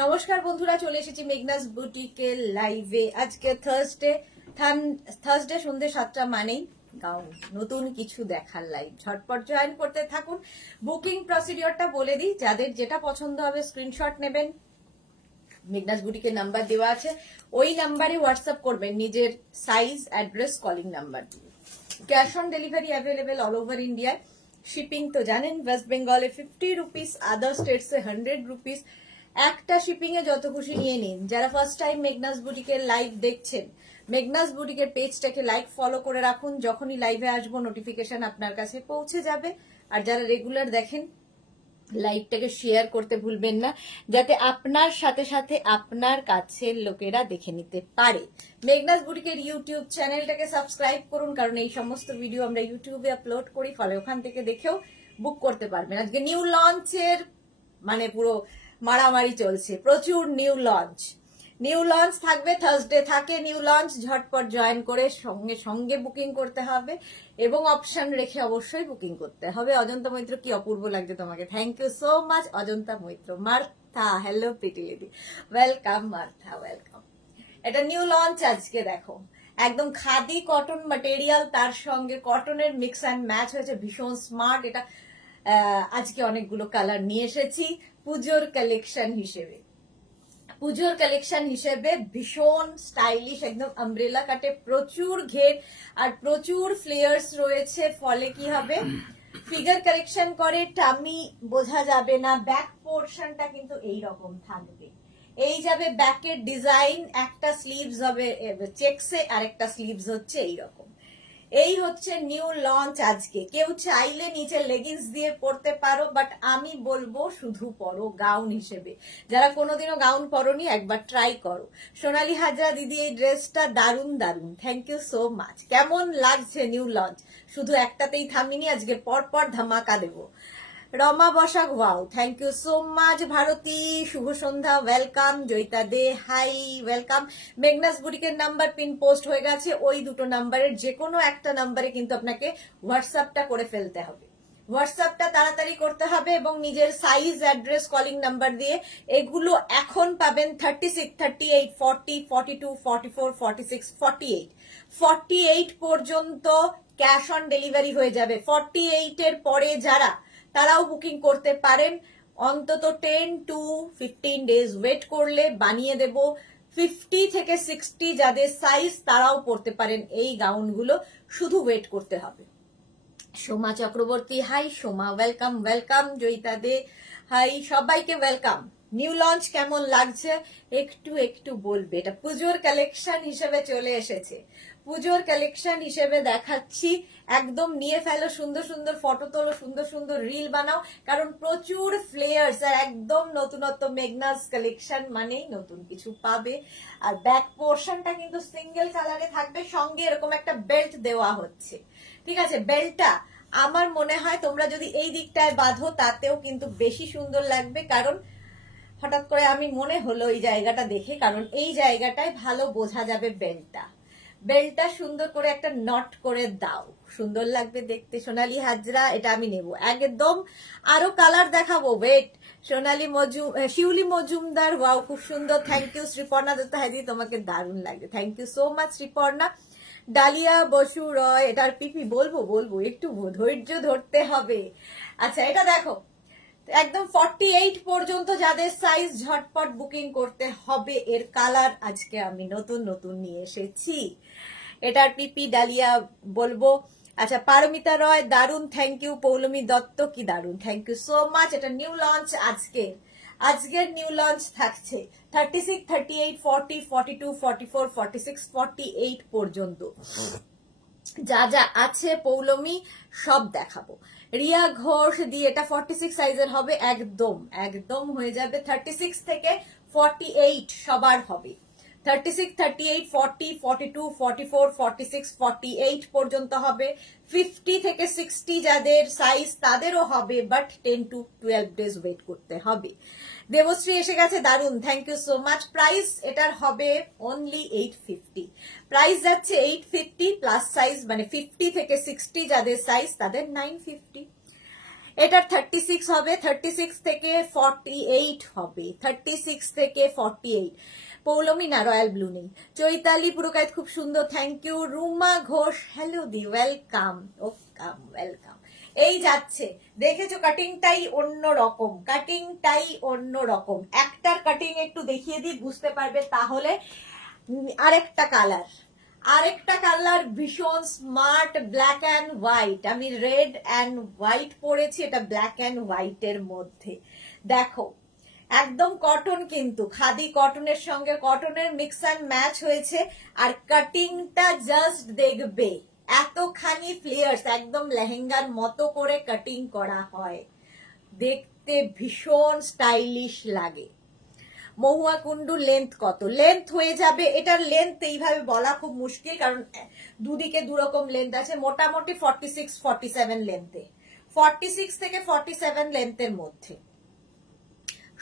নমস্কার বন্ধুরা, চলে এসেছি মেঘনাস বুটিকের লাইভে। আজকে থার্সডে সন্ধ্যে 7টা মানেই গাউন নতুন কিছু দেখার লাইভ। ঝটপট জয়েন করতে থাকুন। বুকিং প্রসিডিওরটা বলে দিই, যাদের যেটা পছন্দ হবে স্ক্রিনশট নেবেন, মেঘনাস বুটিকের নাম্বার দেওয়া আছে, ওই নাম্বারে হোয়াটসঅ্যাপ করবেন নিজের সাইজ, অ্যাড্রেস, কলিং নাম্বার দিয়ে। Cash on delivery available all over ইন্ডিয়ায়। শিপিং তো জানেন, ওয়েস্ট বেঙ্গলে 50 রুপিস, আদার স্টেটসে 100 রুপিস। একটা শিপিং এ যত খুশি নিয়ে নিন। যারা ফার্স্ট টাইম মেঘনাস বুটিকের লাইভ দেখছেন, মেঘনাস বুটিকের পেজটাকে লাইক ফলো করে রাখুন। যখনই লাইভে আসবো নোটিফিকেশন আপনার কাছে পৌঁছে যাবে। আর যারা রেগুলার দেখেন, লাইভটাকে শেয়ার করতে ভুলবেন না, যাতে আপনার সাথে সাথে আপনার কাছের লোকেরা দেখে নিতে পারে। মেঘনাস বুটিকের ইউটিউব চ্যানেলটাকে সাবস্ক্রাইব করুন, কারণ এই সমস্ত ভিডিও আমরা ইউটিউবে আপলোড করি, ফলে ওখান থেকে দেখেও বুক করতে পারবেন। আজকে নিউ লঞ্চের মানে পুরো মারামারি চলছে, প্রচুর নিউ লঞ্চ থাকবে। থার্সডে থাকে নিউ লঞ্চ, ঝটপট জয়েন করে সঙ্গে সঙ্গে বুকিং করতে হবে এবং অপশন রেখে অবশ্যই বুকিং করতে হবে। অজন্তা মৈত্র, কি অপূর্ব লাগছে তোমাকে, thank you so much Ajanta Maitra. Martha, hello pretty lady, welcome Martha, welcome. এটা নিউ লঞ্চ আজকে দেখো, একদম খাদি কটন ম্যাটেরিয়াল, তার সঙ্গে কটনের মিক্স অ্যান্ড ম্যাচ হয়েছে, ভীষণ স্মার্ট। এটা আজকে অনেকগুলো কালার নিয়ে এসেছি পুজোর কালেকশন হিসেবে। ভীষণ স্টাইলিশ, একদম আমব্রেলা কাটে, প্রচুর ঘের আর প্রচুর ফ্লেয়ার্স রয়েছে, ফলে কি হবে, ফিগার কারেকশন করে, টামি বোঝা যাবে না। ব্যাক পোর্শনটা কিন্তু এই রকম থাকবে, এই যাবে ব্যাকের ডিজাইন, একটা স্লিভস হবে চেকসে আর একটা স্লিভস হচ্ছে এইরকম। এই হচ্ছে নিউ লঞ্চ আজকে। কেউ চাইলে নিচে লেগিংস দিয়ে পরতে পারো, বাট আমি বলবো শুধু পরো গাউন হিসেবে। যারা কোনোদিনও গাউন পরোনি, একবার ট্রাই করো। সোনালী হাজরা দিদি, এই ড্রেসটা দারুণ দারুণ, থ্যাংক ইউ সো মাচ। কেমন লাগছে নিউ লঞ্চ? শুধু একটাতেই থামিনি, আজকে পরপর ধামাকা দেবো। Rama Basak, wow, thank you so much. Bharati, শুভ সন্ধ্যা, welcome. Joyita De, hi, welcome. Meghnas বুটিকের নাম্বার পিন পোস্ট হয়ে গেছে, ওই দুটো নাম্বারের যে কোনো একটা নাম্বারে কিন্তু আপনাকে হোয়াটসঅ্যাপটা করে ফেলতে হবে। হোয়াটসঅ্যাপটা তাড়াতাড়ি করতে হবে এবং নিজের সাইজ, অ্যাড্রেস, কলিং নাম্বার দিয়ে এগুলো এখন পাবেন 36, 38, 40, 42, 44, 46, 48 48 পর্যন্ত ক্যাশ অন ডেলিভারি হয়ে যাবে। 48 এর পরে যারা, তারাও বুকিং করতে পারেন। অন্তত 10 to 15 ডেজ ওয়েট করলে বানিয়ে দেব। 50 থেকে 60 যাদের সাইজ, তারাও পরতে পারেন এই গাউনগুলো, শুধু ওয়েট করতে হবে। Soma Chakraborty, hi Soma, welcome welcome. Joyita De, hi, সবাইকে ওয়েলকাম। নিউ লঞ্চ কেমন লাগছে একটু একটু বলবে। এটা পুজোর কালেকশন হিসেবে চলে এসেছে, পুজোর কালেকশন হিসেবে দেখাচ্ছি। একদম নিয়ে ফেলো, সুন্দর সুন্দর ফটো তোলো, সুন্দর সুন্দর রিল বানাও, কারণ প্রচুর ফ্লেয়ার্স আর একদম নতুনত্ব। মেঘনাস কালেকশন মানেই নতুন কিছু পাবে। আর ব্যাক পোর্শনটা কিন্তু সিঙ্গেল কালারে থাকবে, সঙ্গে এরকম একটা বেল্ট দেওয়া হচ্ছে। ঠিক আছে, বেল্টটা আমার মনে হয় তোমরা যদি এই দিকটায় বাঁধো, তাতেও কিন্তু বেশি সুন্দর লাগবে। কারণ হঠাৎ করে আমি মনে হলো এই জায়গাটা দেখে, কারণ এই জায়গাটায় ভালো বোঝা যাবে বেল্টটা সুন্দর করে একটা নট করে দাও, সুন্দর লাগবে দেখতে। সোনালী হাজরা, এটা আমি নেব একদম। আরো কালার দেখাবো, ওয়েট। শিউলি মজুমদার, ওয়াও, খুব সুন্দর, থ্যাংক ইউ। শ্রীপর্ণা দত্ত, হাজি, তোমাকে দারুণ লাগবে, thank you so much Sriparna. Dalia Basu Roy, এটার পিপি বলবো, একটু ধৈর্য ধরতে হবে। আচ্ছা, এটা দেখো, একদম 48 পর্যন্ত যাদের সাইজ, ঝটপট বুকিং করতে হবে। এর কালার আজকে আমি নতুন নতুন নিয়ে এসেছি। এটার পিপি ডালিয়া বলবো। আচ্ছা, পারমিতা রয়, দারুন, থ্যাংক ইউ। পৌলমী দত্ত, কি দারুন, থ্যাংক ইউ সো মাচ। এটা নিউ লঞ্চ আজকের নিউ লঞ্চ থাকছে 36, 38, 40, 42, 44, 46, 48 পর্যন্ত যা যা আছে পৌলমী সব দেখাবো। রিয়া ঘোষ দিয়ে, এটা 46 সাইজের হবে, একদম হয়ে যাবে। 36 থেকে 48 সবার হবে। 36, 38, 40, 42, 44, 46, 48 পর্যন্ত হবে। 50 থেকে 60 যাদের সাইজ, তাদেরও হবে, বাট 10 to 12 ডেজ ওয়েট করতে হবে। দেবশ্রী এসে গেছে, দারুন, thank you so much. Price এটার হবে অনলি 850। প্রাইস যাচ্ছে 850 প্লাস সাইজ, মানে 50 থেকে 60 যাদের সাইজ, তাদের 950। এটার 36 হবে, 36 থেকে 48 হবে, 36 থেকে 48। পৌলমী না, রয়্যাল ব্লু নেই। চৈতালি পুরকাইত খুব সুন্দর, thank you. Ruma Ghosh hello দি, ওয়েলকাম, ওয়েলকাম ওয়েলকাম। এই যাচ্ছে, দেখেছো কাটিংটাই অন্য রকম, কাটিংটাই অন্য রকম। একটার কাটিং একটু দেখিয়ে দিই, বুঝতে পারবে তাহলে। আরেকটা কালার, আরেকটা কালার ভীষণ স্মার্ট, ব্ল্যাক অ্যান্ড হোয়াইট। আমি রেড অ্যান্ড হোয়াইট পরেছি, এটা ব্ল্যাক অ্যান্ড হোয়াইটের মধ্যে। দেখো একদম কটন, কিন্তু খাদি কটনের সঙ্গে কটনের মিক্স অ্যান্ড ম্যাচ হয়েছে। আর কাটিংটা জাস্ট দেখবে, এতখানি ফ্লেয়ার্স, একদম লেহেঙ্গার মতো করে কাটিং করা হয়, দেখতে ভীষণ স্টাইলিশ লাগে। মহুয়া কুন্ডু লেন্থ কত? লেন্থ হয়ে যাবে, এটার লেন্থ এইভাবে বলা খুব মুশকিল, কারণ দুদিকে দুরকম লেন্থ আছে। মোটামুটি 46 47 লেন্থে, 46 থেকে 47 লেন্থের মধ্যে।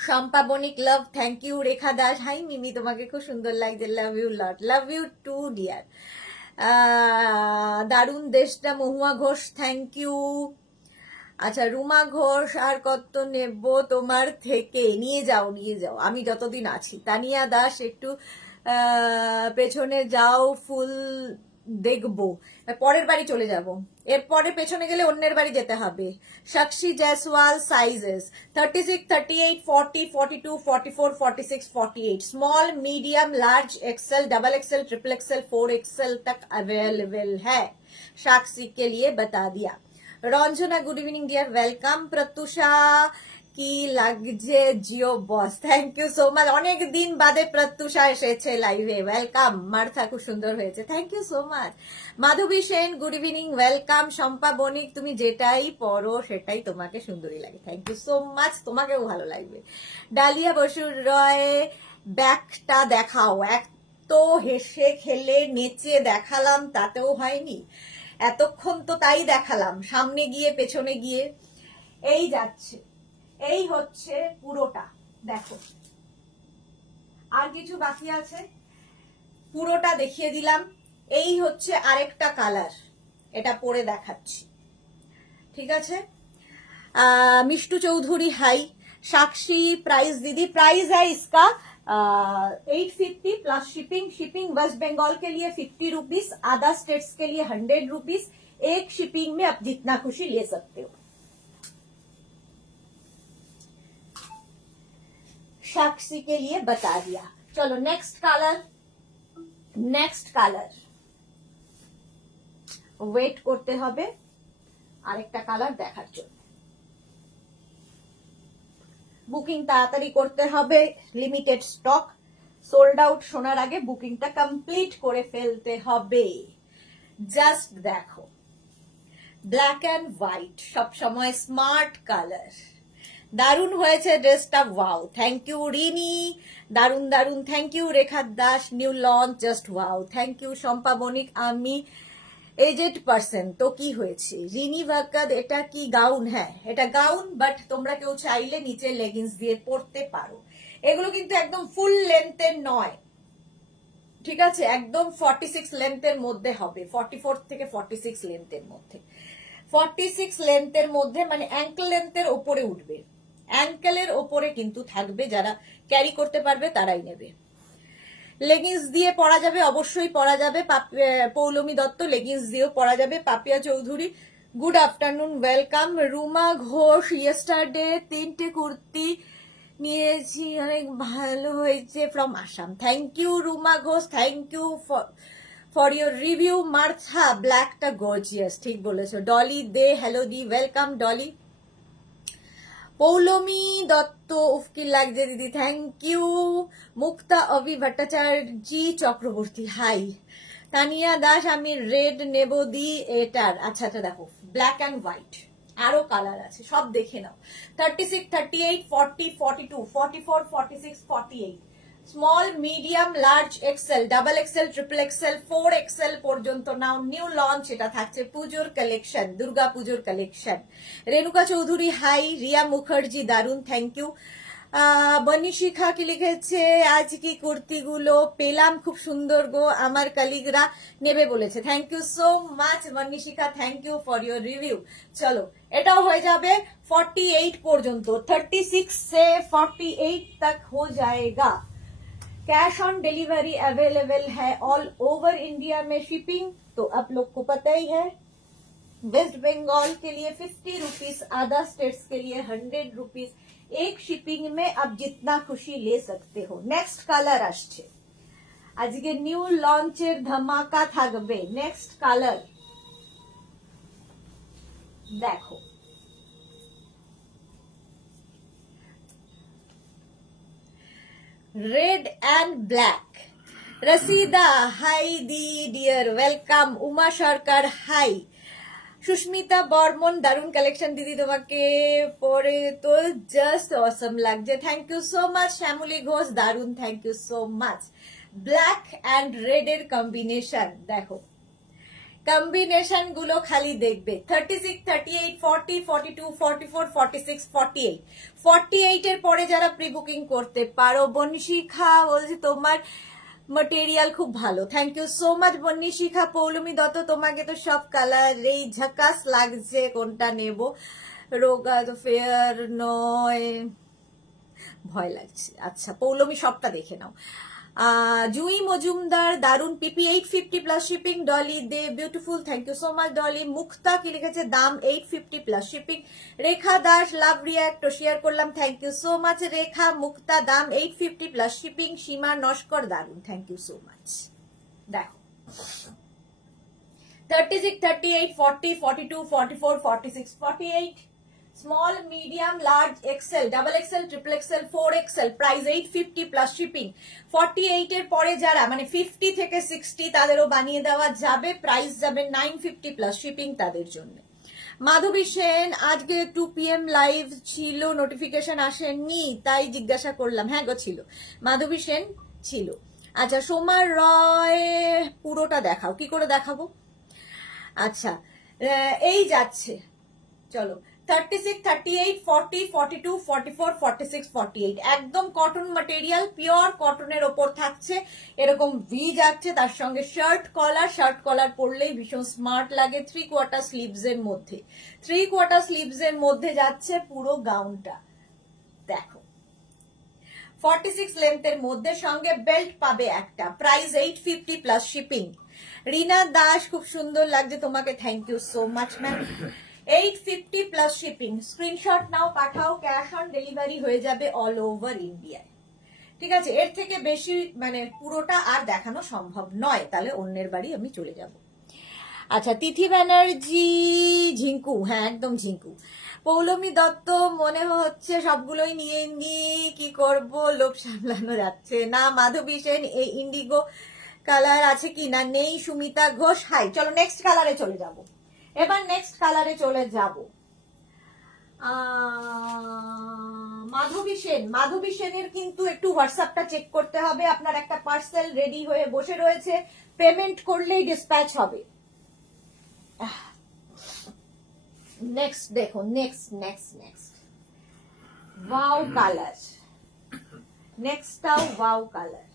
Shampa Banik love, thank you. Rekha Das, hi Mimi, তোমাকে খুব সুন্দর লাগছে, love you lot, love you too dear. দারুণ দেশটা, মহুয়া ঘোষ, থ্যাংক ইউ। আচ্ছা রুমা ঘোষ, আর কত নেব তোমার থেকে? নিয়ে যাও নিয়ে যাও, আমি যতদিন আছি। তানিয়া দাস, একটু পেছনে যাও, ফুল দেখবো, পরের বাড়ি চলে যাব। এরপরে পেছনে গেলে অন্যের বাড়ি যেতে হবে। Sakshi Jaiswal, sizes 36 38 40 42 44 46 48, small medium large XL double XL triple XL 4 XL तक अवेलेबल है। साक्षी के लिए बता दिया। Ranjana, good evening dear, welcome. Pratyusha, কি লাগছে জিও boss, thank you so much. অনেক দিন বাদে প্রত্যুষা এসেছে লাইভে, ওয়েলকাম। মার্থা খুব সুন্দর হয়েছে, thank you so much. Madhabi Sen, good evening, welcome. Shampa Banik, তুমি যেটাই পড়ো সেটাই তোমাকে সুন্দরী লাগে, থ্যাংক ইউ সো মাচ, তোমাকেও ভালো লাগবে। ডালিয়া বসুর রয়, ব্যাকটা দেখাও। এত হেসে খেলে নেচে দেখালাম, তাতেও হয়নি? এতক্ষণ তো তাই দেখালাম, সামনে গিয়ে পেছনে গিয়ে। এই যাচ্ছে, এই হচ্ছে পুরোটা, দেখো আর কিছু বাকি আছে? পুরোটা দেখিয়ে দিলাম। এই হচ্ছে আরেকটা কালার, এটা পরে দেখাচ্ছি, ঠিক আছে। मिष्टू चौधरी हाई। साक्षी प्राइस दीदी, प्राइस है इसका 850 plus shipping. Shipping West Bengal के लिए 50 रुपीज, अदर स्टेट्स के लिए 100 रुपीज। एक शिपिंग में आप जितना खुशी ले सकते हो। साक्षी के लिए बता दिया। चलो next colour, next colour wait करते হবে আরেকটা কালার দেখার জন্য। বুকিং তাড়াতাড়ি করতে হবে, লিমিটেড স্টক, সোল্ড আউট শোনার আগে বুকিংটা কমপ্লিট করে ফেলতে হবে। জাস্ট দেখো, ব্ল্যাক অ্যান্ড হোয়াইট, সব সময় স্মার্ট কালার। দারুণ হয়েছে ড্রেসটা, ওয়াও, থ্যাংক ইউ রিনি, দারুণ দারুণ, thank you. Rekha Das, new launch, just wow, thank you. Shampa Banik, আমি এজেড পার্সন, তো কি হয়েছে? রিনি ভাকাদ, এটা কি গাউন? হ্যাঁ এটা গাউন, বাট তোমরা কেউ চাইলে নিচে লেগিংস দিয়ে পরতে পারো। এগুলো কিন্তু একদম ফুল লেন্থের নয়, ঠিক আছে, একদম 46 লেন্থের মধ্যে হবে, 44 থেকে 46 লেন্থের মধ্যে। 46 লেন্থের মধ্যে মানে অ্যাঙ্কেল লেন্থের ওপরে উঠবে, অ্যাঙ্কেলের ওপরে কিন্তু থাকবে, যারা ক্যারি করতে পারবে তারাই নেবে। লেগিংস দিয়ে পরা যাবে, অবশ্যই পরা যাবে। পৌলমী দত্ত, লেগিংস দিয়েও পরা যাবে। Papiya Chowdhury, good afternoon, welcome. Ruma Ghosh, yesterday 3টে কুর্তি নিয়েছি, অনেক ভালো হয়েছে, from Assam, thank you Ruma Ghosh, thank you for your review. Martha, ব্ল্যাকটা গর্জিয়াস, ঠিক বলেছো। ডলি দে, হ্যালো দি, ওয়েলকাম ডলি। পৌলমী দত্ত, উফকি লাগছে দিদি, thank you. Mukta Abhi Bhattacharya Chakraborty, hi. Tania Das, আমি রেড নেব দি, এটার আচ্ছা আচ্ছা দেখো, ব্ল্যাক অ্যান্ড হোয়াইট, আরো কালার আছে, সব দেখে নাও। 36 38 40 42 44 46 48, small medium large XL double XL triple XL 4 XL পর্যন্ত নাও। নিউ লঞ্চ, এটা থাকছে পুজোর কালেকশন, দুর্গা পুজোর কালেকশন। রেণুকা চৌধুরী, হাই। রিয়া মুখার্জি, দারুন, থ্যাংক ইউ। বনিশিখা কি লিখেছে, আজ কি কুর্তিগুলো পেলাম খুব সুন্দর গো, আমার কালিগরা নেবে বলেছে। Thank you so much Banishikha, thank you for your review. চলো এটাও হয়ে যাবে 48 পর্যন্ত, 36 से 48 तक हो जाएगा। कैश ऑन डिलीवरी अवेलेबल है ऑल ओवर इंडिया में, शिपिंग तो आप लोग को पता ही है। वेस्ट बंगाल के लिए 50 रुपीज, अदर स्टेट्स के लिए 100 रुपीज, एक शिपिंग में आप जितना खुशी ले सकते हो। नेक्स्ट কালার আসছে, আজকে নিউ লঞ্চের ধামাকা থাকবে। নেক্সট কালার দেখো, red and black. Rashida hi দি dear, welcome. Uma Sarkar hi. Susmita Barman, দারুণ কালেকশন দিদি, তোমাকে পরে তো জাস্ট অসম লাগছে। Thank you so much. Shyamali Ghosh, দারুণ, thank you so much. Black and red এর কম্বিনেশন দেখো, কম্বিনেশন গুলো খালি দেখবে। 36, 38, 40, 42, 44, 46, 48, 48 এর পরে যারা প্রি বুকিং করতে পারো। বনশিখা বলছি তোমার মটেরিয়াল খুব ভালো, thank you so much Bonnishikha. Poulami Dutta, তোমাকে তো সব কালার এই ঝাকাস লাগছে, কোনটা নেব? রোগা তো ফেয়ার নয়, ভয় লাগছে। আচ্ছা পৌলমী সবটা দেখে নাও। জুই মজুমদার, দারুন PP, 850 plus shipping. Dolly De beautiful, thank you so much Dolly. Mukta কি লিখেছে, দাম 850 plus shipping. Rekha Das, love react share করলাম, thank you so much Rekha. Mukta, দাম 850 প্লাস শিপিং। সীমা নস্কর, দারুন, থ্যাংক ইউ সো মাচ। দেখো 36, 38, 40, 42, 44, 46, 48, small, medium, large, XL, double XL, triple XL, 4XL, price 850 plus shipping। 48 এর পরে যারা মানে 50 থেকে 60 তাদেরও বানিয়ে দেওয়া যাবে, প্রাইস যাবে 950 plus shipping তাদের জন্য। মাধবী সেন, আজকে 2 PM লাইভ ছিল, নোটিফিকেশন আসেনি তাই জিজ্ঞাসা করলাম। হ্যাঁ গো ছিল, মাধবী সেন ছিল। আচ্ছা সোমা রয়, পুরোটা দেখাও। কি করে দেখাবো? আচ্ছা এই যাচ্ছে, চলো 36, 38, 40, 42, 44, 46, 48, একদম কটন ম্যাটেরিয়াল, পিওর কটনের ওপর থাকছে, এরকম ভি যাচ্ছে, তার সঙ্গে শার্ট কলার পরলেই ভীষণ স্মার্ট লাগে। 3/4 স্লিভস এর মধ্যে, 3/4 স্লিভস এর মধ্যে যাচ্ছে পুরো গাউনটা। দেখো 46 লেন্থের মধ্যে, সঙ্গে বেল্ট পাবে একটা, price 850 plus shipping. Rina Das, খুব সুন্দর লাগছে তোমাকে, thank you so much ma'am. 850 plus shipping. Screenshot নাও, পাঠাও, ক্যাশ অন ডেলিভারি হয়ে যাবে অল ওভার ইন্ডিয়ায়। ঠিক আছে, এর থেকে বেশি মানে পুরোটা আর দেখানো সম্ভব নয়, তাহলে অন্যের বাড়ি আমি চলে যাব। আচ্ছা তিথি ব্যানার্জি, ঝিঙ্কু, হ্যাঁ একদম ঝিঙ্কু। পৌলমী দত্ত, মনে হচ্ছে সবগুলোই নিয়ে নি, কি করব, লোভ সামলানো যাচ্ছে না। মাধবী সেন, এই ইন্ডিগো কালার আছে কি না, নেই। সুমিতা ঘোষ হাই। চলো নেক্সট কালারে চলে যাব, এবার নেক্সট কালারে চলে যাব। মাধবী সেনের কিন্তু একটু হোয়াটসঅ্যাপটা চেক করতে হবে। আপনার একটা পার্সেল রেডি হয়ে বসে রয়েছে, পেমেন্ট করলেই ডিসপ্যাচ হবে। নেক্সট দেখো, নেক্সট ওয়াও কালার, নেক্সটটাও ওয়াও কালার।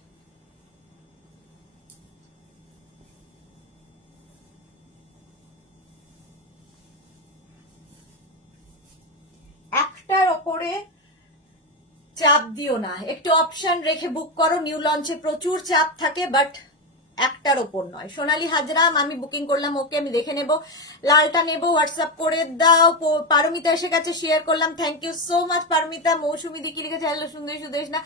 একটার ওপরে চাপ দিও না, একটু অপশন রেখে বুক করো। নিউ লঞ্চে প্রচুর চাপ থাকে, বাট একটার ওপর নয়। সোনালী হাজরাম, আমি বুকিং করলাম, ওকে আমি দেখে নেব। লালটা নেব, হোয়াটসঅ্যাপ করে দাও। পারমিতা এসে গেছে, শেয়ার করলাম, thank you so much Paromita. Mousumi দি কি লিখেছে, হ্যালো সুন্দরী সুদেশ না,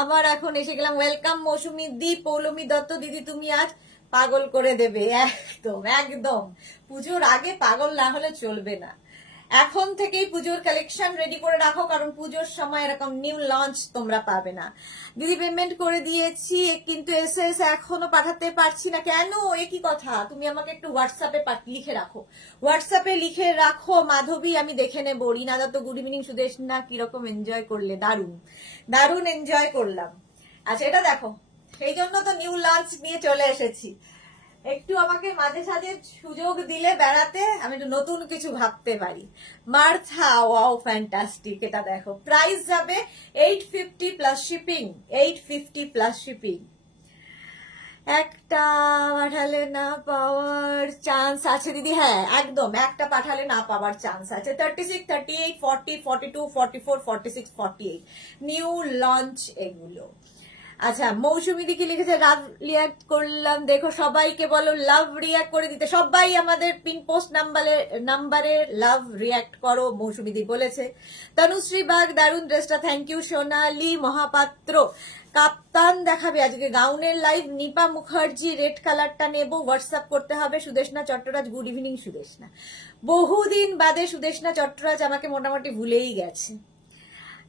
আবার এখন এসে গেলাম, ওয়েলকাম মৌসুমী দি। পৌলমী দত্ত, দিদি তুমি আজ পাগল করে দেবে, একদম একদম। পুজোর আগে পাগল না হলে চলবে না, এখন থেকেই পুজোর কালেকশন রেডি করে রাখো, কারণ পুজোর সময় এরকম নিউ লঞ্চ তোমরা পাবে না। দিদি পেমেন্ট করে দিয়েছি, কিন্তু এসএস এখনো পাঠাতে পারছি না কেন? একই কথা, তুমি আমাকে একটু হোয়াটসঅ্যাপে লিখে রাখো, হোয়াটসঅ্যাপে লিখে রাখো মাধবী, আমি দেখে নেবো। রিনা দত্ত, গুড ইভিনিং সুদেশ না, কিরকম এনজয় করলে? দারুণ এনজয় করলাম। আচ্ছা এটা দেখো, সেই জন্য তো নিউ লঞ্চ নিয়ে চলে এসেছি। একটু আমাকে মাঝে সাঝে সুযোগ দিলে বেড়াতে আমি একটু নতুন কিছু ভাবতে পারি। মার্থা, ওয়াও ফ্যান্টাস্টিক, এটা দেখো প্রাইস যাবে 850 প্লাস শিপিং, 850 প্লাস শিপিং। একটা পাঠালে না পাওয়ার চান্স আছে দিদি, হ্যাঁ একদম, একটা পাঠালে না পাওয়ার চান্স আছে। 36, 38, 40, 42, 44, 46, 48 নিউ লঞ্চ এগুলো। আচ্ছা, মৌসুমি দি কি লিখেছে, লাভ রিয়াক্ট করলাম, দেখো সবাইকে বলো লাভ রিয়াক্ট করে দিতে, সবাই আমাদের পিন পোস্ট নাম্বারে লাভ রিয়াক্ট করো, মৌসুমি দি বলেছে। তনুশ্রী বাগ, দারুণ ড্রেসটা, থ্যাংক ইউ। সোনালী মহাপাত্র, কাপ্তান দেখাবে আজকে গাউনের লাইভ, নিপা মুখার্জি রেড কালারটা নেব, হোয়াটসঅ্যাপ করতে হবে। সুদেশনা চট্টরাজ, গুড ইভিনিং সুদেশনা, বহুদিন বাদে সুদেশনা চট্টরাজ আমাকে মোটামুটি ভুলেই গেছে।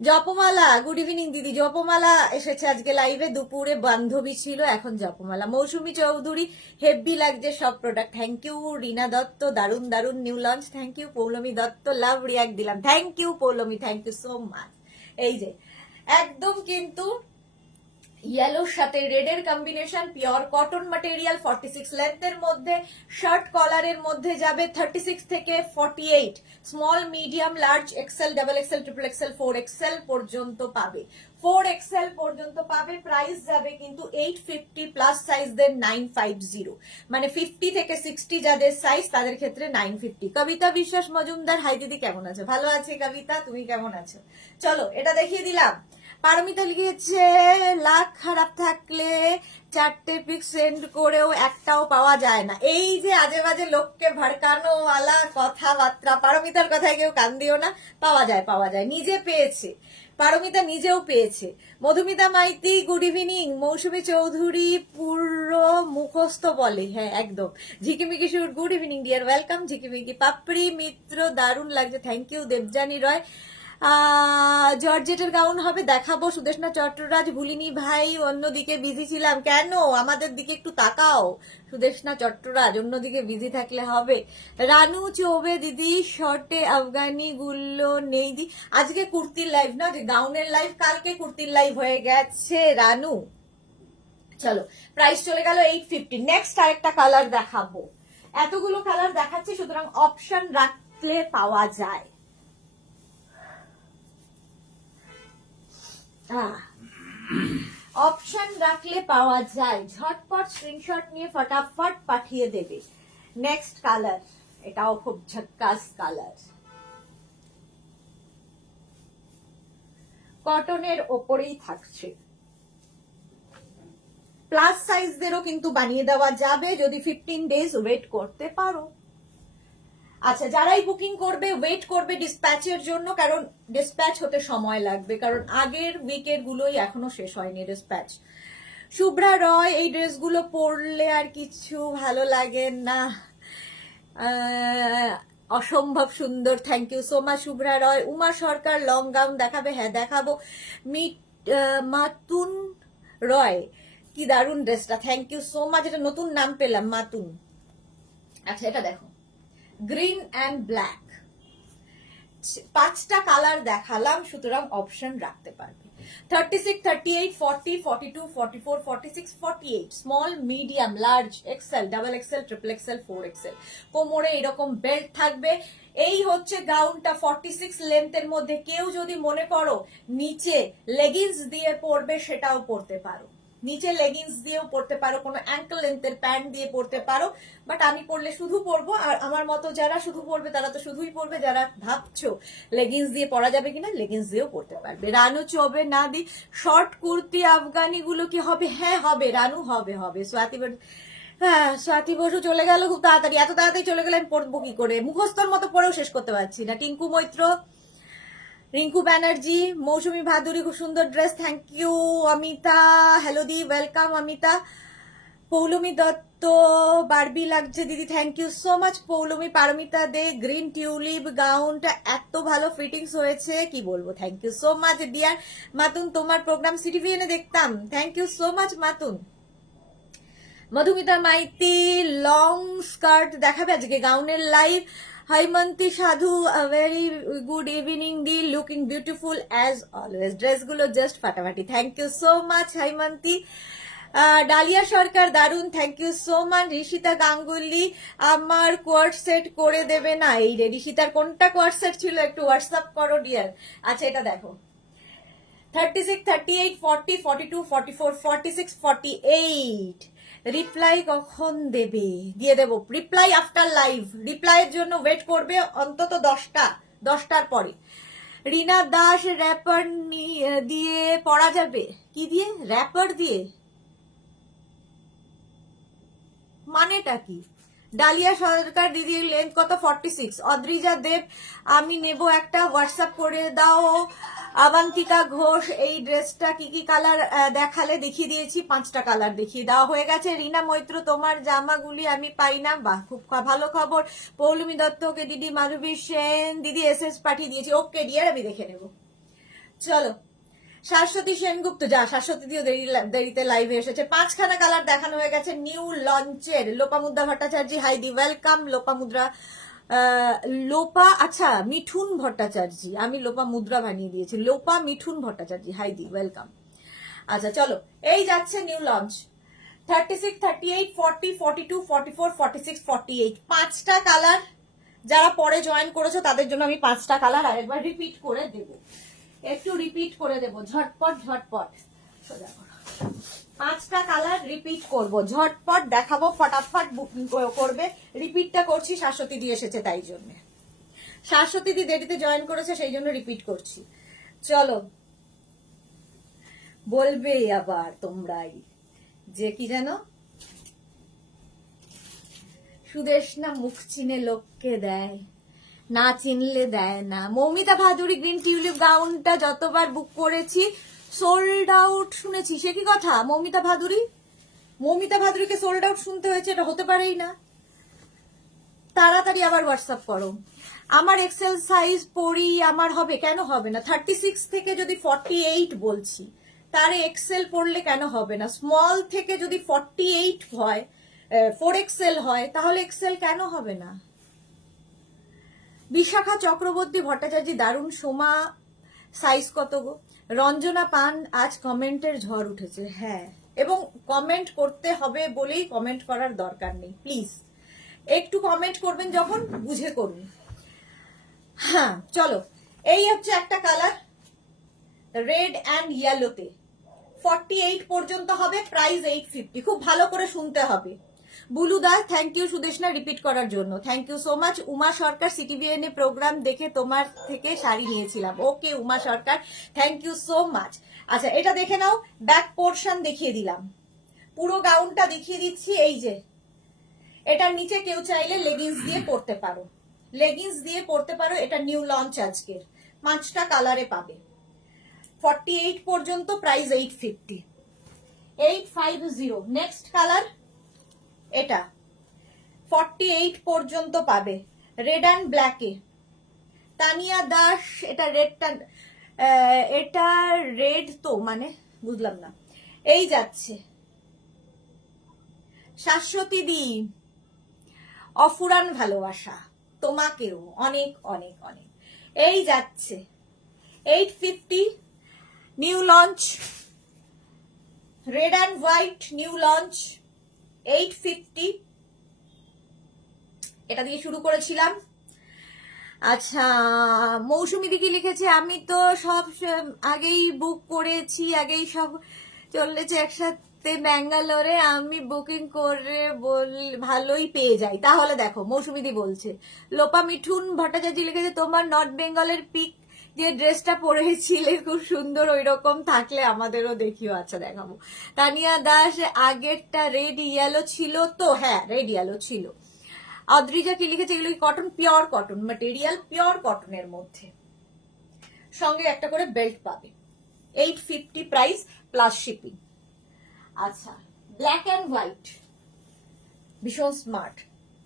জপমালা, গুড ইভিনিং দিদি, জপমালা এসেছে আজকে লাইভে, দুপুরে বান্ধবী ছিল, এখন জপমালা। মৌসুমী চৌধুরী, হেভি লাগছে সব product, thank you. Rina Dutta, দারুন দারুন new launch, thank you. Poulami Dutta, love react দিলাম, thank you Poulami, thank you so much. এই যে একদম কিন্তু ইয়েলোর সাথে রেডের কম্বিনেশন, পিওর কটন ম্যাটেরিয়াল, 46 লেন্থের মধ্যে, শার্ট কলারের মধ্যে যাবে 36 থেকে 48, small medium large XL double XL triple XL 4XL পর্যন্ত পাবে, 4XL পর্যন্ত পাবে। প্রাইস যাবে কিন্তু 850 প্লাস সাইজদের 950, মানে 50 থেকে 60 যাদের সাইজ তাদের ক্ষেত্রে 950। কবিতা বিশ্বাস মজুমদার, হাই দিদি কেমন আছো? ভালো আছে কবিতা, তুমি কেমন আছো? চলো এটা দেখিয়ে দিলাম। পারমিতা লিখেছে লাখ খারাপ থাকলে 4টে পিক সেন্ড করেও একটাও পাওয়া যায় না। এই যে আজে বাজে লোককে ভড়কানো ওয়ালা কথাবার্তা, পারমিতার কথায় কেউ কান দিও না, পাওয়া যায় পাওয়া যায়, নিজে পেয়েছে, পারমিতা নিজেও পেয়েছে। Madhumita Maiti, good evening. মৌসুমী চৌধুরী, পুরো মুখস্থ বলে, হ্যাঁ একদম। Jhikimiki Sur, good evening dear, welcome Jhikimiki. Papri Mitra, দারুণ লাগছে, থ্যাংক ইউ। দেবজানী রয়, জর্জেটের গাউন হবে, দেখাবো। সুদেশনা চট্টরাজ, ভুলিনি ভাই, অন্যদিকে বিজি ছিলাম। কেন, আমাদের দিকে একটু তাকাও সুদেশনা চট্টরাজ, অন্যদিকে বিজি থাকলে হবে। রানু চৌবে, দিদি শর্টে আফগানি গুলো নেই দি, আজকে কুর্তির লাইভ না, যে গাউনের লাইভ, কালকে কুর্তির লাইভ হয়ে গেছে রানু। চলো প্রাইস চলে গেল 850। নেক্সট আরেকটা কালার দেখাবো, এতগুলো কালার দেখাচ্ছি সুতরাং অপশন রাখলে পাওয়া যায়। অপশন রাখলে পাওয়া যায়, ঝটপট স্ক্রিনশট নিয়ে ফটাফট পাঠিয়ে দেবে। নেক্সট কালার, এটাও খুব ঝক্কাস কালার, কটনের ওপরেই থাকছে, প্লাস সাইজদেরও কিন্তু বানিয়ে দেওয়া যাবে যদি 15 ডেজ ওয়েট করতে পারো। আচ্ছা, যারাই বুকিং করবে ওয়েট করবে ডিসপ্যাচের জন্য, কারণ ডিসপ্যাচ হতে সময় লাগবে, কারণ আগের উইকের গুলোই এখনো শেষ হয়নি ডিসপ্যাচ। শুভ্রা রয়, এই ড্রেসগুলো পরলে আর কিছু ভালো লাগে না, অসম্ভব সুন্দর, thank you so much Shubhra Roy. Uma Sarkar, long gown দেখাবে, হ্যাঁ দেখাবো। মাতুন রয়, কি দারুণ ড্রেসটা, থ্যাংক ইউ সো মাচ, এটা নতুন নাম পেলাম, মাতুন। আচ্ছা এটা দেখো, গ্রিন অ্যান্ড ব্ল্যাক, 5টা কালার দেখালাম, সুতরাং অপশন রাখতে পারবে। 36, 38, 40, 42, 44, 46, 48, small medium large XL double XL triple XL 4XL, কোমরে এরকম বেল্ট থাকবে। এই হচ্ছে গাউনটা 46 লেন্থের মধ্যে। কেউ যদি মনে করো নিচে লেগিংস দিয়ে পরবে, সেটাও পরতে পারো, নিচে লেগিংস দিয়েও পরতে পারো, কোনো অ্যাঙ্কল লেন্থের প্যান্ট দিয়ে পরতে পারো, বাট আমি পরলে শুধু পরবো, আর আমার মতো যারা শুধু পরবে তারা তো শুধুই পরবে, যারা ভাবছো লেগিংস দিয়ে পরা যাবে কিনা, লেগিংস দিয়েও পরতে পারবে। রানু চবে না দি, শর্ট কুর্তি আফগানি গুলো কি হবে? হ্যাঁ হবে রানু, হবে হবে। স্বাতি বসু চলে গেল খুব তাড়াতাড়ি, এত তাড়াতাড়ি চলে গেলে আমি পড়বো কি করে, মুখস্থর মতো পড়েও শেষ করতে পারছি না। টিঙ্কু মৈত্র, রিঙ্কু ব্যানার্জি, মৌসুমী ভাদুরী, খুব সুন্দর dress, thank you. Amita, hello দি, ওয়েলকাম অমিতা। পৌলমী দত্ত, বারবি লাগছে দিদি, thank you so much Poulami. Paromita De, green tulip গাউনটা এত ভালো ফিটিংস হয়েছে কি বলবো, thank you so much dear. Matun, তোমার প্রোগ্রাম সিটিভিএনে দেখতাম, thank you so much Matun. Madhumita Maiti, long skirt দেখাবে আজকে গাউনের live. Haimanti Sadhu, very good evening দি, লুকিং বিউটিফুল অ্যাজ অলওয়েজ, ড্রেসগুলো জাস্ট ফাটাফাটি, thank you so much Haimanti. Dalia Sarkar দারুন, thank you so much. Rishita Ganguly আমার কোয়ার্ড সেট করে দেবে না? এই রে ঋষিতার কোনটা কোয়ার্ড সেট ছিল, একটু হোয়াটসঅ্যাপ করো ডিয়ার। আচ্ছা এটা দেখো, 36, 38, 40, 42, 44, 46, 48। রিপ্লাই কখন দেবে? দিয়ে দেবো রিপ্লাই আফটার লাইভ। রিপ্লাইয়ের জন্য ওয়েট করবে অন্তত 10টার পরে। রিনা দাস র্যাপার দিয়ে পড়া যাবে? কি দিয়ে? র্যাপার দিয়ে মানেটা কি? ডালিয়া সরকার দিদি লেন্থ কত? 46। অদ্রিজা দেব আমি নেব একটা, হোয়াটসঅ্যাপ করে দাও। আবান্তিকা ঘোষ এই ড্রেসটা কি কি কালার দেখালে? দেখিয়ে দিয়েছি, 5টা কালার দেখিয়ে দেওয়া হয়ে গেছে। রিনা মৈত্র তোমার জামাগুলি আমি পাই না, বাহ খুব ভালো খবর। পৌলমী দত্তকে দিদি, মাধবী সেন দিদি এসএস পাঠিয়ে দিয়েছি, ওকে ডিয়ার আমি দেখে নেব। চলো শাশ্বতী সেনগুপ্ত, যা শাশ্বতী দিও দেরিতে লাইভে এসেছে। 5খানা কালার দেখানো হয়ে গেছে নিউ লঞ্চের। লোপামুদ্রা ভট্টাচার্য হাইদি ওয়েলকাম। লোপা আচ্ছা মিঠুন ভট্টাচার্য, আমি লোপা মুদ্রা বানিয়ে দিয়েছি, লোপা মিঠুন ভট্টাচার্য হাইদি ওয়েলকাম। আচ্ছা চলো এই যাচ্ছে নিউ লঞ্চ। 36, 38, 40, 42, 44, 46, 48। 5টা কালার। যারা পরে জয়েন করেছো তাদের জন্য আমি 5টা কালার আরেকবার রিপিট করে দেবো, একটু রিপিট করে দেবো ঝটপট ঝটপট। 5টা কালার রিপিট করব, ঝটপট দেখাবো, ফটাফট বুকিং করবে। রিপিটটা করছি, শাশ্বতী দি এসেছে তাই জন্য। শাশ্বতী দি দেরিতে জয়েন করেছে সেই জন্য রিপিট করছি। চলো বলবে আবার তোমরাই যে কি যেন, সুদেশনা মুখ চিনে লোককে দেয়, না চিনলে দেয় না। মৌমিতা ভাদুরী গ্রিন টিউলিপ গাউনটা যতবার বুক করেছি সোল্ড আউট শুনেছি, সে কি কথা? মৌমিতা ভাদুরীকে সোল্ড আউট শুনতে হয়েছে, এটা হতে পারেই না। তাড়াতাড়ি আবার হোয়াটসঅ্যাপ করো। আমার এক্সেল সাইজ পরি, আমার হবে কেন হবে না? 36 থেকে যদি 48 বলছি, তার এক্সেল পড়লে কেন হবে না? স্মল থেকে যদি 48 হয়, 4XL হয়, তাহলে এক্সেল কেন হবে না? বিশাখা চক্রবর্তী ভট্টাচার্য দারুণ। সোমা সাইজ কত গো? রঞ্জনা পান আজ কমেন্টের ঝড় উঠেছে। হ্যাঁ, এবং কমেন্ট করতে হবে বলেই কমেন্ট করার দরকার নেই, প্লিজ একটু কমেন্ট করবেন যখন বুঝে করুন। হ্যাঁ চলো এই হচ্ছে একটা কালার, রেড অ্যান্ড ইয়েলোতে। 48 পর্যন্ত হবে, প্রাইস 850। খুব ভালো করে শুনতে হবে। বুলুদা থ্যাংক ইউ সুদেশনা রিপিট করার জন্য, thank you so much. Uma Sarkar CTVN এ প্রোগ্রাম দেখে তোমার থেকে শাড়ি নিয়েছিলাম, okay Uma Sarkar thank you so much. আচ্ছা এটা দেখে নাও, ব্যাক পোর্শন দেখিয়ে দিলাম, পুরো গাউনটা দেখিয়ে দিচ্ছি। এই যে এটার নিচে কেউ চাইলে লেগিংস দিয়ে পরতে পারো, এটা নিউ লঞ্চ আজকের। 5টা কালারে পাবে। 48 পর্যন্ত, প্রাইস 850। 850। নেক্সট কালার এটা 48 পর্যন্ত পাবে, রেড অ্যান্ড ব্ল্যাকে। তানিয়া দাস, এটা রেডটা, এটা রেড তো মানে বুঝলাম না। এই যাচ্ছে শাশ্বতী দি, অফুরান ভালোবাসা তোমাকেও অনেক অনেক অনেক। এই যাচ্ছে 850 new launch, red and white new launch 850। এটা দিয়ে শুরু করেছিলাম। আচ্ছা মৌসুমী দিকে লিখেছে আমি তো সব আগেই বুক করেছি, আগেই সব চলেছে একসাথে ব্যাঙ্গালোরে, আমি বুকিং করে ভালোই পেয়ে যাই। তাহলে দেখো মৌসুমী দি বলছে। লোপা মিঠুন ভট্টাচার্য লিখেছে তোমার নর্থ বেঙ্গলের পিক যে ড্রেসটা পরেছিলে খুব সুন্দর, ওই রকম থাকলে আমাদেরও দেখিও। আচ্ছা দেখাবো। তানিয়া দাস আগেরটা রেড ইয়েলো ছিল তো? হ্যাঁ রেড ইয়েলো ছিল। অদ্রিজা কি লিখেছে, এগুলো cotton, pure cotton material, pure কটনের মধ্যে, সঙ্গে একটা করে বেল্ট পাবে। 850 প্রাইস প্লাস শিপিং। আচ্ছা ব্ল্যাক অ্যান্ড হোয়াইট ভীষণ স্মার্ট।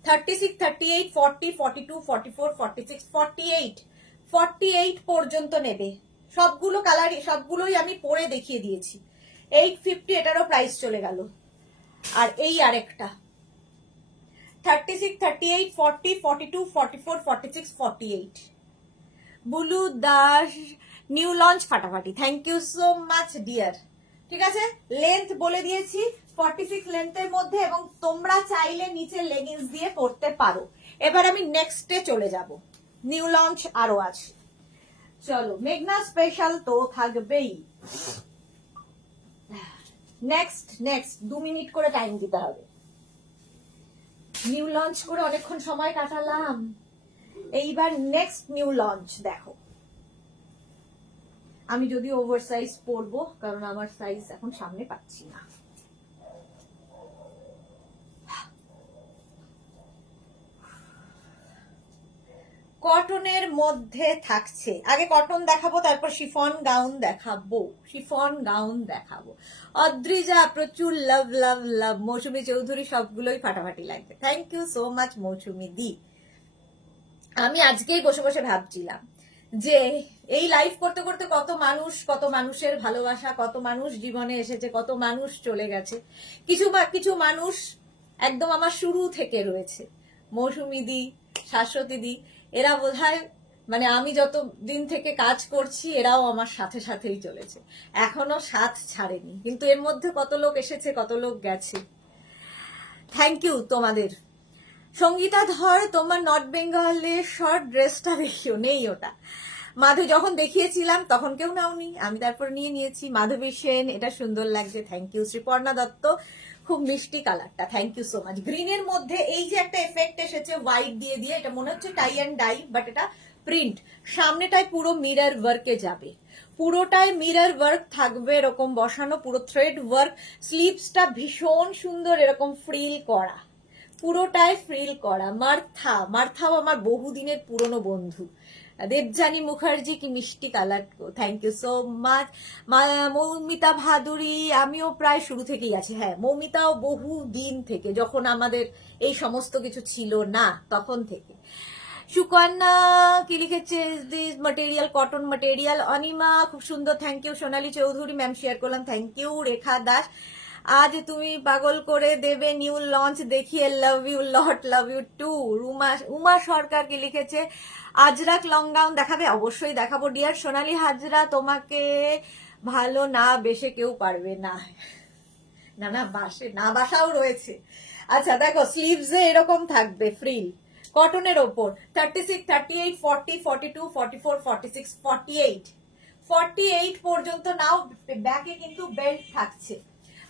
36, 38, 40, 42, 44, 46, 48। 48 পর্যন্ত নেবে। সবগুলো কালার, সবগুলোই আমি পরে দেখিয়ে দিয়েছি। 850, এটারও প্রাইস চলে গেল। আর এই আরেকটা 36, 38, 40, 42, 44, 46, 48। বুলু দাস নিউ লঞ্চ ফাটাফাটি, thank you so much dear. ঠিক আছে, লেন্থ বলে দিয়েছি 46 লেন্থের মধ্যে, এবং তোমরা চাইলে নিচে লেগিংস দিয়ে পরতে পারো। এবার আমি নেক্সটে চলে যাব, নিউ লঞ্চ আরো আছে। চলো, মেঘনা স্পেশাল তো থাকবেই। নেক্সট 2 মিনিট করে টাইম দিতে হবে। নিউ লঞ্চ করে অনেকক্ষণ সময় কাটালাম, এইবার নেক্সট নিউ লঞ্চ দেখো। আমি যদি ওভার সাইজ পরবো, কারণ আমার সাইজ এখন সামনে পাচ্ছি না। কটনের মধ্যে থাকছে, আগে কটন দেখাবো, তারপর শিফন গাউন দেখাবো। শিফন গাউন দেখাবো। অদ্রিজা প্রচুর লাভ লাভ লাভ। মৌসুমী চৌধুরী সবগুলোই ফাটাফাটি লাগবে। থ্যাংক ইউ সো মাচ মৌসুমী দি। আমি আজকেই বসে বসে ভাবছিলাম যে এই লাইভ করতে করতে কত মানুষের ভালোবাসা, কত মানুষ জীবনে এসেছে, কত মানুষ চলে গেছে। কিছু মানুষ একদম আমার শুরু থেকে রয়েছে, মৌসুমী দি, শাশ্বতী দি, এরা বোধহয় মানে আমি যত দিন থেকে কাজ করছি এরাও আমার সাথে সাথেই চলেছে, এখনো সাথ ছাড়েনি। কিন্তু এর মধ্যে কত লোক এসেছে, কত লোক গেছে। থ্যাংক ইউ তোমাদের। সঙ্গীতা ধর, তোমার নর্থ বেঙ্গলের শর্ট ড্রেসটা দেখিও, নেই ওটা। যখন দেখিয়েছিলাম তখন কেউ নাওনি, আমি তারপর নিয়েছি। মাধবী সেন, এটা সুন্দর লাগছে, থ্যাংক ইউ। শ্রীপর্ণা দত্ত, খুব মিষ্টি কালারটা, থ্যাংক ইউ সো মাচ। গ্রিনের মধ্যে এই যে একটা এফেক্ট এসেছে হোয়াইট দিয়ে দিয়ে, এটা মনে হচ্ছে টাই অ্যান্ড ডাই, বাট এটা প্রিন্ট। সামনেটায় পুরো মিরর ওয়ার্কে যাবে, পুরোটাই মিরর ওয়ার্ক থাকবে, এরকম বসানো, পুরো থ্রেড ওয়ার্ক। স্লিভসটা ভীষণ সুন্দর, এরকম ফ্রিল করা, পুরোটাই ফ্রিল করা। মার্থাও আমার বহুদিনের পুরনো বন্ধু। দেবজানী মুখার্জি, কি মিষ্টি colour, thank you so much. Moumita Bhaduri, আমিও প্রায় শুরু থেকেই আছি। হ্যাঁ, মৌমিতাও বহু দিন থেকে, যখন আমাদের এই সমস্ত কিছু ছিল না তখন থেকে। সুকন্যা কি লিখেছে, this material cotton material. Anima, খুব সুন্দর, thank you. Sonali Chowdhury ma'am share করলাম, থ্যাংক ইউ। রেখা দাস, আজ তুমি পাগল করে দেবে, নিউ লঞ্চ দেখিয়ে, love you lot, love you too. Uma Sarkar কি লিখেছে, আজরাক লং গাউন দেখাবে, অবশ্যই দেখাবো ডিয়ার। সোনালী হাজরা, তোমাকে ভালো না বেশে কেউ পারবে না। না বাসে না, বাসাও রয়েছে। আচ্ছা দেখো, স্লিভসে এরকম থাকবে ফ্রিল, কটনের ওপর। 36, 38, 40, 42, 44, 46, 48 পর্যন্ত নাও। ব্যাকে কিন্তু বেল্ট থাকছে।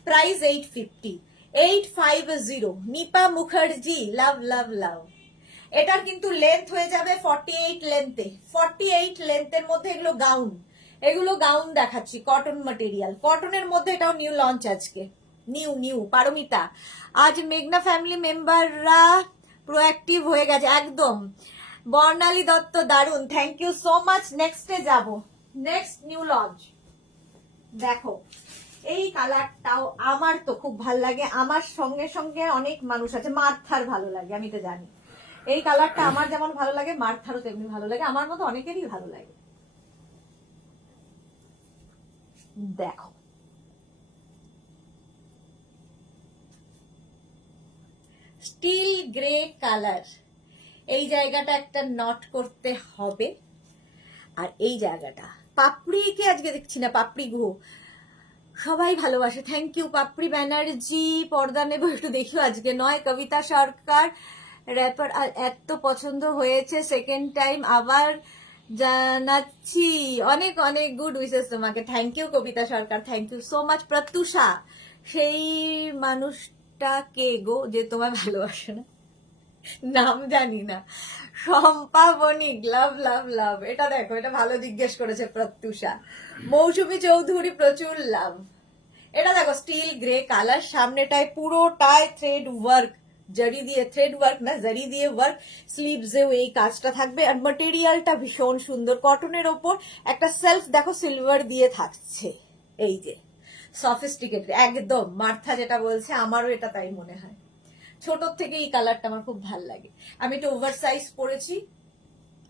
প্রাইস 850, 850। নিপা মুখার্জি, লাভ লাভ লাভ। এটার কিন্তু লেন্থ হয়ে যাবে 48 লেন্থে। 48 লেন্থের মধ্যে এগুলো গাউন দেখাচ্ছি, কটন ম্যাটেরিয়াল। কটনের মধ্যে এটাও নিউ লঞ্চ আজকে, নিউ। পারমিতা, আজ মেঘনা ফ্যামিলি মেম্বাররা প্রোঅ্যাক্টিভ হয়ে গেছে একদম। বর্ণালী দত্ত, দারুন, থ্যাংক ইউ সো মাচ। নেক্সটে যাব, নেক্সট নিউ লঞ্চ দেখো। এই কালারটাও আমার তো খুব ভালো লাগে, আমার সঙ্গে সঙ্গে অনেক মানুষ আছে মার্থার ভালো লাগে, আমি তো জানি। এই কালারটা আমার যেমন ভালো লাগে, মার্থারও তেমনি ভালো লাগে, আমার মতো অনেকেরই ভালো লাগে। দেখো, স্টিল গ্রে কালার। এই জায়গাটা একটা নট করতে হবে, আর এই জায়গাটা পাপড়িকে আজকে দেখছি না, পাপড়ি গুহ সবাই ভালোবাসে, থ্যাংক ইউ। পাপড়ি ব্যানার্জি, পর্দা নেব একটু দেখিও, আজকে নয়। কবিতা সরকার, র্যাপার এত পছন্দ হয়েছে, সেকেন্ড টাইম আবার জানাচ্ছি, অনেক অনেক গুড উইসেস তোমাকে, thank you Kabita Sarkar, thank you so much. Pratyusha, সেই মানুষটা কে গো যে তোমায় ভালোবাসে না, নাম জানি না। শম্পা বণিক, লাভ লাভ লাভ। এটা দেখো, এটা ভালো জিজ্ঞেস করেছে প্রত্যুষা। মৌসুমী চৌধুরী, প্রচুর লাভ। এটা দেখো, স্টিল গ্রে কালার, সামনেটায় পুরোটাই থ্রেড ওয়ার্ক, জারি দিয়ে, থ্রেড ওয়ার্ক না জারি দিয়ে ওয়ার্ক। স্লিভসেও এই কাজটা থাকবে, আর ম্যাটেরিয়ালটা ভীষণ সুন্দর, কটনের ওপর একটা সেলফ দেখো সিলভার দিয়ে থাকছে। এই যে সফিস্টিকেটেড একদম, মার্থা যেটা বলছে আমারও এটা তাই মনে হয়। ছোট থেকে এই কালারটা আমার খুব ভাল লাগে। আমি একটু ওভার সাইজ পরেছি।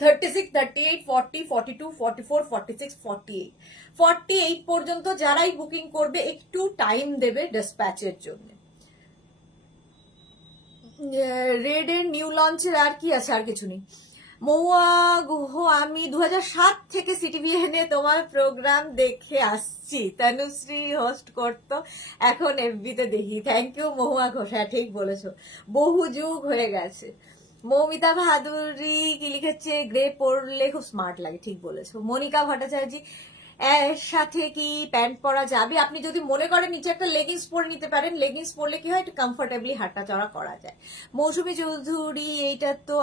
36, 38, 40, 42, 44, 46, 48 48 পর্যন্ত যারাই বুকিং করবে একটু টাইম দেবে ডিসপ্যাচের জন্য। রেড এর নিউ লঞ্চের আর কি আছে, আর কিছু নেই। মহুয়া গুহ, আমি 2007 থেকে সিটিভিএনে তোমার প্রোগ্রাম দেখে আসছি। তনুশ্রী হোস্ট করতো, এখন এফবিতে দেখি। থ্যাংক ইউ মহুয়া ঘোষ, হ্যাঁ ঠিক বলেছো, বহু যুগ হয়ে গেছে। মৌমিতা ভাদুরী কি লিখেছে, গ্রে পরলে খুব স্মার্ট লাগে, ঠিক বলেছো। মনিকা ভট্টাচার্য, এর সাথে কি প্যান্ট পরা যাবে? আপনি যদি মনে করেন নিচে একটা লেগিংস পরে নিতে পারেন, লেগিংস পরলে কি হয়, একটু কমফোর্টেবলি হাঁটা চড়া করা যায়। মৌসুমী চৌধুরী, এইটা তো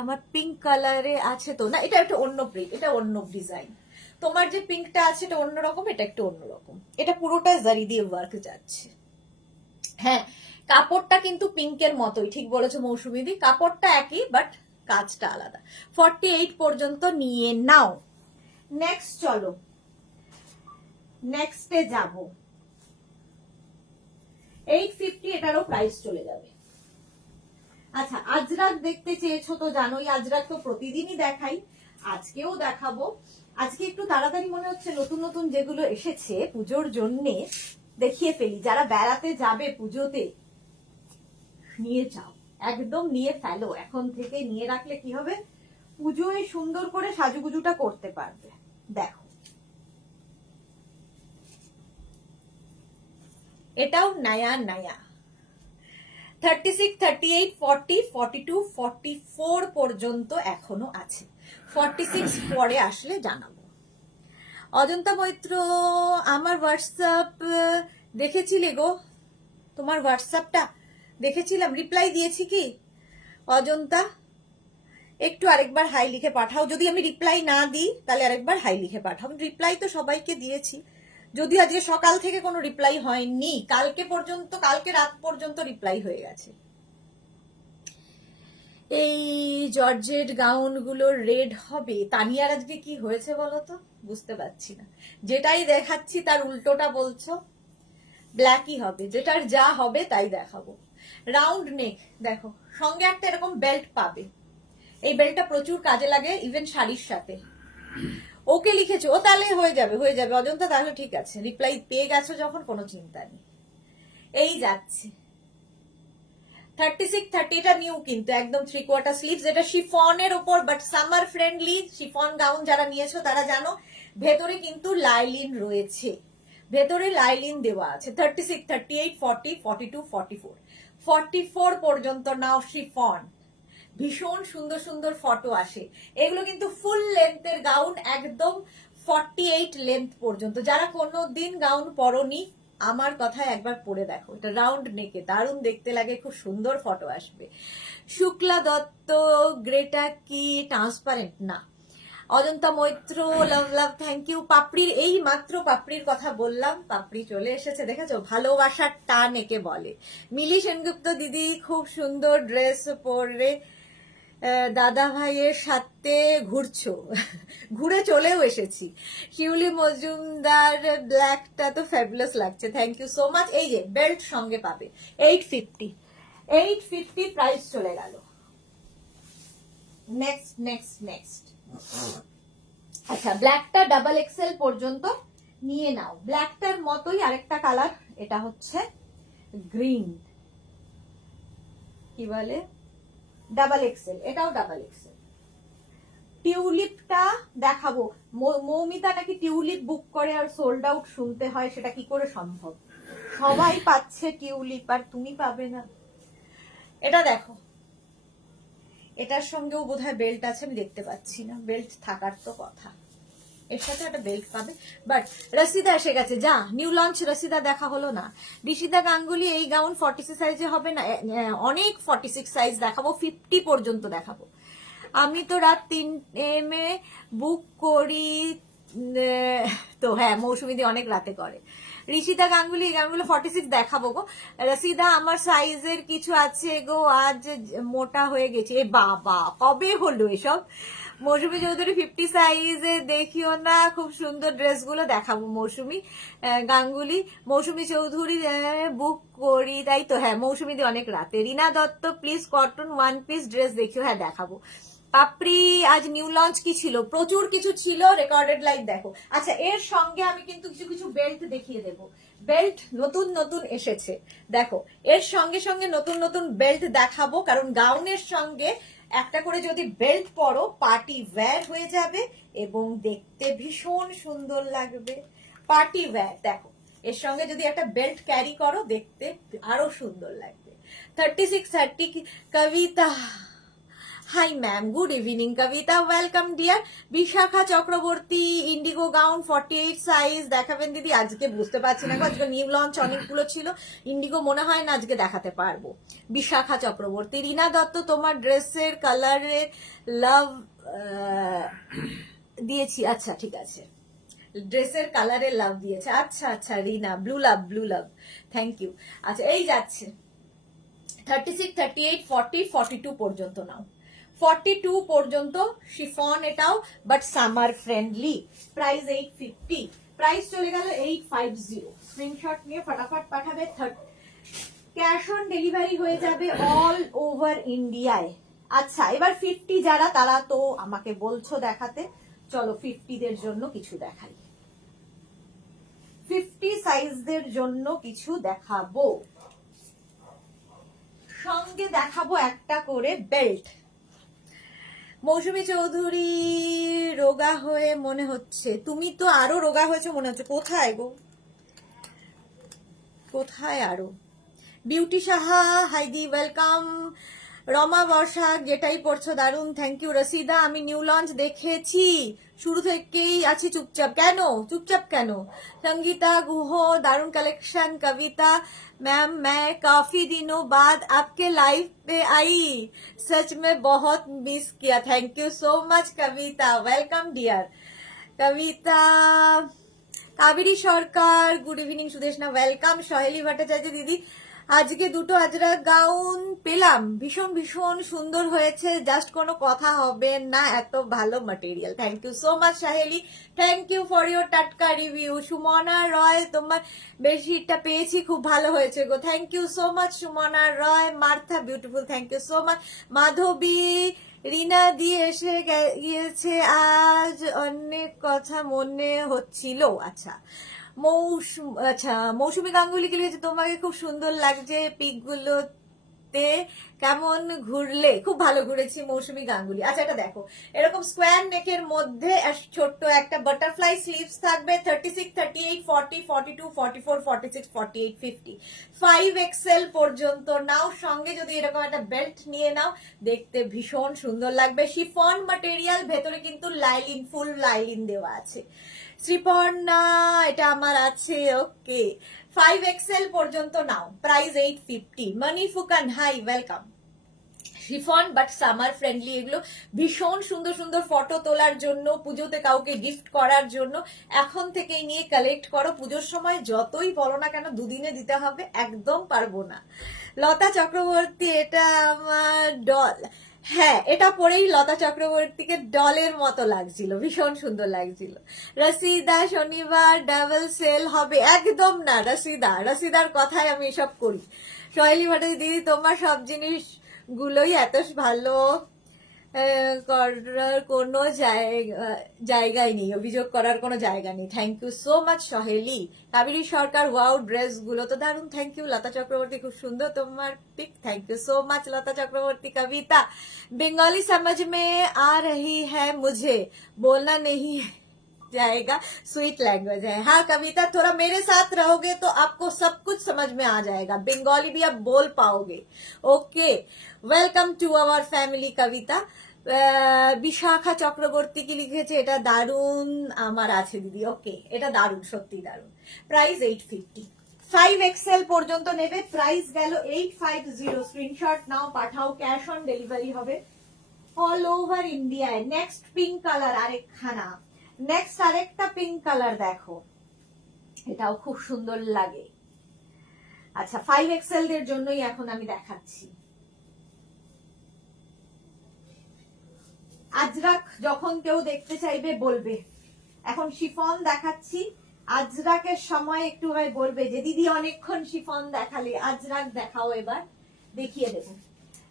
আমার পিঙ্ক কালারে আছে তো না, এটা একটা অন্য প্রিন্ট, এটা অন্য ডিজাইন। তোমার যে পিঙ্কটা আছে এটা অন্যরকম, এটা একটু অন্যরকম, এটা পুরোটা জারি দিয়ে ওয়ার্ক যাচ্ছে। হ্যাঁ, কাপড়টা কিন্তু পিঙ্কের মতোই, ঠিক বলেছো মৌসুমী দি, কাপড়টা একই বাট কাজটা আলাদা। 48 পর্যন্ত নিয়ে নাও। নেক্সট চলো, নেক্সটে যাব। 850, এটারও প্রাইস চলে যাবে। আচ্ছা, আজরাক দেখতে চেয়েছো তো জানোই, আজরাক তো প্রতিদিনই দেখাই, আজকেও দেখাবো। আজকে একটু তাড়াতাড়ি মনে হচ্ছে, নতুন নতুন যেগুলো এসেছে পুজোর জন্যে দেখিয়ে ফেলি। যারা বেড়াতে যাবে পুজোতে, নিয়ে যাও, একদম নিয়ে ফেলো, এখন থেকে নিয়ে রাখলে কি হবে, পুজোয় সুন্দর করে সাজুগুজুটা করতে পারবে। দেখো, এটাও নয়া নয়া। 36, 38, 40, 42, 44 পর্যন্ত এখনো আছে। 46 পরে আসলে জানাবো। অজন্তা মৈত্র, আমার হোয়াটসঅ্যাপ দেখেছিলে গো? তোমার হোয়াটসঅ্যাপটা দেখেছিলাম, রিপ্লাই দিয়েছি কি অজন্তা? একটু আরেকবার হাই লিখে পাঠাও, যদি আমি রিপ্লাই না দিই তাহলে আরেকবার হাই লিখে পাঠাও। রিপ্লাই তো সবাইকে দিয়েছি, যদি আজকে সকাল থেকে কোনো রিপ্লাই হয়নি, কালকে পর্যন্ত, কালকে রাত পর্যন্ত রিপ্লাই হয়ে গেছে। এই জর্জেট গাউন গুলো রেড হবে। তানিয়ার আজকে কি হয়েছে বলো তো, বুঝতে পারছি না, যেটাই দেখাচ্ছি তার উল্টোটা বলছো। ব্ল্যাকই হবে, যেটার যা হবে তাই দেখাবো। রাউন্ড নেক, দেখো সঙ্গে একটা এরকম বেল্ট পাবে, এই বেল্টটা প্রচুর কাজে লাগে ইভেন শাড়ির সাথে। ওকে লিখেছো, ও তাহলে হয়ে যাবে, হয়ে যাবে অজন্তা, তাহলে ঠিক আছে, রিপ্লাই পেয়ে গেছো যখন, কোনো চিন্তা নেই। এই যাচ্ছে 36, 30, এটা নিউ কিন্তু একদম 3/4 স্লিভস, এটা শিফনের ওপর, but summer friendly chiffon gown যারা নিয়েছো তারা জানো, ভেতরে কিন্তু লাইলিন রয়েছে, ভেতরে লাইলিন দেওয়া আছে। 36, 38, 40, 42, 44, 44 পর্যন্ত নাও শিফন। ভীষণ সুন্দর সুন্দর ফটো আসে, এগুলো কিন্তু ফুল লেন্থের গাউন, একদম 48 লেন্থ পর্যন্ত। যারা কোনোদিন গাউন পরনি, আমার কথায় একবার পরে দেখো, এটা রাউন্ড নেকে দারুণ দেখতে লাগে, খুব সুন্দর ফটো আসবে। শুক্লা দত্ত, গ্রেটা কি ট্রান্সপারেন্ট না? অজন্তা মৈত্র, লাভ লাভ, থ্যাংক ইউ। পাপড়ির, এই মাত্র পাপড়ির কথা বললাম, পাপড়ি চলে এসেছে, দেখেছো, ভালোবাসার টান একে বলে। মিলি সেনগুপ্ত দিদি, খুব সুন্দর ড্রেস পরে দাদা ভাইয়ের সাথে ঘুরছো, ঘুরে চলেও এসেছি। শিউলি মজুমদার, ব্ল্যাকটা তো ফ্যাবুলাস লাগছে, থ্যাংক ইউ সো মাচ। এই যে বেল্ট সঙ্গে পাবে। 850, 850 প্রাইস চলে গেল। Next next next. আচ্ছা, ব্ল্যাকটা ডাবল এক্সেল পর্যন্ত নিয়ে নাও। ব্ল্যাকটার মতোই আরেকটা কালার, এটা হচ্ছে গ্রিন, কি বলে, ডাবল এক্সেল, এটাও ডাবল এক্সেল। টিউলিপটা দেখাবো। মৌমিতা নাকি টিউলিপ বুক করে আর সোল্ড আউট শুনতে হয়, সেটা কি করে সম্ভব? সবাই পাচ্ছে টিউলিপ আর তুমি পাবে না। এটা দেখো, এটার সঙ্গেও বোধহয় বেল্ট আছে, আমি দেখতে পাচ্ছি না, বেল্ট থাকার তো কথা, এর সাথে একটা বেল্ট পাবে। বাট রসিদা এসে গেছে, যা নিউ লঞ্চ রসিদা দেখা হলো না। ঋষিতা গাঙ্গুলি, এই গাউন 46 সাইজে হবে না? অনেক 46 সাইজ দেখাবো, 50 পর্যন্ত দেখাবো। আমি তো রাত 3 বুক করি তো, হ্যাঁ মৌসুমীদি অনেক রাতে করে। ঋষিতা গাঙ্গুলি, এই গানগুলো 46 দেখাবো গো। রসিদা, আমার সাইজের কিছু আছে গো, আজ মোটা হয়ে গেছে। এ বাবা, কবে হলো এসব? মৌসুমী চৌধুরী, 50 সাইজে দেখিও না, খুব সুন্দর ড্রেসগুলো দেখাবো। মৌসুমী গাঙ্গুলি, মৌসুমী চৌধুরী, বুক করি, তাই তো, হ্যাঁ মৌসুমীদি অনেক রাতে। Rina Dutta, please cotton 1 piece dress দেখিও, হ্যাঁ দেখাবো। পাপড়ি, আজ নিউ লঞ্চ কি ছিল? প্রচুর কিছু ছিল, রেকর্ডেড লাইভ দেখো। আচ্ছা, এর সঙ্গে আমি কিন্তু কিছু কিছু বেল্ট দেখিয়ে দেবো, বেল্ট নতুন নতুন এসেছে, দেখো এর সঙ্গে সঙ্গে নতুন নতুন বেল্ট দেখাবো, কারণ গাউনের সঙ্গে একটা করে যদি বেল্ট পরো পার্টি ওয়্যার হয়ে যাবে এবং দেখতে ভীষণ সুন্দর লাগবে। পার্টি ওয়্যার দেখো, এর সঙ্গে যদি একটা বেল্ট ক্যারি করো দেখতে আরো সুন্দর লাগবে। 3630 Kavita, hi ma'am, good evening Kavita, welcome dear. Bishakha Chakraborty indigo gown 48 size দেখাবেন দিদি? আজকে বুঝতে পারছি না, আজকে নিউ লঞ্চ অনেকগুলো ছিল, ইন্ডিগো মনে হয় না আজকে দেখাতে পারবো। বিশাখা চক্রবর্তী। রীনা দত্ত, তোমার ড্রেসের কালারের লাভ দিয়েছি, আচ্ছা ঠিক আছে, ড্রেসের কালারে লাভ দিয়েছে, আচ্ছা আচ্ছা Rina, blue love, blue love, thank you. আচ্ছা এই যাচ্ছে 36, 38, 40, 42 পর্যন্ত নাও, 42 পর্যন্ত শিফন এটাও, but summer friendly. Price 850, price চলে গেল 850। স্ক্রিনশট নিয়ে ফটাফট পাঠাবে। ক্যাশ অন ডেলিভারি হয়ে যাবে অল ওভার ইন্ডিয়ায়। আচ্ছা এবার 50 যারা, তারা তো আমাকে বলছো দেখাতে, চলো 50 দের জন্য কিছু দেখাই, 50 সাইজদের জন্য কিছু দেখাবো। সঙ্গে দেখাবো একটা করে বেল্ট। মৌসুমী চৌধুরী, রোগা হয়ে মনে হচ্ছে, তুমি তো আরো রোগা হয়েছে মনে হচ্ছে, কোথায় গো, কোথায় আরো? বিউটি সাহা, হাইদি ওয়েলকাম। রমা বর্ষা, যেটাই পড়ছো দারুন, থ্যাংক ইউ। রসিদা, আমি নিউ লঞ্চ দেখেছি, শুরু থেকেই আছি চুপচাপ। কেন চুপচাপ কেন? संगीता गुह, दारुण कलेक्शन। कविता मैम, मैं काफी दिनों बाद आपके लाइव पे आई, सच में बहुत मिस किया। Thank you so much Kavita, welcome dear. Kavita, Kaveri Sarkar, good evening Sudeshna, welcome. Saheli Bhattacharya দিদি, আজকে দুটো আজরা গাউন পেলাম, ভীষণ ভীষণ সুন্দর হয়েছে, জাস্ট কোনো কথা হবে না, এত ভালো material. Thank you so much Saheli, thank you for your টাটকা রিভিউ। সুমনা রয়, তোমার বেশিটা পেয়েছি, খুব ভালো হয়েছে গো, thank you so much Sumana Roy. Martha beautiful, thank you so much. Madhabi, Rina দিয়ে এসে গিয়েছে, আজ অনেক কথা মনে হচ্ছিল। আচ্ছা মৌসুমী গাঙ্গুলিকে লিখেছে, তোমাকে খুব সুন্দর লাগছে পিকগুলোতে, কেমন ঘুরলে? খুব ভালো ঘুরেছি মৌসুমী গাঙ্গুলি। আচ্ছা এটা দেখো, এরকম স্কোয়ার নেকের মধ্যে ছোট্ট একটা বাটারফ্লাই স্লিভস থাকবে। 36, 38, 40, 42, 44, 46, 48, 50, 5XL পর্যন্ত নাও। সঙ্গে যদি এরকম একটা বেল্ট নিয়ে নাও দেখতে ভীষণ সুন্দর লাগবে। শিফন ম্যাটেরিয়াল, ভেতরে কিন্তু লাইলিন, ফুল লাইলিন দেওয়া আছে। শ্রীপর্ণা, এটা আমার আছে, ওকে। 5XL পর্যন্ত নাও, price 850। Moni Phukan, hi welcome. Chiffon but summer friendly, এগুলো ভীষণ সুন্দর সুন্দর ফটো তোলার জন্য, পুজোতে কাউকে গিফট করার জন্য এখন থেকেই নিয়ে কালেক্ট করো, পুজোর সময় যতই বলো না কেন দুদিনে দিতে হবে, একদম পারবো না। লতা চক্রবর্তী, এটা আমার ডল, হ্যাঁ এটা পরেই লতা চক্রবর্তীকে ডলের মতো লাগছিল, ভীষণ সুন্দর লাগছিল। রসিদা, শনিবার ডাবল সেল হবে? একদম না রসিদা, রসিদার কথায় আমি এসব করি। সোহেলি ভট্টাচার্য দিদি, তোমার সব জিনিস গুলোই এত ভালো, করার কোনো জায়গায় নেই, অভিযোগ করার কোনো জায়গা নেই। Thank you so much Saheli. Kaveri Sarkar, wow dress গুলো তো দারুন, থ্যাংক ইউ। লতা চক্রবর্তী, খুব সুন্দর তোমার pic, thank you so much Lata Chakraborty. Kavita, Bengali समझ में आ रही है मुझे, बोलना नहीं जाएगा, स्वीट लैंग्वेज है। हाँ कविता, थोड़ा मेरे साथ रहोगे तो आपको सब कुछ समझ में आ जाएगा, बंगाली भी आप बोल पाओगे। Okay, welcome to our family. Kavita, Bishakha Chakraborty কি লিখেছে, এটা দারুন, আমার আছে দিদি, ওকে এটা দারুন, সত্যি দারুন। প্রাইস 850, 5XL পর্যন্ত নেবে, প্রাইস গেল 850। স্ক্রিনশট নাও, পাঠাও, ক্যাশ অন ডেলিভারি হবে অল ওভার ইন্ডিয়ায়। নেক্সট পিঙ্ক কালার আরেকখানা, নেক্সট আরেকটা পিঙ্ক কালার দেখো, এটাও খুব সুন্দর লাগে। আচ্ছা 5XL দের জন্যই এখন আমি দেখাচ্ছি। আজরাক যখন কেউ দেখতে চাইবে বলবে, এখন শিফন দেখাচ্ছি, আজরাকের সময় একটু ভাই বলবে যে দিদি অনেকক্ষণ শিফন দেখালে, আজরাক দেখাও, এবার দেখিয়ে দেবো।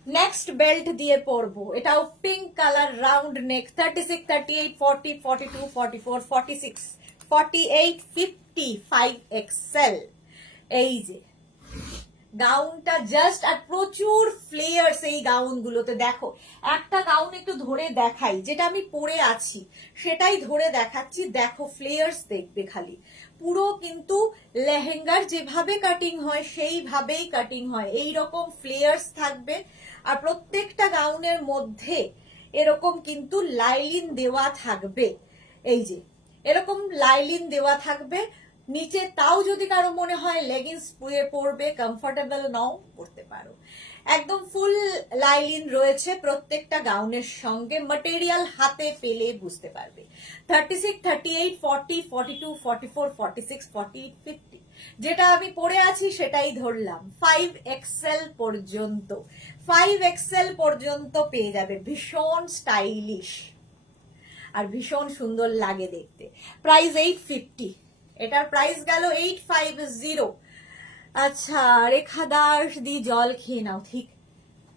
নেক্সট বেল্ট দিয়ে পরবো, এটাও pink colour, round neck. 36, 38, 40, 42, 44, 46, 48, 50, 5XL। এই যে গাউনটা জাস্ট, আর প্রচুর ফ্লেয়ার্স এই গাউনগুলোতে। দেখো একটা গাউন একটু ধরে দেখাই, যেটা আমি পরে আছি সেটাই ধরে দেখাচ্ছি। দেখো ফ্লেয়ার্স দেখবে খালি, পুরো কিন্তু লেহেঙ্গার যেভাবে কাটিং হয় সেইভাবেই কাটিং হয়, এই রকম ফ্লেয়ার্স থাকবে। আর প্রত্যেকটা গাউনের মধ্যে এরকম কিন্তু লাইলিন দেওয়া থাকবে, এই যে এরকম লাইলিন দেওয়া থাকবে নিচে। তাও যদি কারো মনে হয় লেগিংস পরবে, কমফোর্টেবল নাও পরতে পারো। একদম ফুল লাইলিন রয়েছে প্রত্যেকটা গাউনের সঙ্গে, ম্যাটেরিয়াল হাতে পেলে বুঝতে পারবে। 36, 38, 40, 42, 44, 46, 48, 50 যেটা আমি পরে আছি সেটাই ধরলাম। 5XL পর্যন্ত, 5XL পর্যন্ত পেয়ে যাবে। ভীষণ স্টাইলিশ আর ভীষণ সুন্দর লাগে দেখতে। প্রাইস 850, এটার প্রাইস গেল 850। আচ্ছা, রেখা দাস দি জল খেয়ে নাও। ঠিক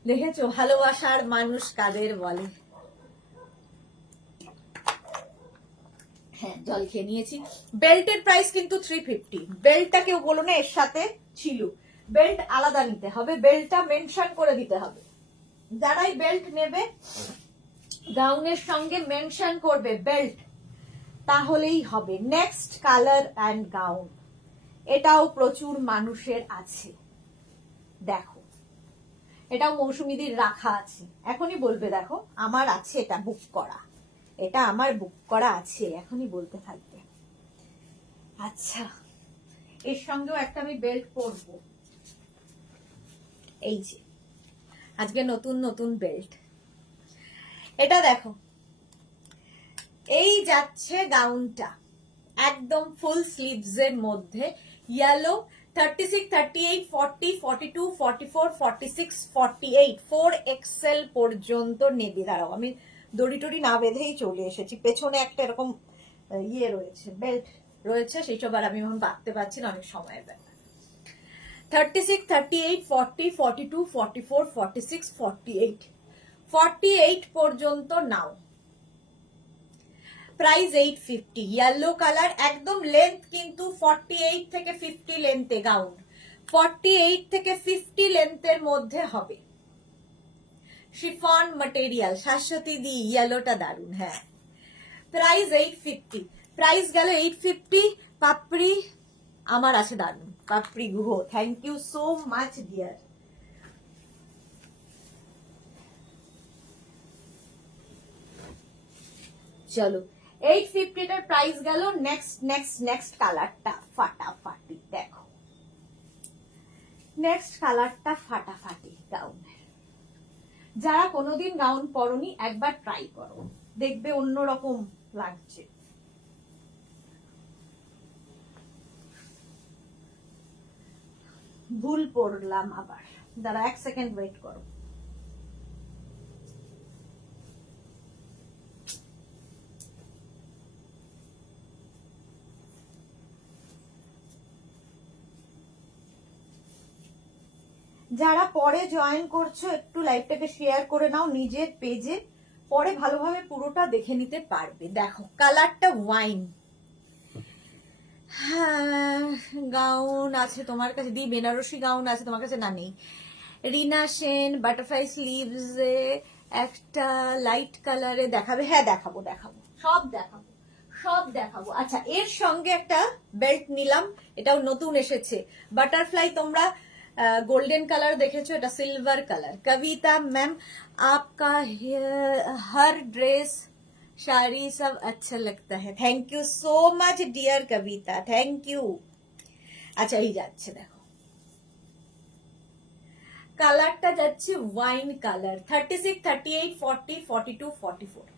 দেখেছো ভালোবাসার মানুষ কাদের বলে। হ্যাঁ, জল খেয়ে নিয়েছি। বেল্টের প্রাইস কিন্তু 350। বেল্টটা কেউ বলো না এর সাথে ছিল, বেল্ট আলাদা নিতে হবে, বেল্টটা মেনশন করে দিতে হবে। যারাই বেল্ট নেবে গাউনের সঙ্গে মেনশন করবে বেল্ট, তাহলেই হবে। নেক্সট কালার অ্যান্ড গাউন, এটাও প্রচুর মানুষের আছে। দেখো এটাও মৌসুমীদের রাখা আছে, এখনই বলবে দেখো আমার আছে, এটা বুক করা, এটা আমার বুক করা আছে, এখনই বলতে থাকবে। আচ্ছা, এর সঙ্গেও একটা আমি বেল্ট পরবো, এই যে আজকে নতুন নতুন বেল্ট। এটা দেখো, এই যাচ্ছে গাউনটা একদম ফুল স্লিভস এর মধ্যে, ইয়েলো। 36, 38, 40, 42, 44, 46, 48, 4XL পর্যন্ত নেবে। দাঁড়াও আমি দড়ি টড়ি না বেঁধেই চলে এসেছি, পেছনে একটা এরকম ইয়ে রয়েছে, বেল্ট রয়েছে, সেই সব আর আমি এখন বাঁধতে পারছি না, অনেক সময়ের ব্যাপার। 36, 38, 40, 42, 44, 46, 48, 48 পর্যন্ত নাও। প্রাইস 850। ইয়েলো কালার, একদম লেন্থ কিন্তু 48 থেকে 50 লেন্থে গাউন, 48 থেকে 50 লেন্থের মধ্যে হবে। শিফন ম্যাটেরিয়াল, শাশ্বতী দি ইয়েলোটা দারুন। হ্যাঁ, প্রাইস 850। প্রাইস গেল 850। পাপড়ি আমার আছে দারুন, Papri Guha, thank you so much dear. চলো 850 টার প্রাইস গেল। নেক্সট নেক্সট নেক্সট কালারটা ফাটাফাটি, দেখো নেক্সট কালারটা ফাটাফাটি গাউনের। যারা কোনোদিন গাউন পরনি একবার ট্রাই করো, দেখবে অন্যরকম লাগছে। ভুল পরলাম আবার, দাঁড়া 1 সেকেন্ড ওয়েট করো। যারা পরে জয়েন করছো একটু লাইভটাকে শেয়ার করে নাও নিজের পেজে, পরে ভালোভাবে পুরোটা দেখে নিতে পারবে। দেখো কালারটা ওয়াইন। হ্যাঁ, গাউন আছে তোমার কাছে, দি বেনারসি গাউন আছে তোমার কাছে না? নেই। রিনা সেন বাটারফ্লাই স্লিভস এ একটা লাইট কালারে দেখাবে? হ্যাঁ দেখাবো, দেখাবো, সব দেখাবো, সব দেখাবো। আচ্ছা, এর সঙ্গে একটা বেল্ট নিলাম, এটাও নতুন এসেছে বাটারফ্লাই। তোমরা गोल्डन कलर देखेছো, এটা সিলভার কালার। कविता मैम आपका हर ड्रेस साड़ी सब अच्छा लगता है, thank you so much dear Kavita, thank you. আচ্ছা, এই যাচ্ছে দেখো কালারটা যাচ্ছে ওয়াইন কালার। 36, 38, 40, 42, 44,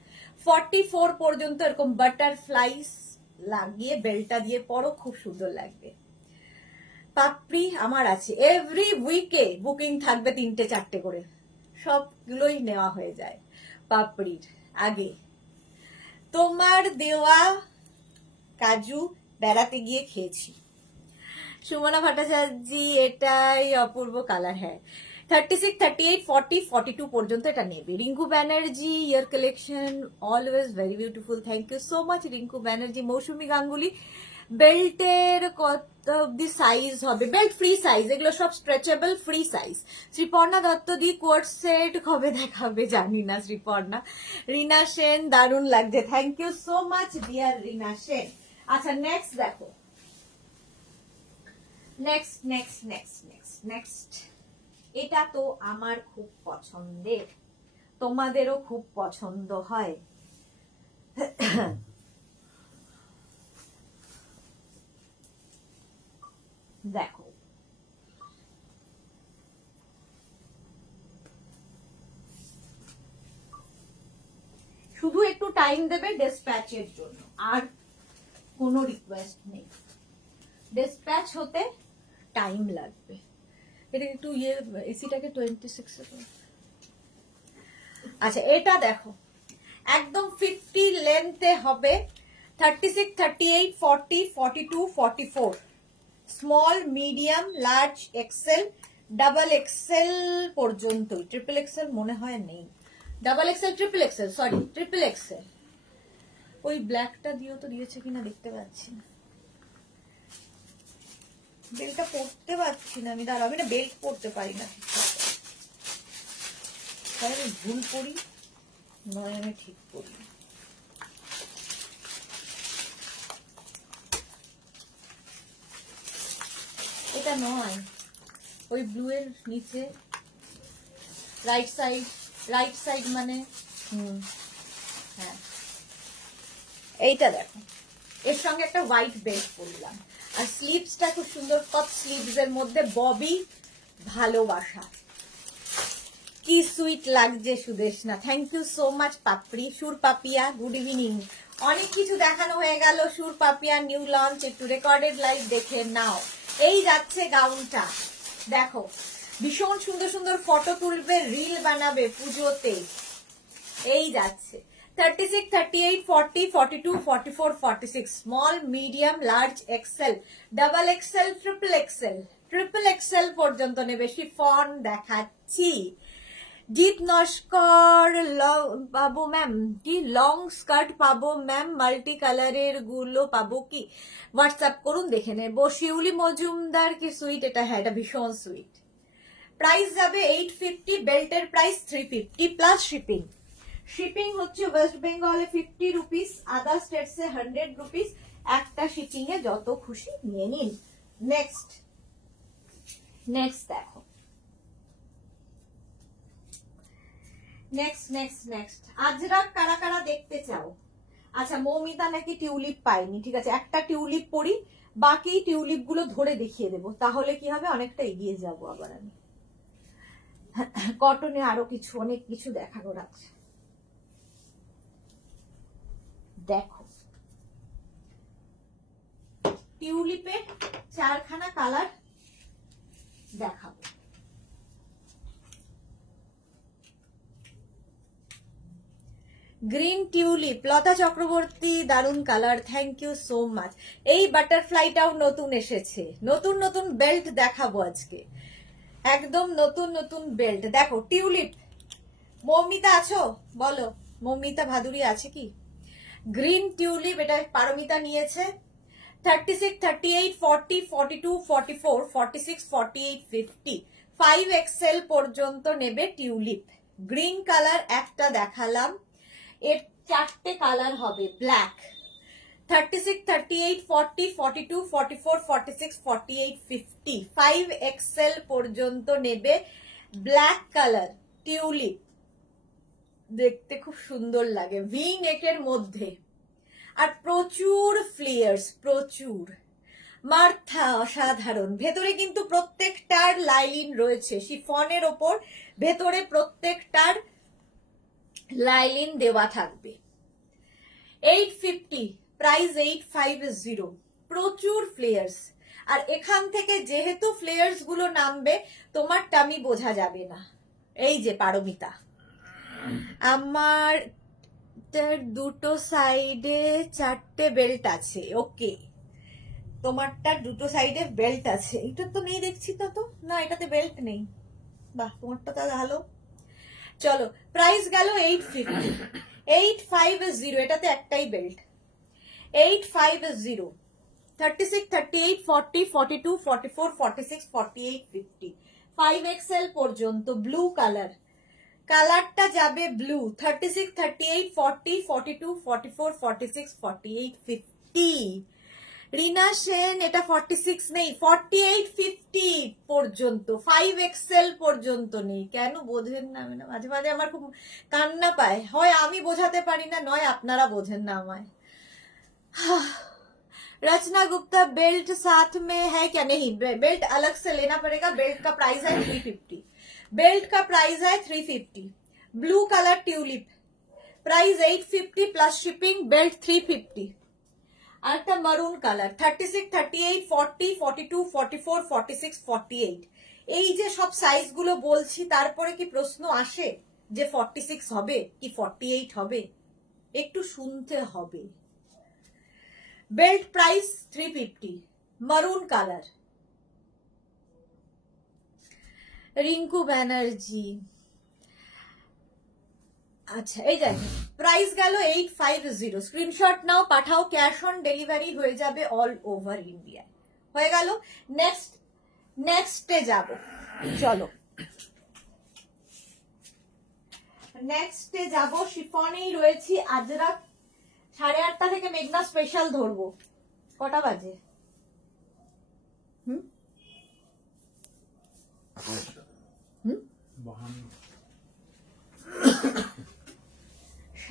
44 পর্যন্ত এরকম বাটারফ্লাইস লাগিয়ে বেল্টটা দিয়ে পরো, খুব সুন্দর লাগবে। পাপড়ি আমার আছে, এভরি উইকে বুকিং থাকবে 3-4 করে, সবগুলোই নেওয়া হয়ে যায় পাপড়ির আগে। তোমার দেওয়া কাজু বেড়াতে গিয়ে খেয়েছি। সুমনা ভট্টাচার্য, এটাই অপূর্ব কালার। হ্যাঁ, 36, 38, 40, 42 পর্যন্ত এটা নেবে। Rinku Banerjee, your collection always very beautiful, thank you so much Rinku Banerjee. Mousumi Ganguly, বেল্টের কত অব্দি সাইজ হবে? বেল্ট ফ্রি সাইজ, এগুলো সব stretchable free size. Sriparna Dutta দি কোয়ার্ট সেট কবে দেখাবে জানি না শ্রীপর্ণা। রিনা সেন দারুণ লাগছে, thank you so much dear Rina Sen. আচ্ছা নেক্সট দেখো, next next next next next এটা তো আমার খুব পছন্দের, তোমাদেরও খুব পছন্দ হয়। দেখো শুধু একটু টাইম দেবে ডিসপ্যাচের জন্য, আর কোনো রিকোয়েস্ট নেই। ডিসপ্যাচ হতে টাইম লাগবে। এটা একটু এসিটাকে 26 এ। আচ্ছা এটা দেখো একদম 50 লেন্থে হবে, 36, 38, 40, 42, 44, small, medium, large, XL, double XL পর্যন্ত। ট্রিপল এক্সেল মনে হয় নেই, double XL, triple XL, sorry triple XL. ওই ব্ল্যাকটা দিয়েও তো দিয়েছে কিনা দেখতে পাচ্ছি না, বেল্টটা পরতে পারছি না আমি, দাঁড়াও আমি না বেল্ট পরতে পারি না, আমি ভুল করি নয় আমি ঠিক করি। এটা নয়, ওই ব্লু এর নিচে রাইট সাইড, রাইট সাইড মানে হ্যাঁ এইটা দেখো, এর সঙ্গে একটা হোয়াইট বেল্ট পরলাম, আর স্লিভসটা খুব সুন্দর কট স্লিভস এর মধ্যে ববি, ভালোবাসা। কি সুইট লাগছে Sudeshna, thank you so much Papri. Sur Papiya good evening. অনেক কিছু দেখানো হয়ে গেল, সুর পাপিয়া নিউ লঞ্চ, একটু রেকর্ডেড লাইভ দেখে নাও। এই যাচ্ছে গাউনটা, দেখো ভীষণ সুন্দর সুন্দর ফটো তুলবে, রিল বানাবে পুজোতে। এই যাচ্ছে 36, 38, 40, 42, 44, 46, small, medium, large, XL, double XL, triple XL, triple XL পর্যন্ত নেবে। শিফন দেখাচ্ছি। জিৎ নস্কর পাবো ম্যাম কি? লং স্কার্ট পাবো ম্যাম, মাল্টি কালারের গুলো পাবো কি? হোয়াটসঅ্যাপ করুন দেখে নেবো। শিউলি মজুমদার কি সুইট এটা? হ্যাঁ এটা ভীষণ সুইট। প্রাইস যাবে 850, বেল্টের প্রাইস 350 প্লাস শিপিং। শিপিং হচ্ছে ওয়েস্ট বেঙ্গলে 50 রুপিস, আদার স্টেটসে 100 রুপিস। একটা শিপিং এ যত খুশি নিয়ে নিন। নেক্সট নেক্সট দেখো, নেক্সট নেক্সট নেক্সট আজরাক কারা কারা দেখতে চাও? আচ্ছা মৌমিতা নাকি টিউলিপ পাইনি, ঠিক আছে একটা টিউলিপ পরি, বাকি টিউলিপ গুলো ধরে দেখিয়ে দেবো, তাহলে কি হবে অনেকটা এগিয়ে যাব। আবার আমি কটনে আরো কিছু অনেক কিছু দেখানোর আছে। দেখো টিউলিপের 4খানা কালার দেখাবো। গ্রিন টিউলিপ, লতা চক্রবর্তী দারুন colour, thank you so much. এই বাটারফ্লাইটাও নতুন এসেছে, নতুন নতুন বেল্ট দেখাবো আজকে, একদম নতুন নতুন বেল্ট। দেখো টিউলিপ, মৌমিতা আছো বলো, মৌমিতা ভাদুরী আছে কি? গ্রিন টিউলিপ, এটা পারমিতা নিয়েছে। 36, 38, 40, 42, 44, 46, 48, 50, 5XL পর্যন্ত নেবে টিউলিপ। গ্রিন কালার একটা দেখালাম, এর 4টে কালার হবে। ব্ল্যাক 36, 38, 40, 42, 44, 46, 48, 50, 5XL পর্যন্ত নেবে। ব্ল্যাক কালার টিউলিপ, দেখতে খুব সুন্দর লাগে, ভি নেকের মধ্যে, আর প্রচুর ফ্লেয়ার্স, প্রচুর মার্থা অসাধারণ। ভেতরে কিন্তু প্রত্যেকটার লাইলিন রয়েছে, শিফনের ওপর ভেতরে প্রত্যেকটার লাইলিন দেওয়া থাকবে। 850 প্রাইস, 850, প্রচুর ফ্লেয়ার্স। আর এখান থেকে যেহেতু ফ্লেয়ার্স গুলো নামবে তোমার টামি বোঝা যাবে না। এই যে পারমিতা, আমার দুটো সাইডে 4টে বেল্ট আছে, ওকে তোমারটা দুটো সাইডে বেল্ট আছে, এটা তো নেই দেখছি তো, না এটাতে বেল্ট নেই, বাহ তোমারটা তো ভালো। চলো প্রাইস গেল 850, 850, এটাতে একটাই বেল্ট, 850। 36, 38, 40, 42, 44, 46, 48, 50, 5XL পর্যন্ত ব্লু কালার, কালারটা যাবে ব্লু। 36, 38, 40, 42, 44, 46, 48, 50। রিনা সেন, এটা 46 নেই, 48, 50 পর্যন্ত, 5XL পর্যন্ত নেই। কেন বোঝেন না? মাঝে মাঝে আমার খুব কান্না পায়, হয় আমি বোঝাতে পারি না, নয় আপনারা বোঝেন না আমায়। रचना गुप्ता, बेल्ट साथ में है क्या? नहीं, बेल्ट अलग से लेना पड़ेगा। बेल्ट का प्राइस है 350, बेल्ट का प्राइस है 350। Blue colour tulip, price 850 plus shipping, belt 350। আর একটা মারুন কালার, 36, 38, 40, 42, 44, 46, 48। এই যে সব সাইজ গুলো বলছি, তারপরে কি প্রশ্ন আসে যে 46 হবে কি 48 হবে? একটু শুনতে হবে। বেল্ট প্রাইস 350, মারুন কালার। রিঙ্কু ব্যানার্জি, আচ্ছা এই যাই, প্রাইস গেল 850। স্ক্রিনশট নাও, পাঠাও, ক্যাশ অন ডেলিভারি হয়ে যাবে অল ওভার ইন্ডিয়া। হয়ে গেল। নেক্সটে যাব, চলো নেক্সটে যাব। শিফনেই রয়েছি আজরাক, 8:30 থেকে মেঘনা স্পেশাল ধরবো। কটা বাজে?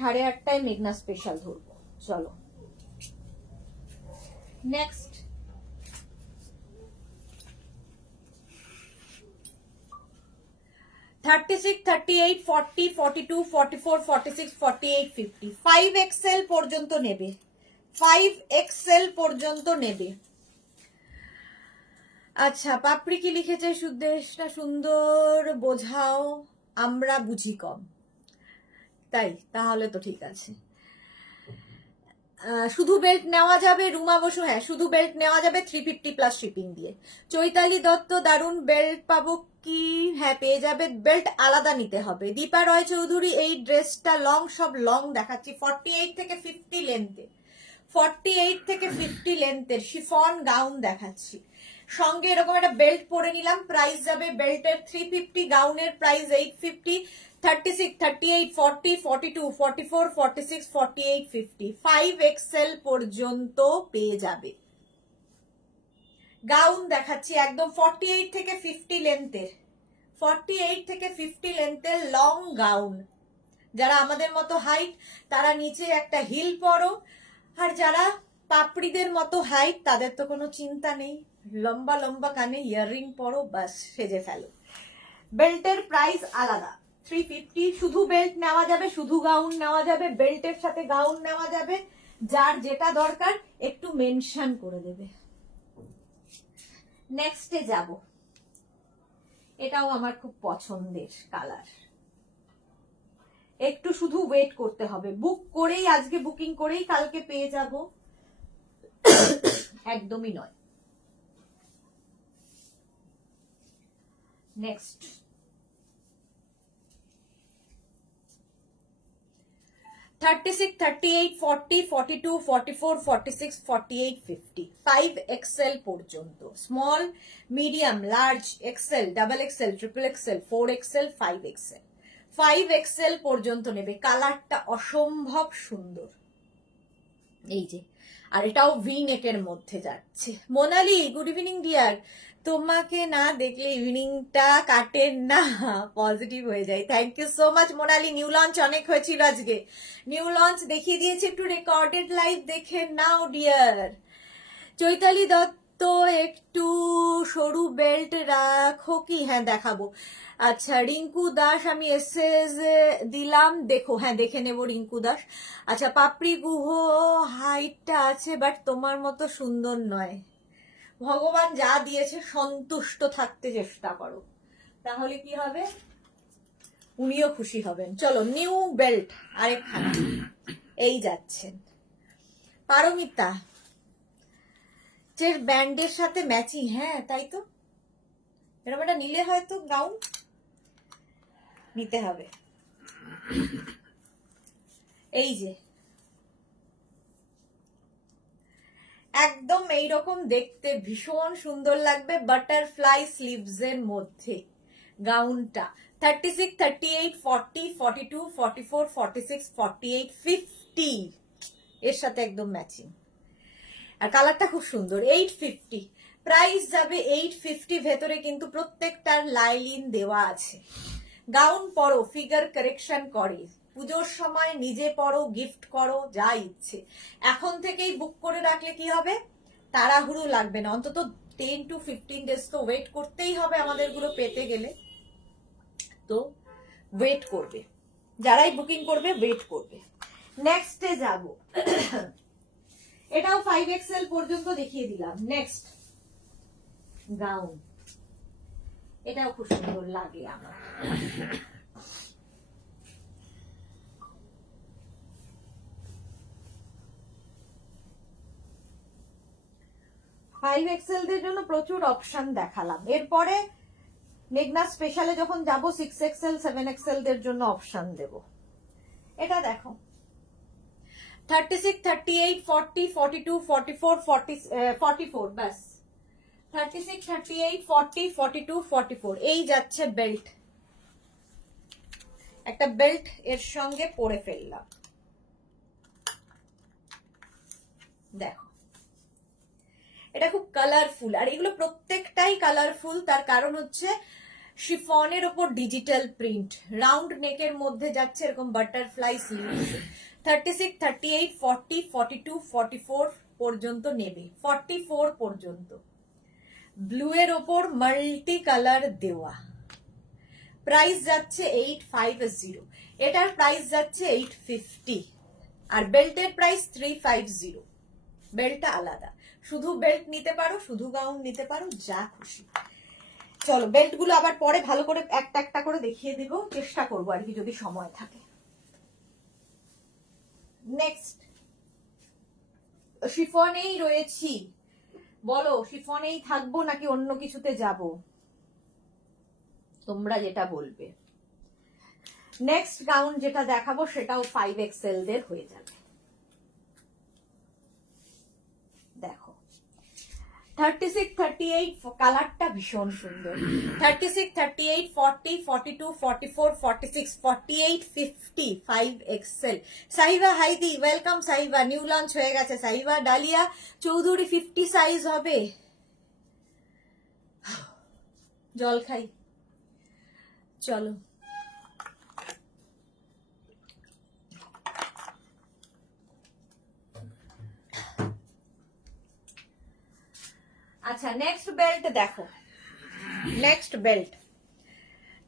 8:30টায় মেঘনা স্পেশাল ধরবো। চলো নেক্সট। $36, 38, 40, 42, 44, 46, 48, 50, 5XL পর্যন্ত নেবে, 5XL পর্যন্ত নেবে। আচ্ছা, পাপড়ি কি লিখেছে? সুদেশটা সুন্দর বোঝাও, আমরা বুঝি কম। তাই তাহলে তো ঠিক আছে। শুধু বেল্ট নেওয়া যাবে, রুমা বসু, হ্যাঁ শুধু বেল্ট নেওয়া যাবে 350 প্লাস শিপিং দিয়ে। চৈতালি দত্ত, দারুন বেল্ট পাবো কি? হ্যাঁ পেয়ে যাবে, বেল্ট আলাদা নিতে হবে। দীপা রয় চৌধুরী, এই ড্রেসটা লং, সব লং দেখাচ্ছি, 48 থেকে 50 লেন্থে, 48 থেকে 50 লেন্থের শিফন গাউন দেখাচ্ছি। সঙ্গে এরকম একটা বেল্ট পরে নিলাম, প্রাইস যাবে বেল্টের 350, গাউনের প্রাইস 850। 36, 38, 40, 42, 44, 46, 48, 50, 5XL পর্যন্ত পেয়ে যাবে। গাউন দেখাচ্ছি একদম 48 থেকে 50 লেন্থের, 48 থেকে 50 লেন্থের লং গাউন। যারা আমাদের মতো হাইট তারা নিচে একটা হিল পরো, আর যারা পাপড়িদের মতো হাইট তাদের তো কোনো চিন্তা নেই, লম্বা লম্বা কানে ইয়াররিং পরো, বাস সেজে ফেলো। বেল্টের প্রাইস আলাদা, 350। শুধু বেল্ট নেওয়া যাবে, শুধু গাউন নেওয়া যাবে, বেল্টের সাথে গাউন নেওয়া যাবে, যার যেটা দরকার একটু মেনশন করে দেবে। নেক্সটে যাব, এটাও আমার খুব পছন্দের কালার। একটু শুধু ওয়েট করতে হবে, বুক করেই, আজকে বুকিং করেই কালকে পেয়ে যাব, একদমই নয়। নেক্সট, $36, 38, 40, 42, 44, 46, 48, 50, 5XL পর্যন্ত, small, medium, large, XL, double XL, triple XL, 4XL, 5XL, 5XL পর্যন্ত নেবে। কালারটা অসম্ভব সুন্দর, এই যে, আর এটাও ভি নেকের মধ্যে যাচ্ছে। মোনালি, গুড ইভিনিং ডিয়ার, তোমাকে না দেখলে ইভিনিংটা কাটে না, পজিটিভ হয়ে যায়। Thank you so much Monali. New launch অনেক হয়েছিল আজকে, নিউ লঞ্চ দেখিয়ে দিয়েছি, একটু রেকর্ডেড লাইভ দেখে নাও ডিয়ার। চৈতালি দত্ত, একটু সরু বেল্ট রাখো কি? হ্যাঁ দেখাবো। আচ্ছা, রিঙ্কু দাস, আমি এসএস দিলাম, দেখো, হ্যাঁ দেখে নেব রিঙ্কু দাস। আচ্ছা, পাপড়ি গুহ, হাইটটা আছে বাট তোমার মতো সুন্দর নয়। ভগবান যা দিয়েছে সন্তুষ্ট থাকতে চেষ্টা করো, তাহলে কি হবে, উনিও খুশি হবেন। চলো নিউ বেল্ট আরেকখানা, এই যাচ্ছেন পারমিতা, যে ব্যান্ডের সাথে ম্যাচিং, হ্যাঁ তাই তো, এরকম একটা নিলে হয়তো গাউন নিতে হবে। এই যে একদম এইরকম দেখতে ভীষণ সুন্দর লাগবে, বাটারফ্লাই স্লিভস এর মধ্যে গাউনটা। 36, 38, 40, 42, 44, 46, 48, 50 এর সাথে একদম ম্যাচিং। আর কালারটা খুব সুন্দর। 850 প্রাইস যাবে 850। ভেতরে কিন্তু প্রত্যেকটার লাইলিন দেওয়া আছে। গাউন পরো, ফিগার কারেকশন করে, পুজোর সময় নিজে পরো, গিফট করো, যা ইচ্ছে। এখন থেকেই বুক করে রাখলে কি হবে, তাড়াহুড়ো লাগবে না। অন্তত 10 to 15 ডেজ তো ওয়েট করতেই হবে আমাদেরগুলো পেতে গেলে। তো ওয়েট করবে, যারাই বুকিং করবে ওয়েট করবে। নেক্সটে যাব, এটাও 5XL পর্যন্ত দেখিয়ে দিলাম। নেক্সট গাউন, এটাও খুব সুন্দর লাগে আমার। ফাইভ এক্সেল দের জন্য প্রচুর অপশন দেখালাম। এরপরে মেঘনা স্পেশালে যখন যাব 6XL 7XL দের জন্য অপশন দেব। এটা দেখো 36, 38, 40, 42, 44, 44 ব্যাস। 36, 38, 40, 42, 44 এই যাচ্ছে বেল্ট। একটা বেল্ট এর সঙ্গে পরে ফেললাম, দেখো এটা খুব কালারফুল। আর এগুলো প্রত্যেকটাই কালারফুল, তার কারণ হচ্ছে শিফনের ওপর ডিজিটাল প্রিন্ট, রাউন্ড নেকের মধ্যে যাচ্ছে এরকম বাটারফ্লাই স্লিভস। 36, 38, 40, 42, 44 পর্যন্ত নেবে, 44 পর্যন্ত। ব্লু এর ওপর মাল্টি কালার দেওয়া। প্রাইস যাচ্ছে 850, এটার প্রাইস যাচ্ছে 850। আর বেল্টের প্রাইস 350। বেল্টটা আলাদা, শুধু বেল্ট নিতে পারো, শুধু গাউন নিতে পারো, যা খুশি। চলো বেল্ট গুলো আবার পরে ভালো করে একটা একটা করে দেখিয়ে দিব, চেষ্টা করবো আর কি যদি সময় থাকে। নেক্সট শিফনেই রয়েছি, বলো শিফনেই থাকবো নাকি অন্য কিছুতে যাব, তোমরা যেটা বলবে। নেক্সট গাউন যেটা দেখাবো সেটাও 5XL দের হয়ে যাবে। দেখো 36, 38 কালারটা ভীষণ সুন্দর। 36, 38, 40, 42, 44, 46, 48, 50 5XL। সাহিবা হাইদি ওয়েলকাম। সাহিবা নিউ লঞ্চ হয়ে গেছে। সাহিবা ডালিয়া চৌধুরী 50 সাইজ হবে। জল খাই, চলো। আচ্ছা নেক্সট বেল্ট দেখো, নেক্সট বেল্ট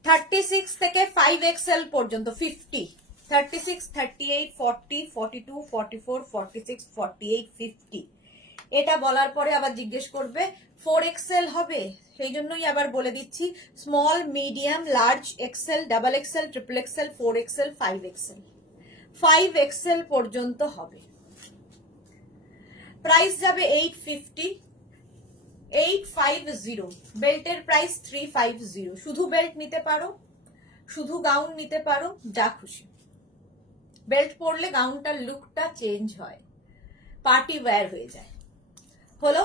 36 থেকে 5XL পর্যন্ত 50, 36, 38, 40, 42, 44, 46, 48, 50। এটা বলার পরে আবার জিজ্ঞেস করবে 4XL হবে, সেই জন্যই আবার বলে দিচ্ছি small, medium, large, XL, double XL, triple XL, 4XL, 5XL। 5XL পর্যন্ত হবে। প্রাইস যাবে 850, 850। বেল্টের প্রাইস 350। শুধু বেল্ট নিতে পারো, শুধু গাউন নিতে পারো, যা খুশি। বেল্ট পরলে গাউনটার লুকটা চেঞ্জ হয়, পার্টি ওয়্যার হয়ে যায়। হলো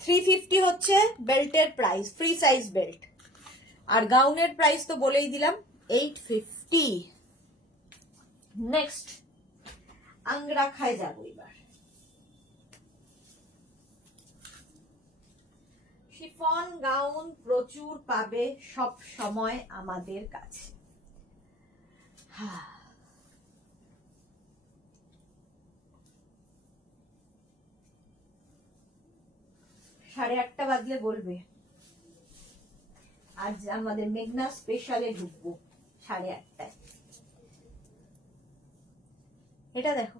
350 হচ্ছে বেল্টের প্রাইস, ফ্রি সাইজ বেল্ট। আর গাউনের প্রাইস তো বলেই দিলাম 850। নেক্সট আংরাখায় যাবো এবার। শিফন গাউন প্রচুর পাবে সব সময় আমাদের কাছে। সাড়ে 8টা বাজলে বলবে, আজ আমাদের মেঘনা স্পেশালে ঢুকবো 8:30টায়। এটা দেখো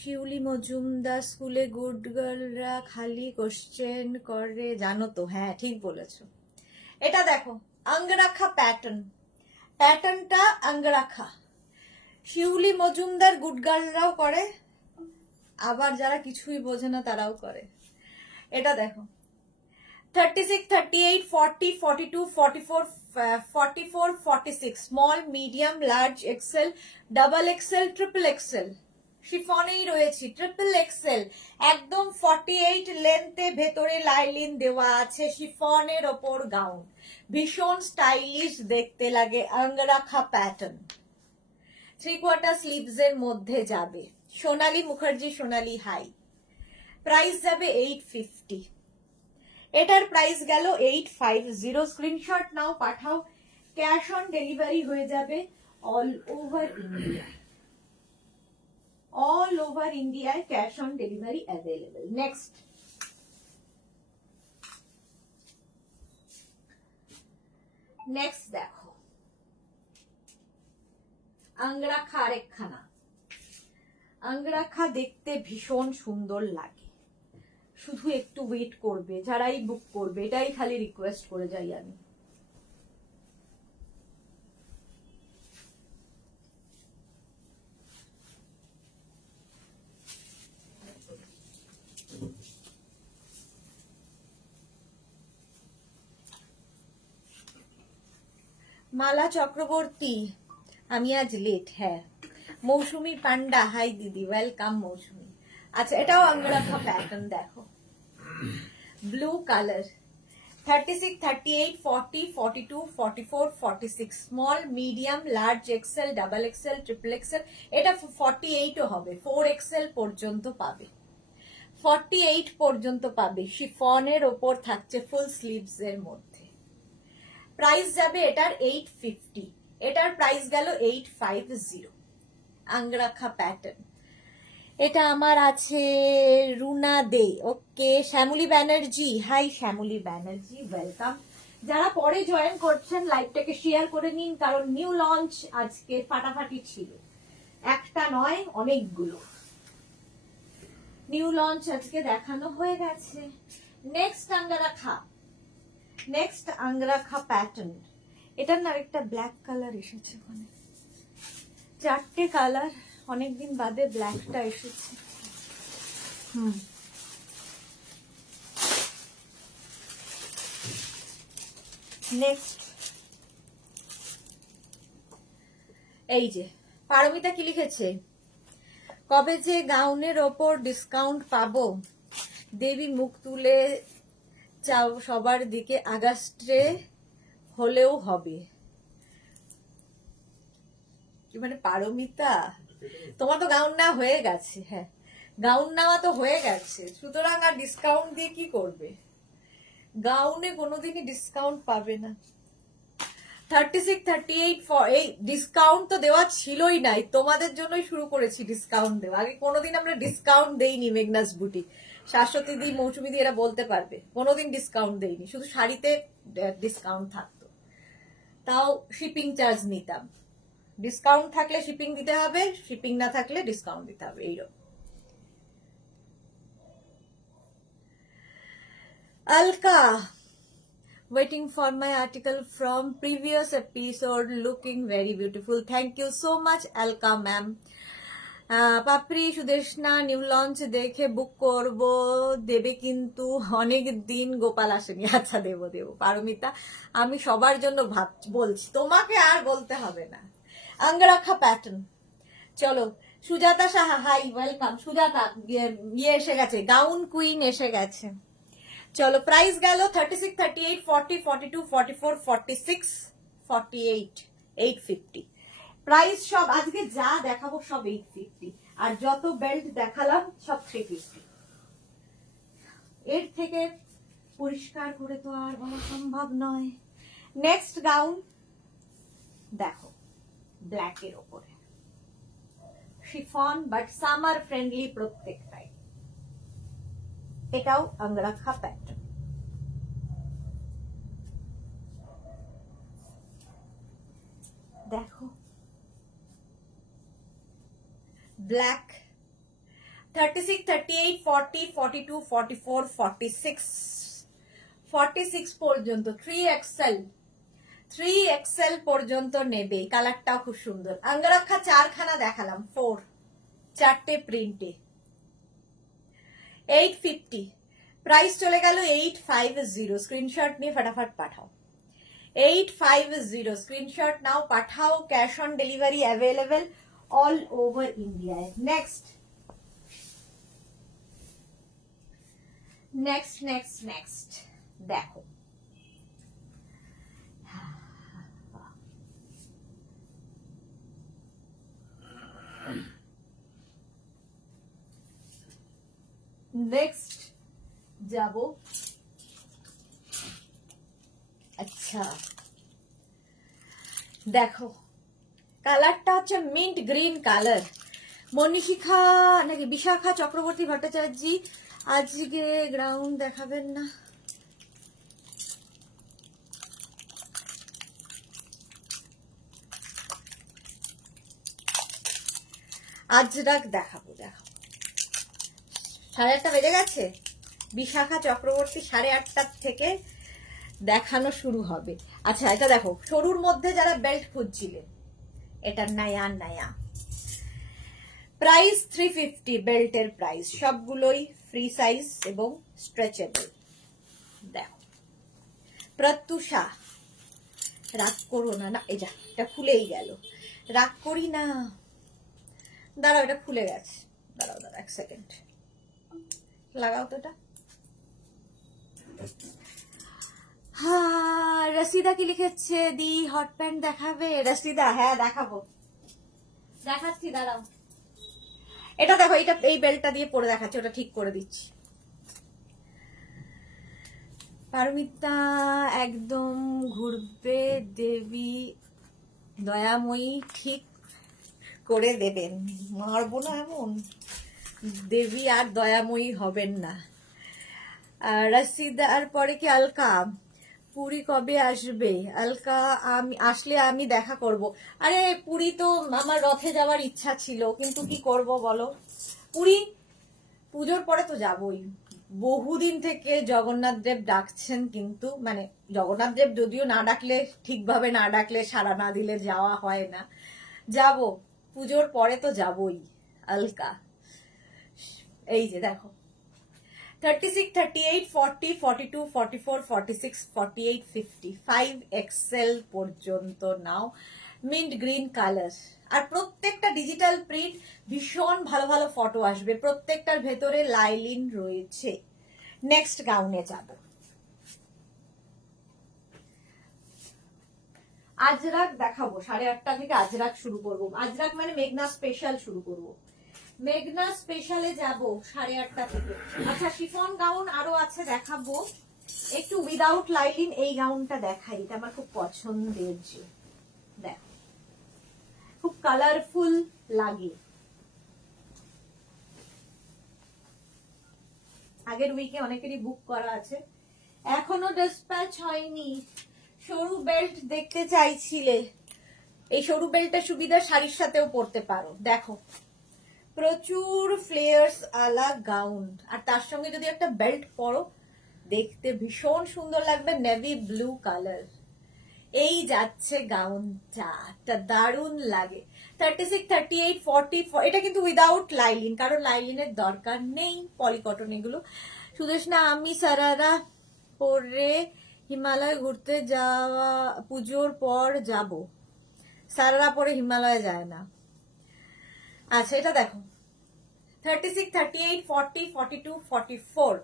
শিউলি মজুমদার স্কুলে গুড গার্লরা খালি কোশ্চেন করে, জানো তো? হ্যাঁ ঠিক বলেছো। এটা দেখো অঙ্গরাখা প্যাটার্ন, প্যাটার্নটা অঙ্গরাখা। শিউলি মজুমদার গুড গার্লরাও করে, আবার যারা কিছুই বোঝে না তারাও করে। এটা দেখো 36, 38, 40, 42, 44, 44, 46, small, medium, large, XL, double XL, triple XL শিফনেই রয়েছে। ট্রিপল এক্সেল একদম 48 লেন্থে ভেতরে লাইলিন দেওয়া আছে, শিফনের ওপর গাউন, ভীষণ স্টাইলিশ দেখতে লাগে, অঙ্গরাখা প্যাটার্ন, 3/4 স্লিভস এর মধ্যে যাবে, সোনালী মুখার্জি সোনালী হাই, প্রাইস যাবে 850। এটার প্রাইস গেল 850। স্ক্রিনশট নাও, পাঠাও, ক্যাশ অন ডেলিভারি হয়ে যাবে all over India. All over ইন্ডিয়ায় cash on delivery available. Next দেখো আঙ্গরাখা আরেকখানা। আঙ্গরাখা দেখতে ভীষণ সুন্দর লাগে, শুধু একটু ওয়েট করবে যারাই বুক করবে, এটাই খালি রিকোয়েস্ট করে যাই আমি। মালা চক্রবর্তী, আমি আজ লেট। হ্যাঁ, মৌসুমী পান্ডা, হাই দিদি, ওয়েলকাম মৌসুমী। আচ্ছা, এটাও আঙ্গরাখা প্যাটার্ন দেখো, blue colour, 36, 38, 40, 42, 44, 46, small, medium, large, XL, double XL, triple XL, এটা 48ও হবে, 4XL পর্যন্ত পাবে, 48 পর্যন্ত পাবে। শিফনের ওপর থাকছে ফুল স্লিভস এর মধ্যে। প্রাইস যাবে এটার 850, এটার প্রাইস গেল 850। আঙ্গরাখা প্যাটার্ন, এটা আমার আছে রুনা দে। ওকে, শ্যামলী ব্যানার্জি, হাই শ্যামলী ব্যানার্জি, ওয়েলকাম। যারা পরে জয়েন করছেন লাইভটাকে শেয়ার করে নিন, কারণ নিউ লঞ্চ আজকে ফাটাফাটি ছিল, একটা নয় অনেকগুলো নিউ লঞ্চ আজকে দেখানো হয়ে গেছে। নেক্সট আঙ্গরাখা প্যাটার্ন, এটার না একটা ব্ল্যাক কালার এসেছে, ওখানে 4টে কালার, অনেকদিন বাদে ব্ল্যাকটা এসেছে। নেক্সট এই যে পারমিতা কি লিখেছে, কবে যে গাউনের ওপর ডিসকাউন্ট পাবো, দেবী মুখ তুলে চাও সবার দিকে, আগস্টে হলেও হবে। কি মানে পারমিতা, তোমার তো গাউন নেওয়া হয়ে গেছে। হ্যাঁ, গাউন নেওয়া তো হয়ে গেছে, সুতরাং আর ডিসকাউন্ট দিয়ে কি করবে, গাউনে কোনোদিনই ডিসকাউন্ট পাবে না। 36, 38 এই ডিসকাউন্ট তো দেওয়া ছিলই নাই, তোমাদের জন্যই শুরু করেছি ডিসকাউন্ট দেওয়া, আগে কোনোদিন আমরা ডিসকাউন্ট দেইনি। মেঘনাস বুটিক, শাশ্বতী দি, মৌসুমী দি এরা বলতে পারবে, কোনোদিন ডিসকাউন্ট দেইনি, শুধু শাড়িতে ডিসকাউন্ট থাকতো, তাও শিপিং চার্জ নিতাম। ডিসকাউন্ট থাকলে শিপিং দিতে হবে, শিপিং না থাকলে ডিসকাউন্ট দিতে হবে, এইরকম। Alka, waiting for my article from previous episode, looking very beautiful, thank you so much Alka ma'am. Papdi Sudeshna, new launch দেখে বুক করব, দেবে কিন্তু অনেক দিন গোপাল আসেনি। আচ্ছা, দেবো। পারমিতা, আমি সবার জন্য বলছি, তোমাকে আর বলতে হবে না। আঙ্গরাখা প্যাটার্ন, চলো। Sujata Saha, hi, welcome. সুজাতা ইয়ে এসে গেছে, গাউন কুইন এসে গেছে। চলো, প্রাইস গেল 36, 38, 40, 42, 44, 46, 48, 850। প্রাইস সব আজকে যা দেখাবো সব 850, আর যত বেল্ট দেখালাম সব 350। এর থেকে পরিষ্কার করে তো আর বলা সম্ভব নয়। নেক্সট গাউন দেখো, ব্ল্যাক এর ওপরে, শিফন বাট সামার ফ্রেন্ডলি প্রত্যেকটাই। এটাও আঙ্গরাখা প্যাটার্ন। দেখো, ব্ল্যাক, 36, 38, 40, 42, 44, 46, 46 পর্যন্ত, 3XL পর্যন্ত নেবে। কালারটাও খুব সুন্দর। আঙ্গরাখা 4খানা দেখালাম, 4 প্রিন্টে, 850। প্রাইস চলে গেল 850। স্ক্রিনশট নিয়ে ফটাফট পাঠাও। 850 স্ক্রিনশট নাও, পাঠাও। Cash on delivery available all over ইন্ডিয়ায়। নেক্সট নেক্সট নেক্সট নেক্সট দেখো, নেক্সট যাব। আচ্ছা দেখো, কালারটা হচ্ছে মিন্ট গ্রিন কালার। মনীষিখা নাকি বিশাখা চক্রবর্তী ভট্টাচার্য আজকে গ্রাউন্ড দেখাবেন না? আজরাক দেখাবো, দেখাবো। 8:30 বেজে গেছে। বিশাখা চক্রবর্তী 8:30 থেকে দেখানো শুরু হবে। আচ্ছা এটা দেখো, সরুর মধ্যে যারা বেল্ট খুঁজছিলেন, এটা নয়া নয়া প্রাইস 350। বেল্টের প্রাইস সবগুলোই ফ্রি সাইজ এবং স্ট্রেচেবল। দেখো প্রত্যুষা, রাগ করো না। না এই যা, এটা খুলেই গেল। রাগ করি না, দাঁড়াও এটা খুলে গেছে। দাঁড়াও দাঁড়াও 1 সেকেন্ড, লাগাও তো এটা। হ্যাঁ রসিদা কি লিখেছে? দি হট প্যান্ট দেখাবে? রসিদা হ্যাঁ দেখাবো, দেখাচ্ছি দাঁড়াও। এটা দেখো, এটা এই বেল্টটা দিয়ে পরে দেখাচ্ছি, ওটা ঠিক করে দিচ্ছি। পারমিতা একদম ঘুরবে, দেবী দয়াময়ী ঠিক করে দেবেন। মারবো না এমন, দেবী আর দয়াময়ী হবেন না। রসিদার পরে কি আলকা? পুরী কবে আসবে? আলকা আমি আসলে আমি দেখা করব। আরে পুরী তো আমার রথে যাওয়ার ইচ্ছা ছিল, কিন্তু কি করব বলো, পুরী পুজোর পরে তো যাবই। বহুদিন থেকে জগন্নাথ দেব ডাকছেন, কিন্তু মানে জগন্নাথ দেব যদিও না ডাকলে, ঠিকভাবে না ডাকলে, সাড়া না দিলে যাওয়া হয় না। যাব পুজোর পরে তো যাবই। আলকা এই যে দেখো 36, 38, 40, 42, 44, 46, 48, 55 এক্সেল পর্যন্ত নাও। মিন্ট গ্রিন কালার, আর প্রত্যেকটা ডিজিটাল প্রিন্ট, ভীষণ ভালো ভালো ফটো আসবে। প্রত্যেকটার ভেতরে লাইলিন রয়েছে। নেক্সট গাউনে যাব। আজরাক দেখাবো 8:30 থেকে। আজরাক শুরু করবো। আজরাক মানে মেঘনা স্পেশাল শুরু করবো। মেঘনা স্পেশালে যাব 8:30 থেকে। আচ্ছা শিফন গাউন আরো আছে দেখাবো, একটু উইদাউট লাইলিন। এই গাউনটা দেখাই, এটা আমার খুব পছন্দের। যে দেখো খুব কালারফুল লাগে। আগের উইকে অনেকেরই বুক করা আছে, এখনো ডিসপ্যাচ হয়নি। সরু বেল্ট দেখতে চাইছিলে, এই সরু বেল্টের সুবিধা শাড়ির সাথেও পরতে পারো। দেখো প্রচুর ফ্লেয়ার্স আলা গাউন, আর তার সঙ্গে যদি একটা বেল্ট পরো, দেখতে ভীষণ সুন্দর লাগবে। নেভি ব্লু কালার, এই যাচ্ছে গাউনটা, দারুণ লাগে। 36, 38, 40, এটা কিন্তু উইদাউট লাইলিন, কারণ লাইলিনের দরকার নেই। পলিকটন এগুলো। সুদেশনা আমি সারারা পরে হিমালয় ঘুরতে যাওয়া, পুজোর পর যাব। সারারা পরে হিমালয় যায় না। আচ্ছা এটা দেখো 36, 38, 40, 42, 44।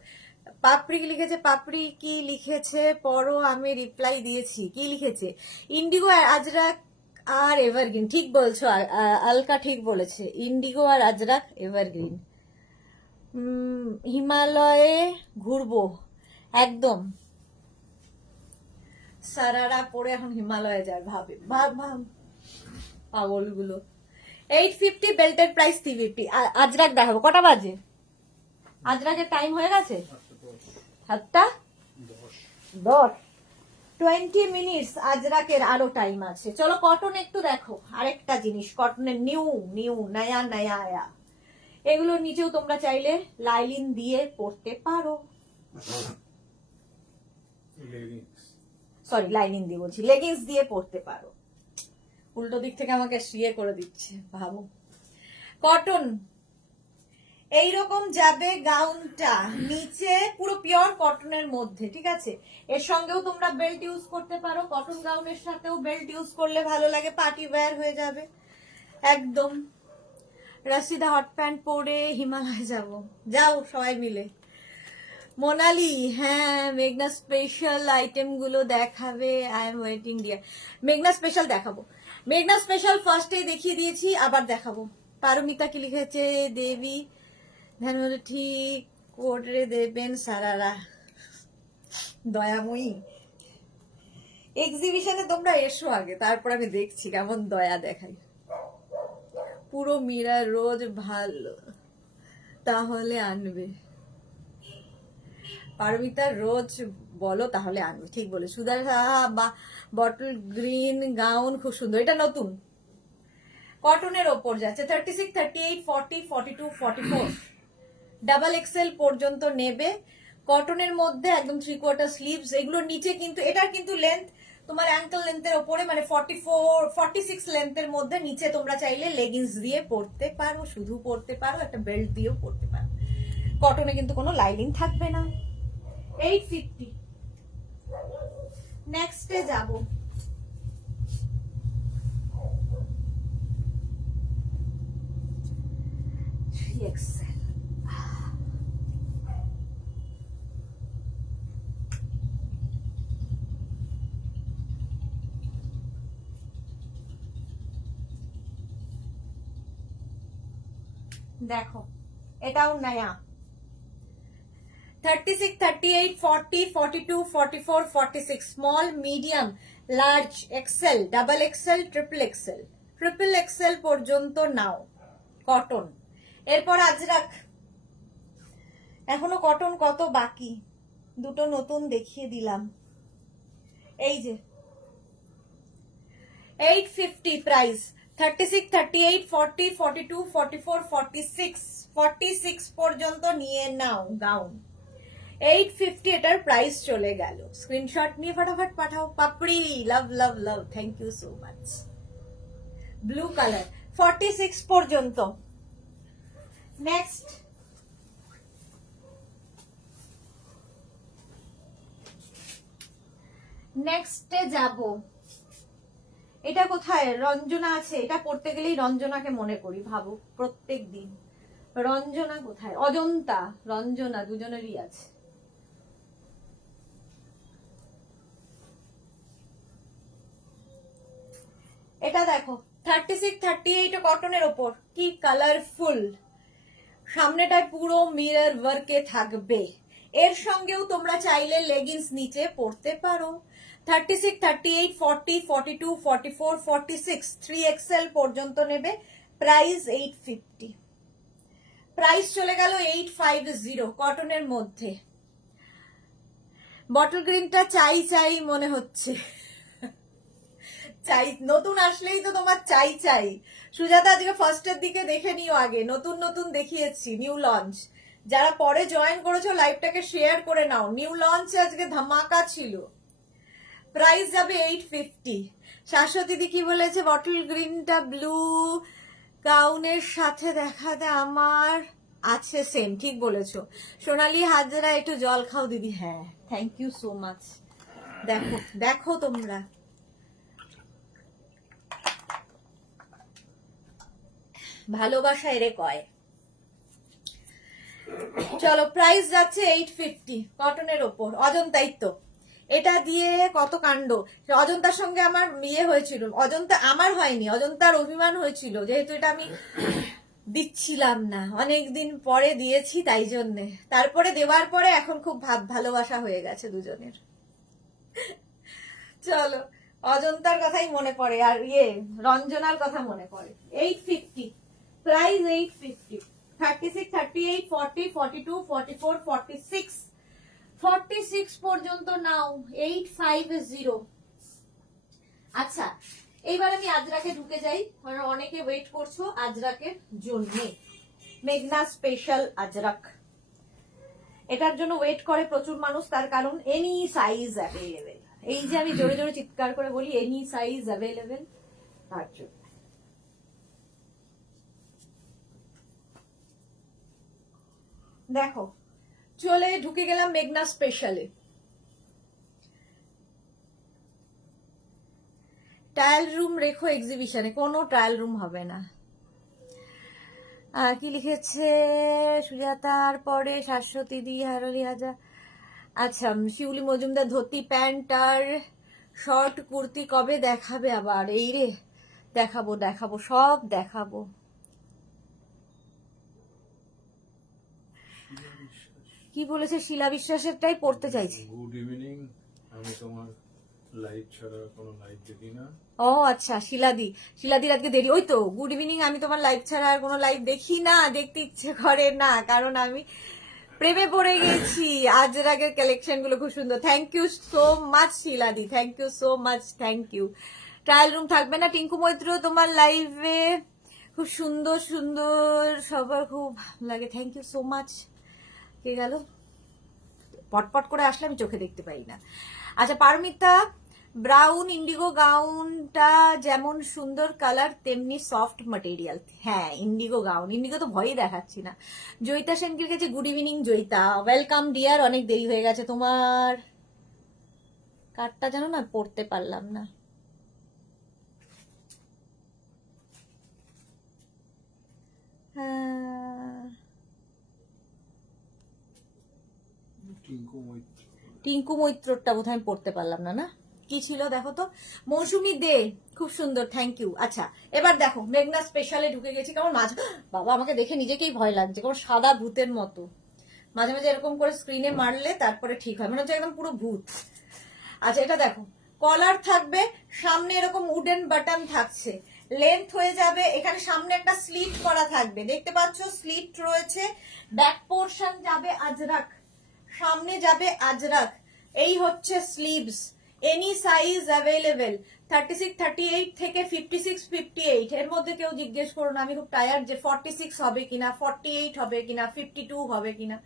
পাপড়ি লিখেছে, পাপড়ি কি লিখেছে পড়ো, আমি রিপ্লাই দিয়েছি। কি লিখেছে? ইন্ডিগো আজরাক আর এভারগ্রিন। ঠিক বলছো আলকা, ঠিক বলেছে। ইন্ডিগো আর আজরাক এভারগ্রিন। হিমালয়ে ঘুরবো একদম। সারারা পরে এখন হিমালয়ে যায়, ভাবে ভাব ভাব পাগলগুলো। 850 বেল্টের প্রাইস 350। আজরাক দেখাবো। কটা বাজে? আজরাকের টাইম হয়ে গেছে 7:10। 20 মিনিটস আজরাকের আরো টাইম আছে। চলো কটন একটু দেখো। আরেকটা জিনিস, কটনের নিউ নিউ নয়া নয়া আয়া, এগুলোর নিচেও তোমরা চাইলে লাইলিন দিয়ে পরতে পারো। সরি লাইনিং দিয়ে বলছি, লেগিংস দিয়ে পরতে পারো। উল্টো দিক থেকে আমাকে শুয়ে করে দিচ্ছে, ভাবো। কটন এইরকম যাবে গাউনটা, নিচে পুরো পিওর কটনের মধ্যে, ঠিক আছে। এর সঙ্গেও তোমরা বেল্ট ইউজ করতে পারো, কটন গাউনের সাথেও বেল্ট ইউজ করলে ভালো লাগে, পার্টি ওয়্যার হয়ে যাবে একদম। রাশিদা হট প্যান্ট পরে হিমালয় যাব, যাও সবাই মিলে। মোনালি, হ্যাঁ মেঘনা স্পেশাল আইটেম গুলো দেখাবে, আই এম ওয়েটিং ডিয়ার। মেঘনা স্পেশাল দেখাবো, মেঘনা স্পেশাল ফার্স্টে দেখিয়ে দিয়েছি, আবার দেখাবো। পারমিতা কি লিখেছে, দেবী ঠিক করে দেবেন সারারা, দয়াময়ী। এক্সিবিশনে তোমরা এসো আগে, তারপর আমি দেখছি কেমন দয়া দেখাই। পুরো মীরা রোজ ভালো, তাহলে আনবে। পারমিতা রোজ বলো তাহলে আনবে, ঠিক বলে। সুধার সাহা বা বটল গ্রিন গাউন খুব সুন্দর, এটা নতুন কটনের ওপর যাচ্ছে। 36, 38, 40, 42, 44 ডাবল এক্সেল পর্যন্ত নেবে, কটনের মধ্যে একদম 3/4 স্লিভস। এগুলোর নিচে কিন্তু, এটার কিন্তু লেন্থ তোমার অ্যাঙ্কেল লেন্থের ওপরে, মানে 44, 46 লেন্থের মধ্যে। নিচে তোমরা চাইলে লেগিংস দিয়ে পরতে পারো, শুধু পরতে পারো, একটা বেল্ট দিয়েও পরতে পারো। কটনে কিন্তু কোনো লাইনিং থাকবে না। 850। নেক্সটে যাব, এক্সেল। দেখো এটাও নয়া। 36, 38, 40, 42, 44, 46 small, medium, large, XL, double XL, triple XL পর্যন্ত নাও কটন। এরপর আজরাক, এখনো কটন কত বাকি, দুটো নতুন দেখিয়ে দিলাম। এই যে 850 প্রাইস। 36, 38, 40, 42, 44, 46 পর্যন্ত নিয়ে নাও গাউন। 850 এটার প্রাইস চলে গেল। স্ক্রিনশট নিয়ে ফটাফট পাঠাও। Papri, love love love, thank you so much. Blue colour 46 পর্যন্ত। নেক্সট নেক্সটে যাব। এটা কোথায়, রঞ্জনা আছে, এটা পড়তে গেলেই রঞ্জনাকে মনে করি, ভাবো প্রত্যেক দিন। রঞ্জনা কোথায়, অজন্তা, রঞ্জনা দুজনেরই আছে। এটা দেখো 36, 38 কটনের ওপর, কি কালারফুল। সামনেটায় পুরো মিরর ওয়ার্কে থাকবে। এর সঙ্গেও তোমরা চাইলে লেগিংস নিচে পরতে পারো। 36, 38, 40, 42, 44, 46 3XL পর্যন্ত নেবে। প্রাইস 850। প্রাইস চলে গেল 850 কটনের মধ্যে। বটল গ্রিনটা চাই চাই মনে হচ্ছে, চাই নতুন আসলেই তো তোমার চাই চাই। সুজাতা আজকে ফার্স্টের দিকে দেখে নিও, আগে নতুন নতুন দেখিয়েছি, নিউ লঞ্চ। যারা পরে জয়েন করেছো লাইভটাকে শেয়ার করে নাও, নিউ লঞ্চ আজকে ধামাকা ছিল। প্রাইস যাবে 850। শাশ্বতী দিদি কি বলেছে, বটল গ্রিনটা ব্লু গাউনের সাথে দেখাতে আমার আছে সেম, ঠিক বলেছো। সোনালী হাজরা, একটু জল খাও দিদি। হ্যাঁ থ্যাংক ইউ সো মাচ। দেখো দেখো তোমরা, ভালোবাসা এরে কয়। চলো প্রাইস যাচ্ছে 850 কটনের ওপর, অজন্তাই তো। এটা দিয়ে কত কাণ্ড। অজন্তার সঙ্গে আমার বিয়ে হয়েছিল, অজন্তা আমার হয়নি, অজন্তার অভিমান হয়েছিল, যেহেতু এটা আমি দিচ্ছিলাম না, অনেকদিন পরে দিয়েছি তাই জন্যে। তারপরে দেওয়ার পরে এখন খুব ভালোবাসা হয়ে গেছে দুজনের। চলো অজন্তার কথাই মনে পড়ে, আর রঞ্জনার কথা মনে পড়ে। 850 প্রাইস, 850। 36, 38, 40, 42, 44, 46 46 পর্যন্ত নাও, 850। আচ্ছা এইবার আমি আজরাকে ঢুকে যাই, কারণ অনেকে ওয়েট করছো আজরাকের জন্য। মেঘনা স্পেশাল আজরাক, এটার জন্য ওয়েট করে প্রচুর মানুষ, তার কারণ এনি সাইজ অ্যাভেলেবেল। এই যে আমি জোরে জোরে চিৎকার করে বলি এনি সাইজ অ্যাভেলেবেল, তার জন্য। দেখো চলে ঢুকে গেলাম মেঘনা স্পেশালে। ট্রায়াল রুম রেখো এক্সিবিশনে, কোনো ট্রায়াল রুম হবে না। কি লিখেছে সুজাতার পরে শাশ্বতী দি হারলি হাজা। আচ্ছা, শিউলি মজুমদার ধুতি প্যান্ট আর শর্ট কুর্তি কবে দেখাবে আবার? এই রে, দেখাবো দেখাবো, সব দেখাবো। কি বলেছে শিলা বিশ্বাসেরটাই পড়তে চাইছি। গুড ইভিনিং, আমি তোমার লাইভ ছাড়া কোনো লাইভ দেখি না। ও আচ্ছা, শিলাদির আজকে দেরি। ওই তো গুড ইভিনিং, আমি তোমার লাইভ ছাড়া আর কোনো লাইভ দেখি না, দেখতে ইচ্ছে করে না, কারণ আমি প্রেমে পড়ে গেছি। আজরাগের কালেকশন গুলো খুব সুন্দর। থ্যাংক ইউ সো মাচ শিলাদি, thank you so much, thank you. Trial room থাকবে না টিঙ্কু মৈত্র তোমার লাইভে, খুব সুন্দর সুন্দর, সবার খুব ভালো লাগে, থ্যাংক ইউ সো মাচ। কে গেল? পটপট করে আসলে আমি চোখে দেখতে পাই না। আচ্ছা, পারমিতা ব্রাউন ইন্ডিগো গাউনটা যেমন সুন্দর কালার তেমনি সফট ম্যাটেরিয়াল। হ্যাঁ, ইন্ডিগো গাউন, ইন্ডিগো তো ভয়ই দেখাচ্ছি না। জয়িতা সেনকের কাছে good evening Joyita, welcome deer, অনেক দেরি হয়ে গেছে তোমার। কার্ডটা জানো না, পড়তে পারলাম না। টিঙ্কু মৈত্রটা বোধহয় আমি পড়তে পারলাম না। না কি ছিল দেখো তো? মৌসুমী দে, খুব সুন্দর, থ্যাংক ইউ। আচ্ছা, এবার দেখো মেঘনা স্পেশালে ঢুকে গেছি। কেমন মাঝে, বাবা আমাকে দেখে নিজেকেই ভয় লাগছে, কেমন সাদা ভূতের মতো। মাঝে মাঝে এরকম করে স্ক্রিনে মারলে তারপরে ঠিক হয়, মনে হচ্ছে একদম পুরো ভূত। আচ্ছা, এটা দেখো, কলার থাকবে, সামনে এরকম উডেন বাটন থাকছে, লেন্থ হয়ে যাবে, এখানে সামনে একটা স্লিট করা থাকবে, দেখতে পাচ্ছ স্লিট রয়েছে। ব্যাক পোর্শন যাবে আজরাক, সামনে যাবে আজরাক। এই হচ্ছে স্লিভস, এনি সাইজ অ্যাভেলেবেল, 36, 38 থেকে 56, 58 এর মধ্যে। কেউ জিজ্ঞেস করো না, আমি খুব টায়ার্ড যে 46 হবে কিনা, 48 হবে কিনা, 52 হবে কিনা।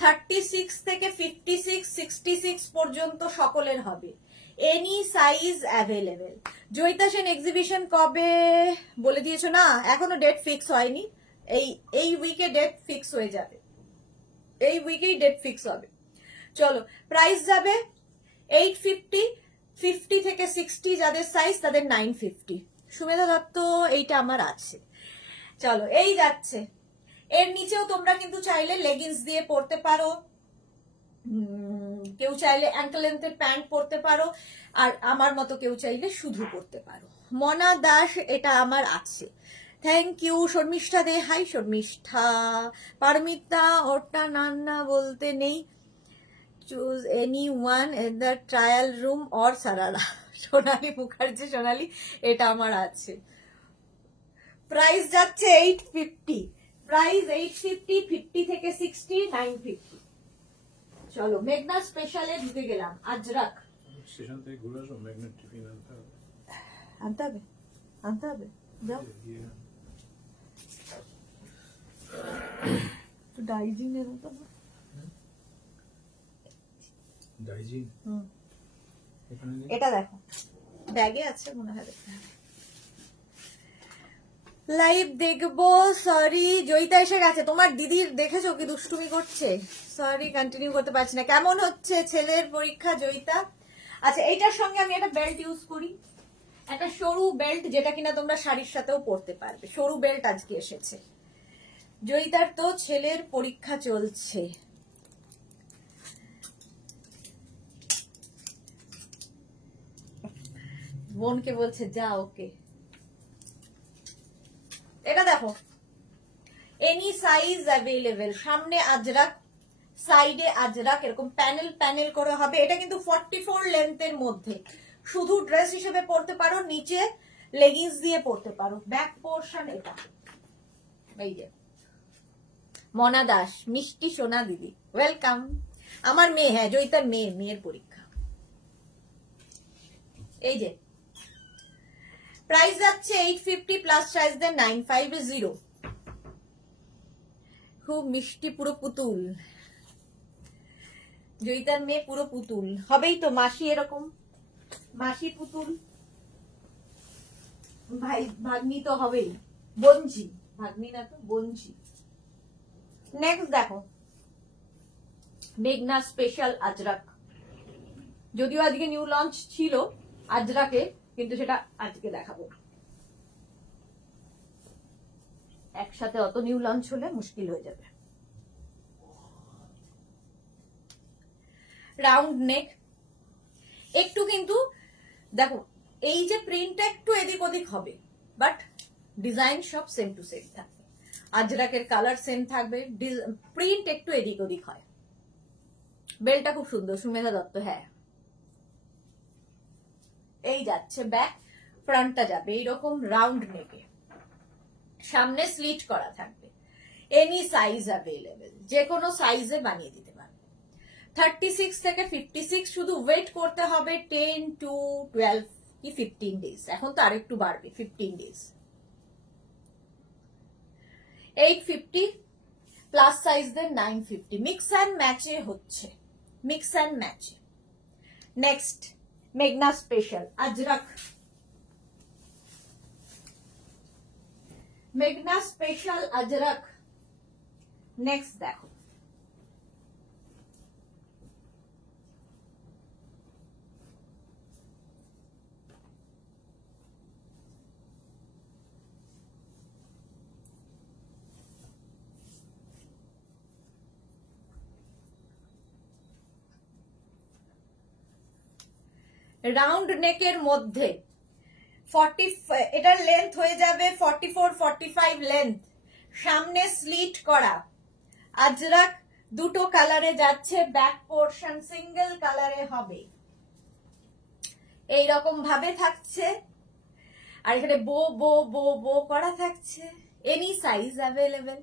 36 থেকে 56, 66 পর্যন্ত সকলের হবে, any size available. Joyita Sen exhibition কবে বলে দিয়েছো? না, এখনো ডেট ফিক্স হয়নি, এই উইকে ডেট ফিক্স হয়ে যাবে, এই উইকেই ডেট ফিক্স হবে। চলো, প্রাইস যাবে 850, 50 থেকে 60 যাদের সাইজ তাদের 950। সুমেধা দত্ত, এইটা আমার আছে। চলো, এই যাচ্ছে। এর নিচেও তোমরা কিন্তু চাইলে লেগিংস দিয়ে পরতে পারো, কেউ চাইলে অ্যাঙ্কেল লেন্থের প্যান্ট পরতে পারো, আর আমার মতো কেউ চাইলে শুধু পরতে পারো। মনা দাস, এটা আমার আছে, thank you. Sharmistha De, hi Sharmistha. Paromita, ওটা নান্না বলতে নেই, choose any one in the trial room or sharara. Sonali Mukherjee, Sonali, এটা আমার আছে। প্রাইস যাচ্ছে 850, প্রাইস 850, 50 থেকে 60, 950। চলো, মেঘনা স্পেশালে ঢুকে গেলাম। আজরাক স্টেশন থেকে ঘুরে আসো, ম্যাগনেট টিফিন আনতে হবে, আনতে হবে, আনতে হবে, যাও। ডাইজিং এর মতো ডাইজিং, এটা দেখো ব্যাগে আছে মনে হয়। লাইভ দেখবো, সরি। জয়িতা এসে গেছে। তোমার দিদির দেখেছো কি দুষ্টুমি করছে? সরি, কন্টিনিউ করতে পারছি না। কেমন হচ্ছে ছেলের পরীক্ষা জয়িতা? আচ্ছা, এইটার সঙ্গে আমি একটা বেল্ট ইউজ করি, একটা সরু বেল্ট, যেটা কিনা তোমরা শাড়ির সাথেও পরতে পারবে। সরু বেল্ট আজকে এসেছে। জয়িতার তো ছেলের পরীক্ষা চলছে। বোনকে বলছে যা, ওকে। এটা দেখো, এনি সাইজ অ্যাভেলেবেল, সামনে আজরাক, সাইডে আজরাক, এরকম প্যানেল প্যানেল করে হবে। এটা কিন্তু 44 লেন্থের মধ্যে, শুধু ড্রেস হিসেবে পরতে পারো, নিচে লেগিংস দিয়ে পরতে পারো। ব্যাক পোর্শন এটা, এই যে। মনা দাস, মিষ্টি সোনা দিদি, ওয়েলকাম। আমার মেয়ে, হ্যাঁ জয়িতার মেয়ে, মেয়ের পরীক্ষা। এই যে প্রাইস যাচ্ছে 850, প্লাস সাইজ দেন 950। খুব মিষ্টি, পুরো পুতুল। জয়িতার মেয়ে পুরো পুতুল হবেই তো, মাসি এরকম, মাসি পুতুল, ভাই ভাগ্নি তো হবেই, বঞ্জি, ভাগ্নি না তো বঞ্জি। নেক্সট দেখো, মেঘনা স্পেশাল আজরাক, যদিও আজকে নিউ লঞ্চ ছিল আজরাকে, কিন্তু সেটা আজকে দেখাবো না। একসাথে অত নিউ লঞ্চ হলে মুশকিল হয়ে যাবে। রাউন্ড নেক, একটু কিন্তু দেখো এই যে প্রিন্টটা একটু এদিক ওদিক হবে, বাট ডিজাইন সব সেম টু সেম থাকবে। আজরাকের কালার সেম থাকবে, প্রিন্ট একটু এদিক ওদিক হয়। বেলটা খুব সুন্দর, সুমেধা দত্ত। হ্যাঁ, এই যাচ্ছে ব্যাক, ফ্রন্টটা যাবে এইরকম রাউন্ড নেকে, সামনে স্লিট করা থাকবে। এনি সাইজ অ্যাভেলেবেল, যে কোনো সাইজে বানিয়ে দিতে পারবে। 36 থেকে 56, শুধু ওয়েট করতে হবে 10 to 12 কি 15 ডেজ, এখন তো আরেকটু বাড়বে, 15 ডেজ। 850 প্লাস সাইজদের 950, মিক্স অ্যান্ড ম্যাচে হচ্ছে, মিক্স অ্যান্ড ম্যাচে। নেক্সট মেঘনা স্পেশাল আজরাক, মেঘনা স্পেশাল আজরাক। নেক্সট দেখো, রাউন্ড নেকের মধ্যে 40, এটার লেন্থ হয়ে যাবে 44-45 লেন্থ, সামনে স্লিট করা আজরাক, দুটো কালারে যাচ্ছে, ব্যাক পোর্শন সিঙ্গেল কালারে হবে, এইরকম ভাবে থাকছে। আর এখানে বো বো বো বো করা থাকছে, এনি সাইজ অ্যাভেলেবেল।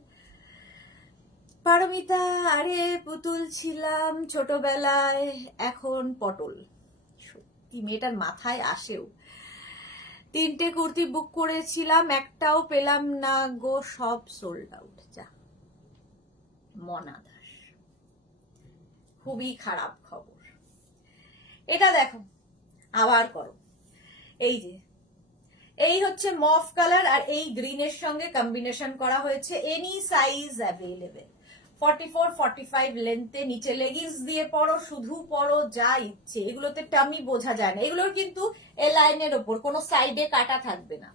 পারমিতা, আরে পুতুল ছিলাম ছোটবেলায়, এখন পটল। সত্যি মেয়েটার মাথায় আসেও। 3টে কুর্তি বুক করেছিলাম, একটাও পেলাম না গো, সব সোল্ড আউট। যা মনা দাস, খুবই খারাপ খবর। এটা দেখো, আবার করো, এই যে এই হচ্ছে মফ কালার আর এই গ্রিনের সঙ্গে কম্বিনেশন করা হয়েছে, এনি সাইজ অ্যাভেলেবেল। 44-45 লেন্থে, নিচে লেগিংস দিয়ে পরো, শুধু পরো যা ইচ্ছে। এগুলোতে টামি বোঝা যায় না, এগুলোর কিন্তু এ লাইনের ওপর কোনো সাইডে কাটা থাকবে না,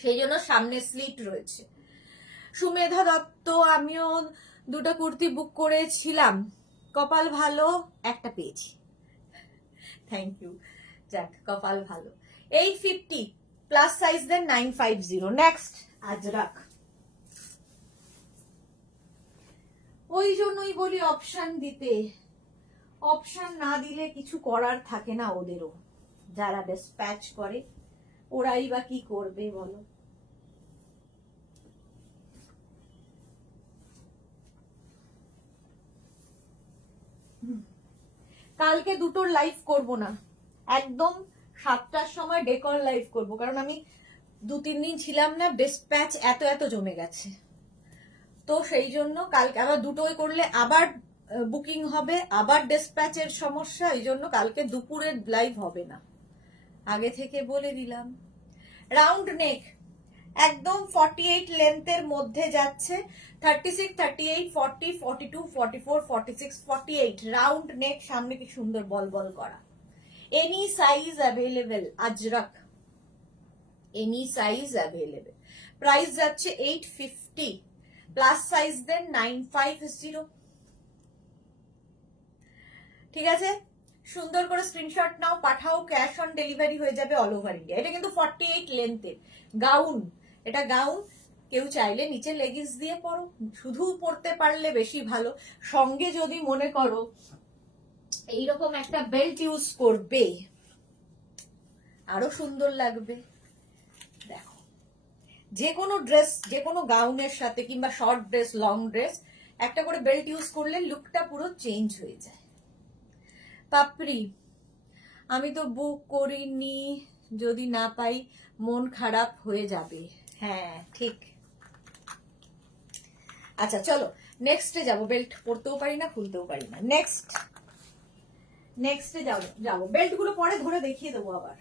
সেই জন্য সামনে স্লিট রয়েছে। সুমেধা দত্ত, আমিও 2টা কুর্তি বুক করেছিলাম, কপাল ভালো একটা পেয়েছি, থ্যাংক ইউ। যাক, কপাল ভালো। 850 প্লাস সাইজ দেন 950। নেক্সট আজরাক, ওই জন্যই বলি অপশন দিতে, অপশন না দিলে কিছু করার থাকে না ওদেরও, যারা ডিসপ্যাচ করে ওরাই বা কি করবে বলো। কালকে দুটোর লাইভ করব না, একদম 7টার সময় ডেকর লাইভ করব, কারণ আমি 2-3 দিন ছিলাম না, ডিসপ্যাচ এত এত জমে গেছে, তো সেই জন্য কালকে আবার দুটোই করলে আবার বুকিং হবে, আবার ডিসপ্যাচের সমস্যা, এই জন্য কালকে দুপুরের লাইভ হবে না, আগে থেকে বলে দিলাম। রাউন্ড নেক, একদম 48 লেন্থের মধ্যে যাচ্ছে, 36, 38, 40, 42, 44, 46, 48 রাউন্ড নেক, সামনে কি সুন্দর বল বল করা। Any size available Ajrak, any size available. Price যাচ্ছে 850, প্লাস সাইজ দেন 950। ঠিক আছে, সুন্দর করে স্ক্রিনশট নাও, পাঠাও, ক্যাশ অন ডেলিভারি হয়ে যাবে অল ওভার ইন্ডিয়া। এটা কিন্তু 48 লেন্থের গাউন, এটা গাউন, কেউ চাইলে নিচে লেগিংস দিয়ে পরো, শুধু পরতে পারলে বেশি ভালো, সঙ্গে যদি মনে করো এইরকম একটা বেল্ট ইউজ করবে আরো সুন্দর লাগবে। দেখো, যে কোনো ড্রেস, যে কোনো গাউনের সাথে কিংবা শর্ট ড্রেস, লং ড্রেস, একটা করে বেল্ট ইউজ করলে লুকটা পুরো চেঞ্জ হয়ে যায়। পাপড়ি, আমি তো বুক করিনি, যদি না পাই মন খারাপ হয়ে যাবে। হ্যাঁ ঠিক। আচ্ছা চলো নেক্সটে যাবো, বেল্ট পরতেও পারি না খুলতেও পারি না। নেক্সটে যাবো, বেল্ট গুলো পরে ধরে দেখিয়ে দেবো আবার।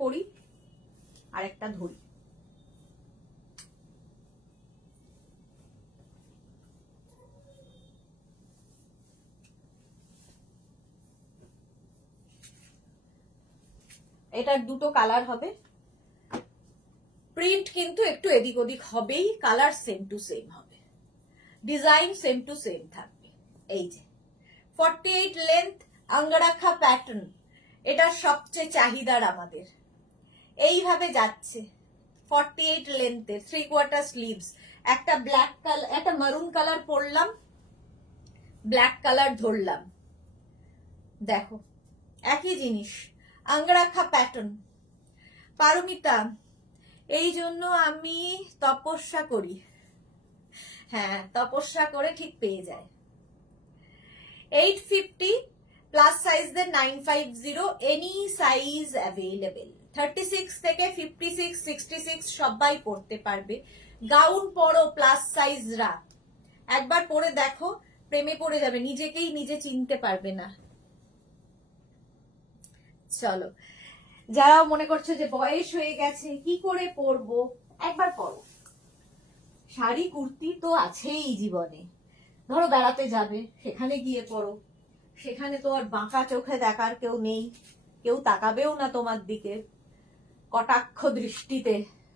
পরি আর একটা ধরি। এটার দুটো কালার হবে, প্রিন্ট কিন্তু একটু এদিক ওদিক হবেই, কালার সেম টু সেম হবে, ডিজাইন সেম টু সেম থাকবে। এই যে 48 লেন্থ আঙ্গরাখা প্যাটার্ন, এটা সবচেয়ে চাহিদার আমাদের। এইভাবে যাচ্ছে 48 লেন্থে 3/4 স্লিভস, একটা ব্ল্যাক কালার, একটা মারুন কালার পরলাম, ব্ল্যাক কালার ধরলাম, দেখো একই জিনিস, আঙ্গরাখা প্যাটার্ন। পারমিতা, এই জন্য আমি তপস্যা করি, হ্যাঁ তপস্যা করে ঠিক পেয়ে যায়। 850 প্লাস সাইজদের 950, এনি সাইজ অ্যাভেলেবেল। 36 থেকে 56, 66 সবাই পড়তে পারবে। গাউন পরো প্লাস সাইজরা, একবার পরে দেখো প্রেমে পড়ে যাবে, নিজেকেই নিজে চিনতে পারবে না। চলো, যারা মনে করছো যে বয়স হয়ে গেছে কি করে পরবো, একবার পরো। শাড়ি কুর্তি তো আছেই জীবনে, ধরো বেড়াতে যাবে সেখানে গিয়ে পরো, সেখানে তো আর বাঁকা চোখে দেখার কেউ নেই, কেউ তাকাবেও না তোমার দিকে কটাক্ষ দৃষ্টিতে,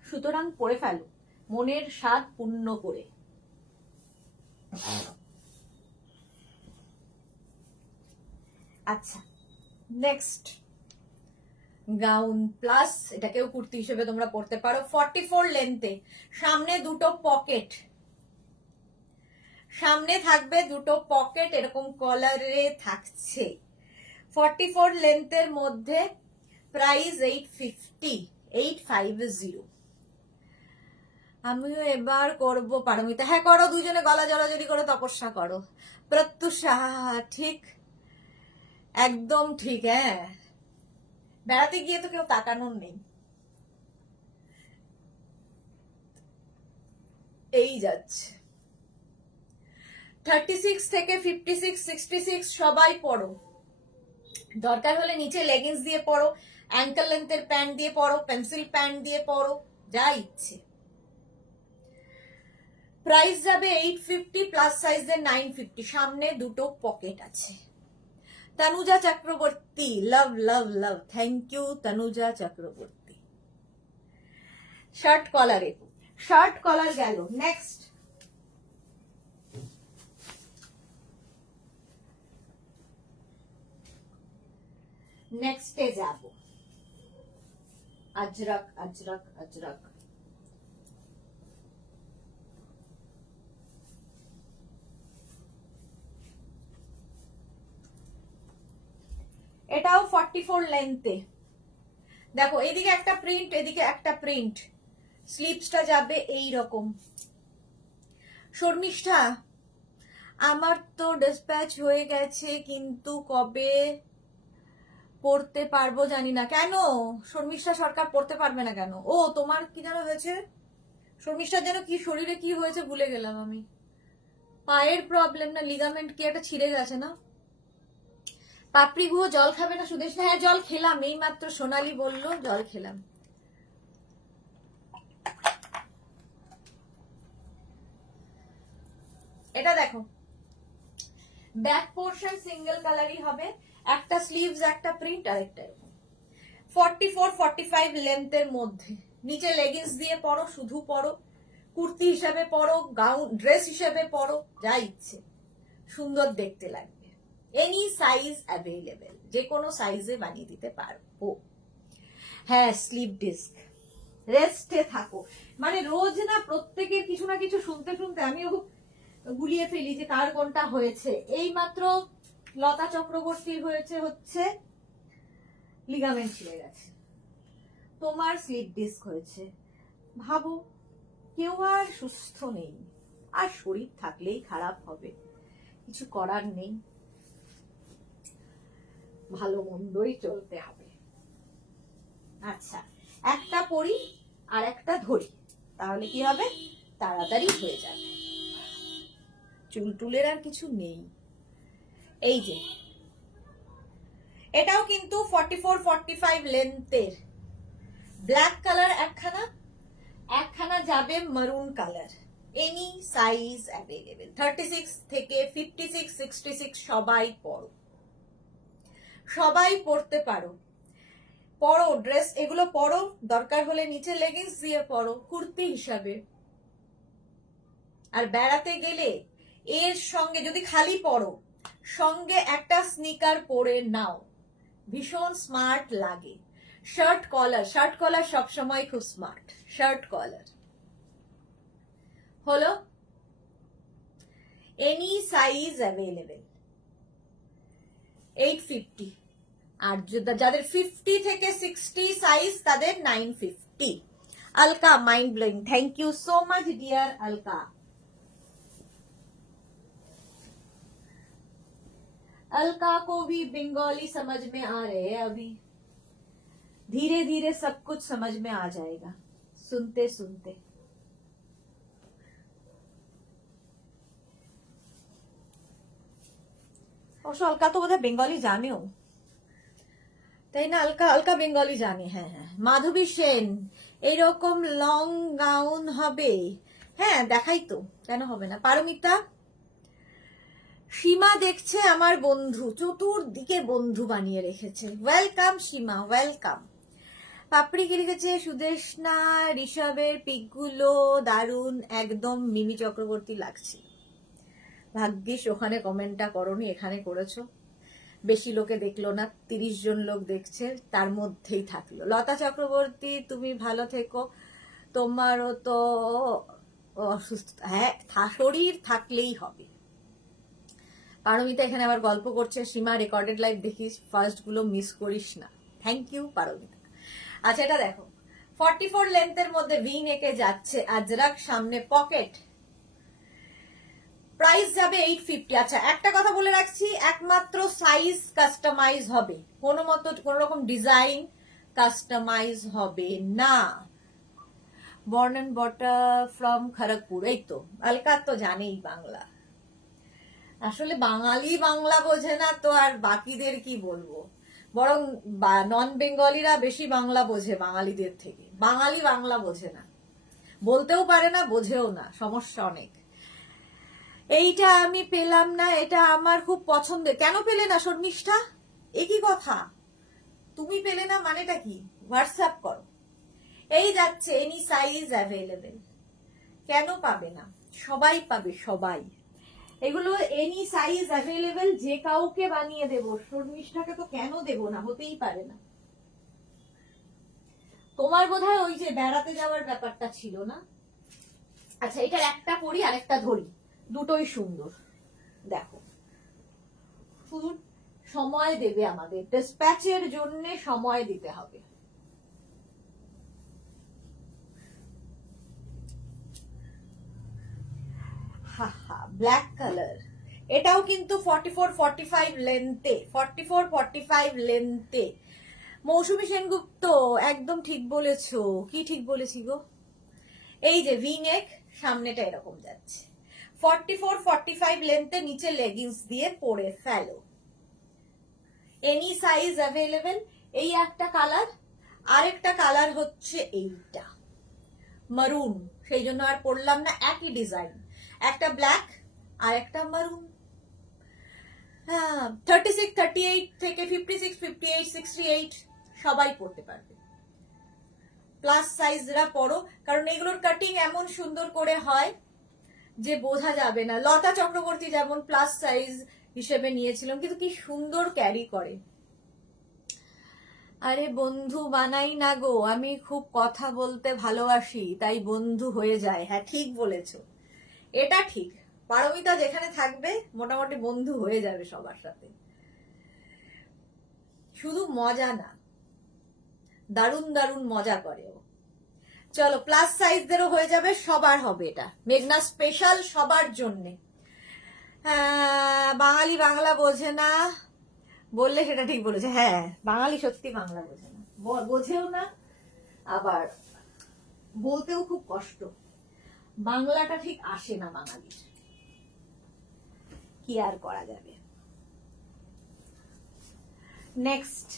সুতরাং পরে ফেলো মনের স্বাদ পূর্ণ করে। আচ্ছা, নেক্সট গাউন প্লাস, এটাকেও কুর্তি হিসেবে তোমরা পরতে পারো। 44 লেন্থে, সামনে দুটো পকেট, সামনে থাকবে দুটো পকেট, এরকম কলারে থাকছে। 44 লেন্থের মধ্যে, প্রাইস 850, 850। আমিও এবার করব পারমিতা, হ্যাঁ করো, দুজনে গলা জড়াজড়ি করে তপস্যা করো। প্রত্যুষা, ঠিক একদম ঠিক, হ্যাঁ বেড়াতে গিয়ে তো কেউ তাকানোর নেই। এই যাচ্ছে 36 থেকে 56, 66 সবাই পড়ো, দরকার হলে নিচে লেগিংস দিয়ে পড়ো, অ্যাঙ্কেল লেন্থের প্যান্ট দিয়ে পড়ো, পেন্সিল প্যান্ট দিয়ে পড়ো, যা ইচ্ছে। প্রাইস যাবে 850, প্লাস সাইজের 950, সামনে দুটো পকেট আছে। Tanuja Chakraborty, love love love, thank you Tanuja Chakraborty. Shirt কলারে, শার্ট কলার গেল। নেক্সট নেক্সটে যাব, আজরাক আজরাক আজরাক। এটাও 44 লেন্থে, দেখো এদিকে একটা প্রিন্ট, এদিকে একটা প্রিন্ট, স্লিপসটা যাবে এই রকম। শর্মিষ্ঠা, আমার তো ডিসপ্যাচ হয়ে গেছে, কিন্তু কবে পড়তে পারবো জানি না। কেন শর্মিষ্ঠা সরকার পড়তে পারবে না কেন? ও তোমার কি যেন হয়েছে শর্মিষ্ঠার, যেন কি শরীরে কি হয়েছে ভুলে গেলাম আমি, পায়ের প্রবলেম না লিগামেন্ট কি একটা ছিঁড়ে গেছে না? পাপড়ি গুহ জল খাবে না সুদেশ? হ্যাঁ জল খেলাম, এই মাত্র সোনালি বললো জল খেলাম। এটা দেখো, ব্যাক পোর্শন সিঙ্গেল কালারই হবে, একটা স্লিভস একটা প্রিন্ট আর একটা এরকম। 44, 45 লেন্থের মধ্যে, নিচে লেগিংস দিয়ে পরো, শুধু পরো, কুর্তি হিসেবে পরো, গাউন ড্রেস হিসেবে পরো, যা ইচ্ছে, সুন্দর দেখতে লাগবে। এনি সাইজ অ্যাভেলেবেল, যে কোনো সাইজে বানিয়ে দিতে পারবো। হ্যাঁ স্লিপ ডিস্ক, রেস্টে থাকো, মানে রোজ না প্রত্যেকের কিছু না কিছু শুনতে শুনতে আমিও গুলিয়ে ফেলি যে কার কোনটা হয়েছে। এই মাত্র লতা চক্রবর্তীর হয়েছে হচ্ছে লিগামেন্ট ছিঁড়ে গেছে, তোমার স্লিপ ডিস্ক হয়েছে। ভাবো কেউ আর সুস্থ নেই, আর শরীর থাকলেই খারাপ হবে, কিছু করার নেই, ভালো মন্দই চলতে হবে। আচ্ছা, একটা পরি আর একটা ধরি, তাহলে কি হবে, তাড়াতাড়ি হয়ে যাবে, চুল টুলের আর কিছু নেই। এই যে এটাও কিন্তু 44, 45 লেন্থের, ব্ল্যাক কালার একখানা যাবে মারুন কালার, এনি সাইজ অ্যাভেলেবেল, 36 থেকে 56, 66 সবাই পরো, সবাই পরতে পারো, পরো ড্রেস এগুলো পরো, দরকার হলে নিচে লেগিংস দিয়ে পরো কুর্তি হিসাবে। আর বেড়াতে গেলে এর সঙ্গে যদি খালি পরো, সঙ্গে একটা স্নিকার পরে নাও, ভীষণ স্মার্ট লাগে। শার্ট কলার সবসময় খুব স্মার্ট, শার্ট কলার হলো, এনি সাইজ অ্যাভেলেবেল, 850। আর যাদের 50 থেকে 60 সাইজ তাদের 950। Alka mind blowing, thank you so much dear Alka. Alka को भी बंगाली समझ में आ रहे हैं, अभी धीरे धीरे सब कुछ समझ में आ जाएगा सुनते सुनते। অবশ্য अलका तो বোধহয় বেঙ্গলি জানেও, তাই না? अलका বেঙ্গলি জানে। হ্যাঁ হ্যাঁ, মাধবী সেন এইরকম লং গাউন হবে? হ্যাঁ দেখাই তো, কেন হবে না। পারমিতা, সীমা দেখছে আমার বন্ধু, চতুর্দিকে বন্ধু বানিয়ে রেখেছে। ওয়েলকাম সীমা, ওয়েলকাম। পাপড়ি কি লিখেছে? সুদেশনা ঋষভের পিকগুলো দারুন, একদম মিমি চক্রবর্তী লাগছে। ভাগ্যিস ওখানে কমেন্টটা করনি, এখানে করেছো। বেশি লোকে দেখলো না, 30 জন লোক দেখছে, তার মধ্যেই থাকলো। লতা চক্রবর্তী, তুমি ভালো থেকো, তোমারও তো অসুস্থ, হ্যাঁ শরীর থাকলেই হবে। পারমিতা এখানে আবার গল্প করছে, সীমা রেকর্ডেড লাইভ দেখিস, ফার্স্ট গুলো মিস করিস না। Thank you Paramita. আচ্ছা এটা দেখো, 44 লেন্থের মধ্যে ভি নেকে যাচ্ছে, আজরাক, সামনে পকেট, প্রাইস যাবে 850। আচ্ছা একটা কথা বলে রাখছি, একমাত্র সাইজ কাস্টমাইজ হবে, কোন রকম ডিজাইন কাস্টমাইজ হবে না। বর্ন এন্ড বটা ফ্রম খড়গপুর, এই তো अलका তো জানেই বাংলা। আসলে বাঙালি বাংলা বোঝে না তো আর বাকিদের কি বলবো, বরং নন বেঙ্গলিরা বেশি বাংলা বোঝে বাঙালিদের থেকে। বাঙালি বাংলা বোঝে না, বলতেও পারে না, বোঝেও না, সমস্যা অনেক। এইটা আমি পেলাম না, এটা আমার খুব পছন্দের। কেন পেলে না শর্মিষ্ঠা? একই কথা, তুমি পেলে না মানেটা কি? হোয়াটসঅ্যাপ করো। এই যাচ্ছে, এনি সাইজ অ্যাভেলেবেল। কেন পাবে না? সবাই পাবে, সবাই। এগুলো এনি সাইজ অ্যাভেলেবেল, যে কাউকে বানিয়ে দেবো। শর্মিষ্ঠাকে তো কেন দেব না, হতেই পারে না। তোমার বোধহয় ওই যে বেড়াতে যাওয়ার ব্যাপারটা ছিল না। আচ্ছা এটার একটা পরি আর একটা ধরি, দুটোই সুন্দর। দেখো, শুধু সময় দেবে আমাদের, ডিসপ্যাচের জন্য সময় দিতে হবে। হা হা, ব্ল্যাক কালার, এটাও কিন্তু 44-45 লেন্থে, 44-45 লেন্থে। মৌসুমী সেনগুপ্ত একদম ঠিক বলেছো। কি ঠিক বলেছি গো? এই যে ভি নেক, সামনেটা এরকম যাচ্ছে, 44-45 লেন্থে, নিচে লেগিংস দিয়ে পরে ফেলো। Any size available. এই একটা কালার, আরেকটা কালার হচ্ছে এইটা মারুন, সেই জন্য আর পড়লাম না, একই ডিজাইন, একটা ব্ল্যাক আর একটা মারুন। হ্যাঁ 36, 38 থেকে 56, 58, 68 সবাই পড়তে পারবে। প্লাস সাইজরা পড়ো, কারণ এগুলোর কাটিং এমন সুন্দর করে হয় যে বোঝা যাবে না। লতা চক্রবর্তী যেমন প্লাস সাইজ হিসেবে নিয়েছিলাম, কিন্তু কি সুন্দর ক্যারি করে। আরে বন্ধু বানাই না গো, আমি খুব কথা বলতে ভালোবাসি, তাই বন্ধু হয়ে যায়। হ্যাঁ ঠিক বলেছো, এটা ঠিক। পারমিতা যেখানে থাকবে মোটামুটি বন্ধু হয়ে যাবে সবার সাথে। শুধু মজা না, দারুণ দারুণ মজা করে ও। চলো প্লাস সাইজদেরও হয়ে যাবে, সবার হবে এটা, মেঘনা স্পেশাল সবার জন্যে। বাঙালি বাংলা বোঝে না বললে সেটা ঠিক বলেছে। হ্যাঁ বাঙালি সত্যি বাংলা বোঝে না, বোঝেও না, আবার বলতেও খুব কষ্ট। বাংলাটা ঠিক আসে না বাঙালির, কি আর করা যাবে। নেক্সট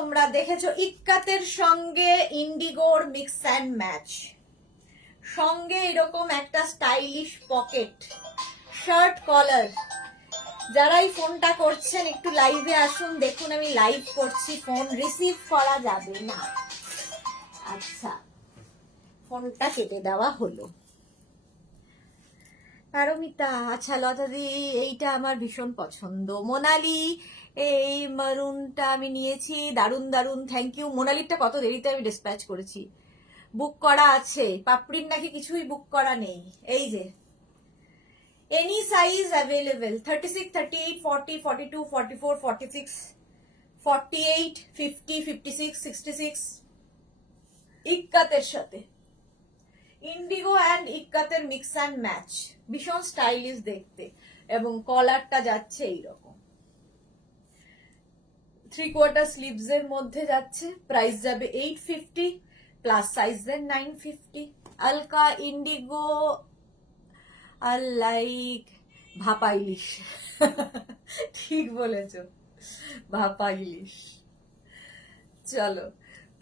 তোমরা দেখেছো ইক্কাতের সঙ্গে ইন্ডিগোর মিক্স অ্যান্ড ম্যাচ, সঙ্গে এরকম একটা স্টাইলিশ পকেট, শার্ট কলার। যারা এই ফোনটা করছেন একটু লাইভে আসুন, দেখুন আমি লাইভ করছি, ফোন রিসিভ করা যাবে না। আচ্ছা, ফোনটা কেটে দেওয়া হলো। পারমিতা, আচ্ছা লতাদি, এইটা আমার ভীষণ পছন্দ। মোনালি, এই মারুনটা আমি নিয়েছি, দারুন দারুন, থ্যাংক ইউ। মোনালিটা কত দেরিতে আমি ডিসপ্যাচ করেছি, বুক করা আছে। পাপড়ির নাকি কিছুই বুক করা নেই। এই যে এনি সাইজ অ্যাভেলেবেল, 36, 38, 40, 42, 44, 46, 48, 50, 56, 66, ইক্কাতের সাথে ইন্ডিগো অ্যান্ড ইক্কাতের মিক্স অ্যান্ড ম্যাচ, ভীষণ স্টাইলিশ দেখতে, এবং কলারটা যাচ্ছে এইরকম, 3/4 স্লিভস এর মধ্যে যাচ্ছে। প্রাইস যাবে 850, প্লাস সাইজের 950। আলকা ইন্ডিগো আর লাইক ভাপা ইলিশ। ঠিক বলেছ, ভাপা ইলিশ। চলো,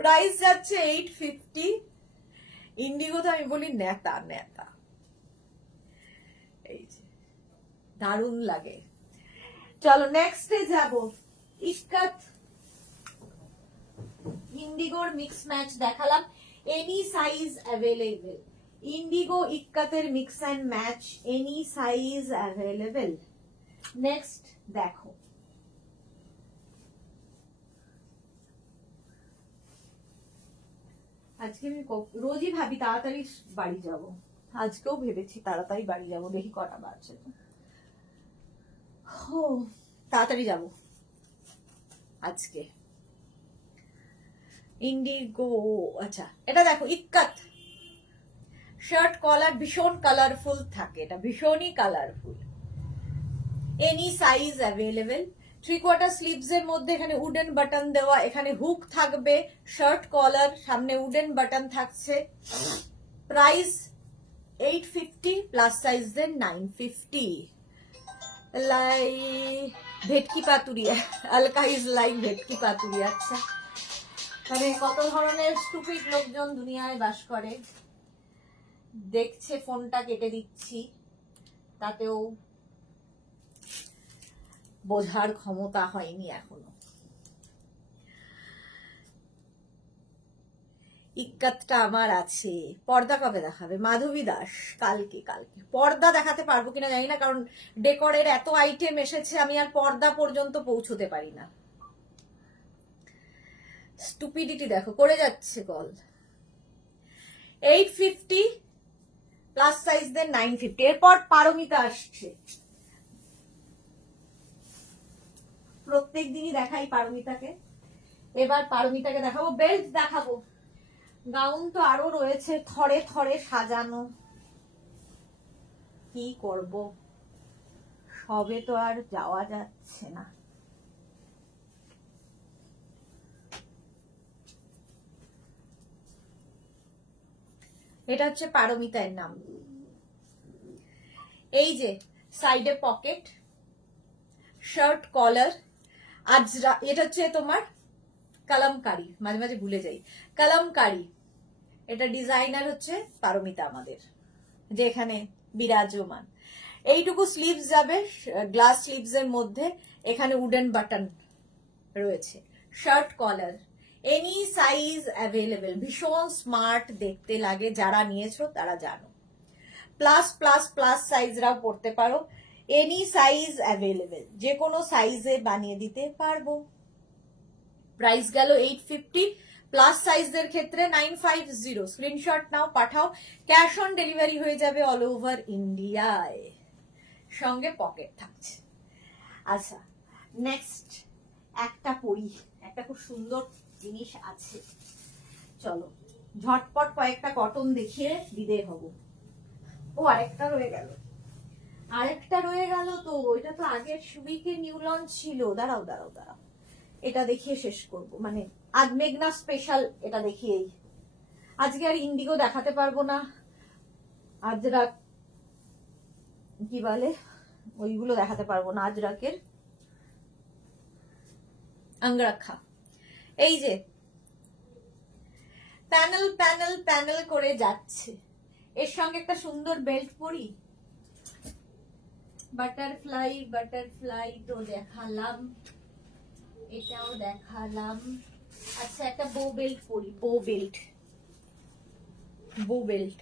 প্রাইস যাচ্ছে 850। ইন্ডিগো তো আমি বলি নেতা নেতা। এই যে দারুণ লাগে। চলো নেক্সটে যাব। ইক্কাত ইন্ডিগোর মিক্স ম্যাচ দেখালাম, এনি সাইজ অ্যাভেলেবেল। ইন্ডিগো ইক্কাতের mix and match, any size available. Next দেখো, আজকে আমি রোজই ভাবি তাড়াতাড়ি বাড়ি যাব, আজকেও ভেবেছি তাড়াতাড়ি বাড়ি যাব, দেখি কটা বাজছে। ও তাড়াতাড়ি যাব আজকে। ইন্ডিগো, আচ্ছা এটা দেখো ইক্কাত শার্ট কলার, ভীষণ কালারফুল থাকে, এটা ভীষণই colourful. Any size available. 3/4 sleeves এর মধ্যে এখানে উডেন বাটন দেওয়া, এখানে হুক থাকবে, শার্ট কলার, সামনে উডেন বাটন থাকছে। প্রাইস 850, প্লাস সাইজের 950। লাই ভেটকি পাতুরিয়া, আলকা ইজ লাইক ভেটকি পাতুরিয়া। আচ্ছা, মানে কত ধরনের স্টুপিড লোকজন দুনিয়ায় বাস করে। দেখছে ফোনটা কেটে দিচ্ছি, তাতেও বোঝার ক্ষমতা হয়নি এখনো। ইক্কাতটা আমার আছে। পর্দা কবে দেখাবে? মাধবী দাস কালকে। পর্দা দেখাতে পারবো কিনা জানি না, কারণ ডেকোরের এত আইটেম এসেছে, আমি আর পর্দা পর্যন্ত পৌঁছতে পারি না। স্টুপিডিটি দেখো, করে যাচ্ছে কল। 850, প্লাস সাইজ দেন 950। এরপর পারমিতা আসছে, প্রত্যেক দিনই দেখাই পারমিতাকে, এবার পারমিতাকে দেখাবো। বেল্ট দেখাবো, গাউন তো আরো রয়েছে থরে থরে সাজানো, কি করব, সবে তো আর যাওয়া যাচ্ছে না। এটা হচ্ছে পারমিতার নাম। এই যে সাইডে পকেট, শার্ট কলার, আজরা, এটা হচ্ছে তোমার কালামকারি, মাঝে মাঝে ভুলে যাই, কালামকারি। এটা ডিজাইনার হচ্ছে পারমিতা আমাদের, যে এখানে বিরাজমান। এইটুকু স্লিভস যাবে, গ্লাস স্লিভস এর মধ্যে, এখানে উডেন বাটন রয়েছে, shirt collar, any size available. ভীষণ স্মার্ট দেখতে লাগে, যারা নিয়েছো তারা জানো। প্লাস প্লাস প্লাস সাইজরাও পড়তে পারো, এনি সাইজ অ্যাভেলেবেল, যে কোনো সাইজে বানিয়ে দিতে পারবো। প্রাইস গেল 850, প্লাস সাইজদের ক্ষেত্রে 950। স্ক্রিনশট নাও, পাঠাও, ক্যাশ অন ডেলিভারি হয়ে যাবে অল ওভার ইন্ডিয়ায়, সঙ্গে পকেট থাকছে। আচ্ছা নেক্সট একটা পরি, একটা খুব সুন্দর জিনিস আছে। চলো ঝটপট কয়েকটা কটন দেখিয়ে বিদে হব। ও আরেকটা রয়ে গেল, তো এটা তো আগের উইকে নিউ লঞ্চ ছিল। দাঁড়াও, এটা দেখিয়ে শেষ করব, মানে আজ মেঘনা স্পেশাল, এটা দেখিয়েই। আজকে আর ইন্ডিগো দেখাতে পারবো না, আজরাক কি বলে ওইগুলো দেখাতে পারবো না, আজরাকের আঙ্গরাখা। এই যে প্যানেল প্যানেল প্যানেল করে যাচ্ছে। এর সঙ্গে একটা সুন্দর বেল্ট পরি, বাটারফ্লাই বাটারফ্লাই তো দেখালাম, এটাও দেখালাম। আচ্ছা একটা বো বেল্ট পরি, বো বেল্ট, বো বেল্ট।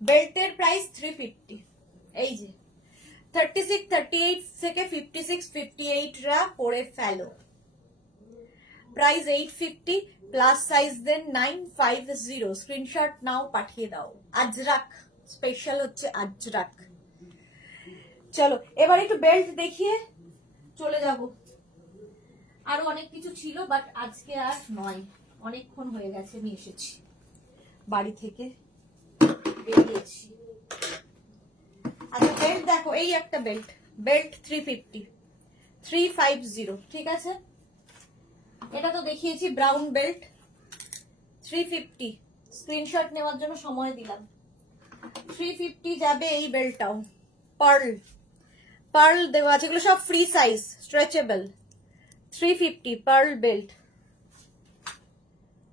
বেল্টের প্রাইস 350। এই যে 36, 38 থেকে 56, 58 রা পরে ফেলো। প্রাইস 850 প্লাস সাইজ দেন 950। স্ক্রিনশট নাও, পাঠিয়ে দাও। আজরাক স্পেশাল হচ্ছে আজরাক। চলো এবার একটু বেল্ট দেখিয়ে চলে যাব। আরো অনেক কিছু ছিল বাট আজকে আর নয়, অনেকক্ষণ হয়ে গেছে আমি এসেছি বাড়ি থেকে, বেরিয়েছি। আচ্ছা বেল্ট দেখো, এই একটা বেল্ট, বেল্ট 350, 350, ঠিক আছে। এটা তো দেখিয়েছি ব্রাউন বেল্ট 350। স্ক্রিনশট নেওয়ার জন্য সময় দিলাম। 350 যাবে এই বেল্টটাও। পার্ল, পার্ল দেওয়া আছে, এগুলো সব free size, stretchable. 350 pearl belt.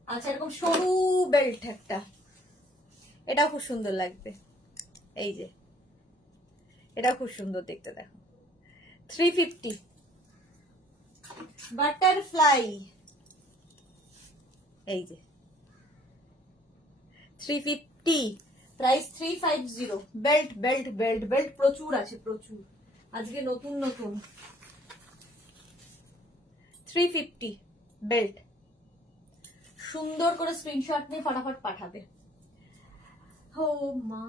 আচ্ছা এরকম সরু বেল্ট একটা, এটাও খুব সুন্দর লাগবে। এই যে এটাও খুব সুন্দর দেখতে, দেখো 350। বাটারফ্লাই, এই যে 350, price 350। Belt belt belt belt প্রচুর আছে, প্রচুর, আজকে নতুন নতুন। 350 বেল্ট, সুন্দর করে স্ক্রিনশট নিয়ে ফটাফট পাঠাবে। ও মা,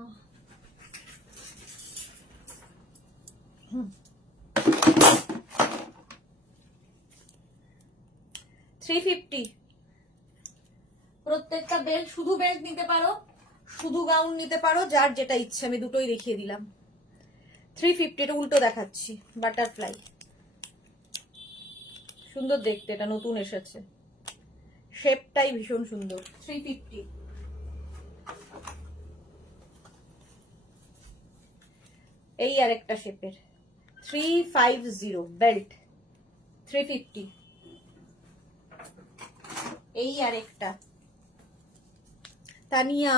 $350 প্রত্যেকটা বেল্ট। শুধু বেল্ট নিতে পারো, শুধু গাউন নিতে পারো, যার যেটা ইচ্ছে। আমি দুটোই দেখিয়ে দিলাম। 350, এটা উল্টো দেখাচ্ছি। বাটারফ্লাই, সুন্দর দেখতে, এটা নতুন এসেছে, শেপটাই ভীষণ সুন্দর। 350। এই আর একটা শেপের 350 বেল্ট 350। এই আর একটা তানিয়া,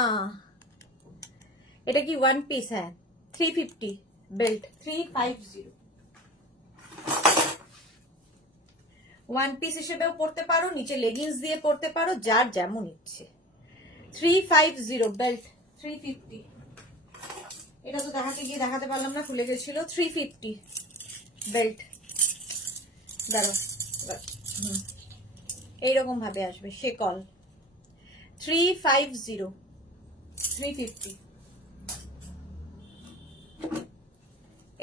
এটা কি ওয়ান পিস? হ্যাঁ 350 বেল্ট 350। ওয়ান পিস হিসেবেও পড়তে পারো, নিচে লেগিংস দিয়ে পড়তে পারো, যার যেমন ইচ্ছে। 350 বেল্ট 350। এটা তো দেখাতে গিয়ে দেখাতে পারলাম না, খুলে গেছিল। 350 বেল্ট, দাঁড়ো এইরকম ভাবে আসবে শেকল। 350 350।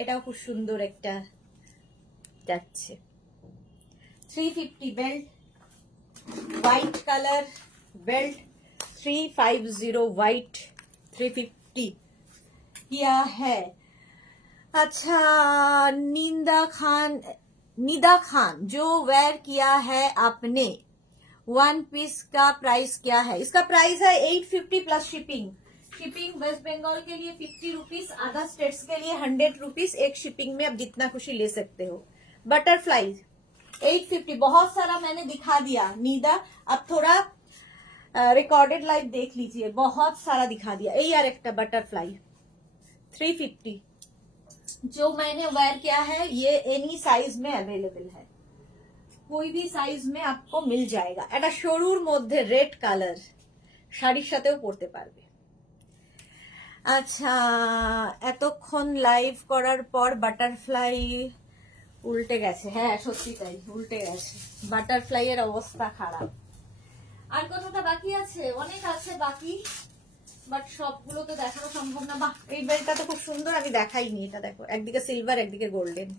এটাও খুব সুন্দর একটা যাচ্ছে। 350 belt, white colour belt 350 white 350 किया है। अच्छा निदा खान जो वेयर किया है आपने, वन पीस का प्राइस क्या है? इसका प्राइस है 850 plus shipping. Shipping West Bengal के लिए 50 रुपीज, अदर स्टेट्स के लिए 100 रुपीज। एक शिपिंग में आप जितना खुशी ले सकते हो। बटरफ्लाई 850, बहुत सारा मैंने दिखा दिया निदा, अब थोड़ा रिकॉर्डेड लाइव देख लीजिए, बहुत सारा दिखा दिया। ये यार एक बटरफ्लाई 350 जो मैंने वेयर किया है, ये एनी साइज में अवेलेबल है, कोई भी साइज में आपको मिल जाएगा। এটা সরুর মধ্যে রেড কালার, শাড়ির সাথেও পরতে পারবে। আচ্ছা এতক্ষণ লাইভ করার পর বাটারফ্লাই উল্টে গেছে। হ্যাঁ সত্যি তাই, উল্টে গেছে। বাটারফ্লাই এর অবস্থা খারাপ। আর কতটা বাকি আছে? অনেক আছে বাকি, বাট সবগুলো তো দেখানো সম্ভব না। বাহ এই বেল্টটা তো খুব সুন্দর, আমি দেখাইনি। এটা দেখো, একদিকে সিলভার একদিকে গোল্ডেন,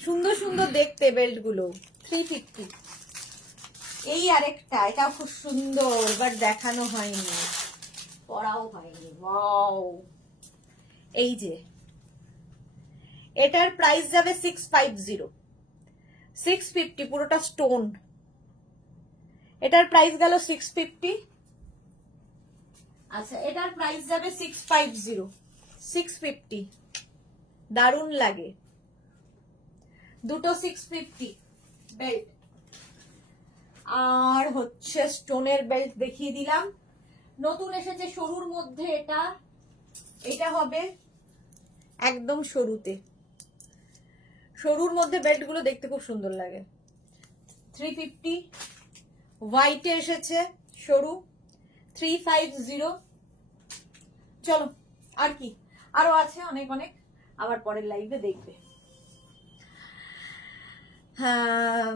সুন্দর সুন্দর দেখতে বেল্ট গুলো। 350। এই আরেকটা, এটাও খুব সুন্দর বাট দেখানো হয়নি, পরাও হয়নি। ওয়াও, এই যে এটার প্রাইস যাবে 650 650, পুরোটা স্টোন। এটার প্রাইস গেল 650। আচ্ছা, এটার প্রাইস যাবে 650, 650। দারুণ লাগে, দুটো 650 বেল্ট। আর হচ্ছে স্টোনের বেল্ট দেখিয়ে দিলাম, নতুন এসেছে সরুর মধ্যে। এটা হবে একদম সরুতে, সরুর মধ্যে বেল্ট গুলো দেখতে খুব সুন্দর লাগে। 350, হোয়াইটে এসেছে সরু, 350। চলো আর কি, আরো আছে অনেক অনেক, আবার পরের লাইভে দেখবে। হ্যাঁ,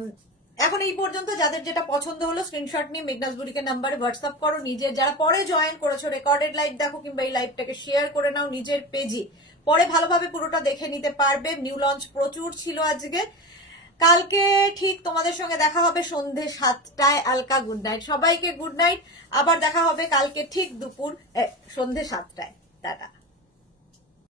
এখন এই পর্যন্ত যাদের যেটা পছন্দ হলো স্ক্রিনশট নিয়ে মেঘনাস বুটিকের নাম্বারে হোয়াটসঅ্যাপ করো। নিজের যারা পরে জয়েন করেছো, রেকর্ডেড লাইভ দেখো কিংবা এই লাইভটাকে শেয়ার করে নাও নিজের পেজে, পরে ভালোভাবে পুরোটা দেখে নিতে পারবে। নিউ লঞ্চ প্রচুর ছিল আজকে। কালকে ঠিক তোমাদের সঙ্গে দেখা হবে সন্ধে 7টায়। আলকা গুড নাইট, সবাইকে গুড নাইট। আবার দেখা হবে কালকে ঠিক সন্ধে 7টায়। টাটা।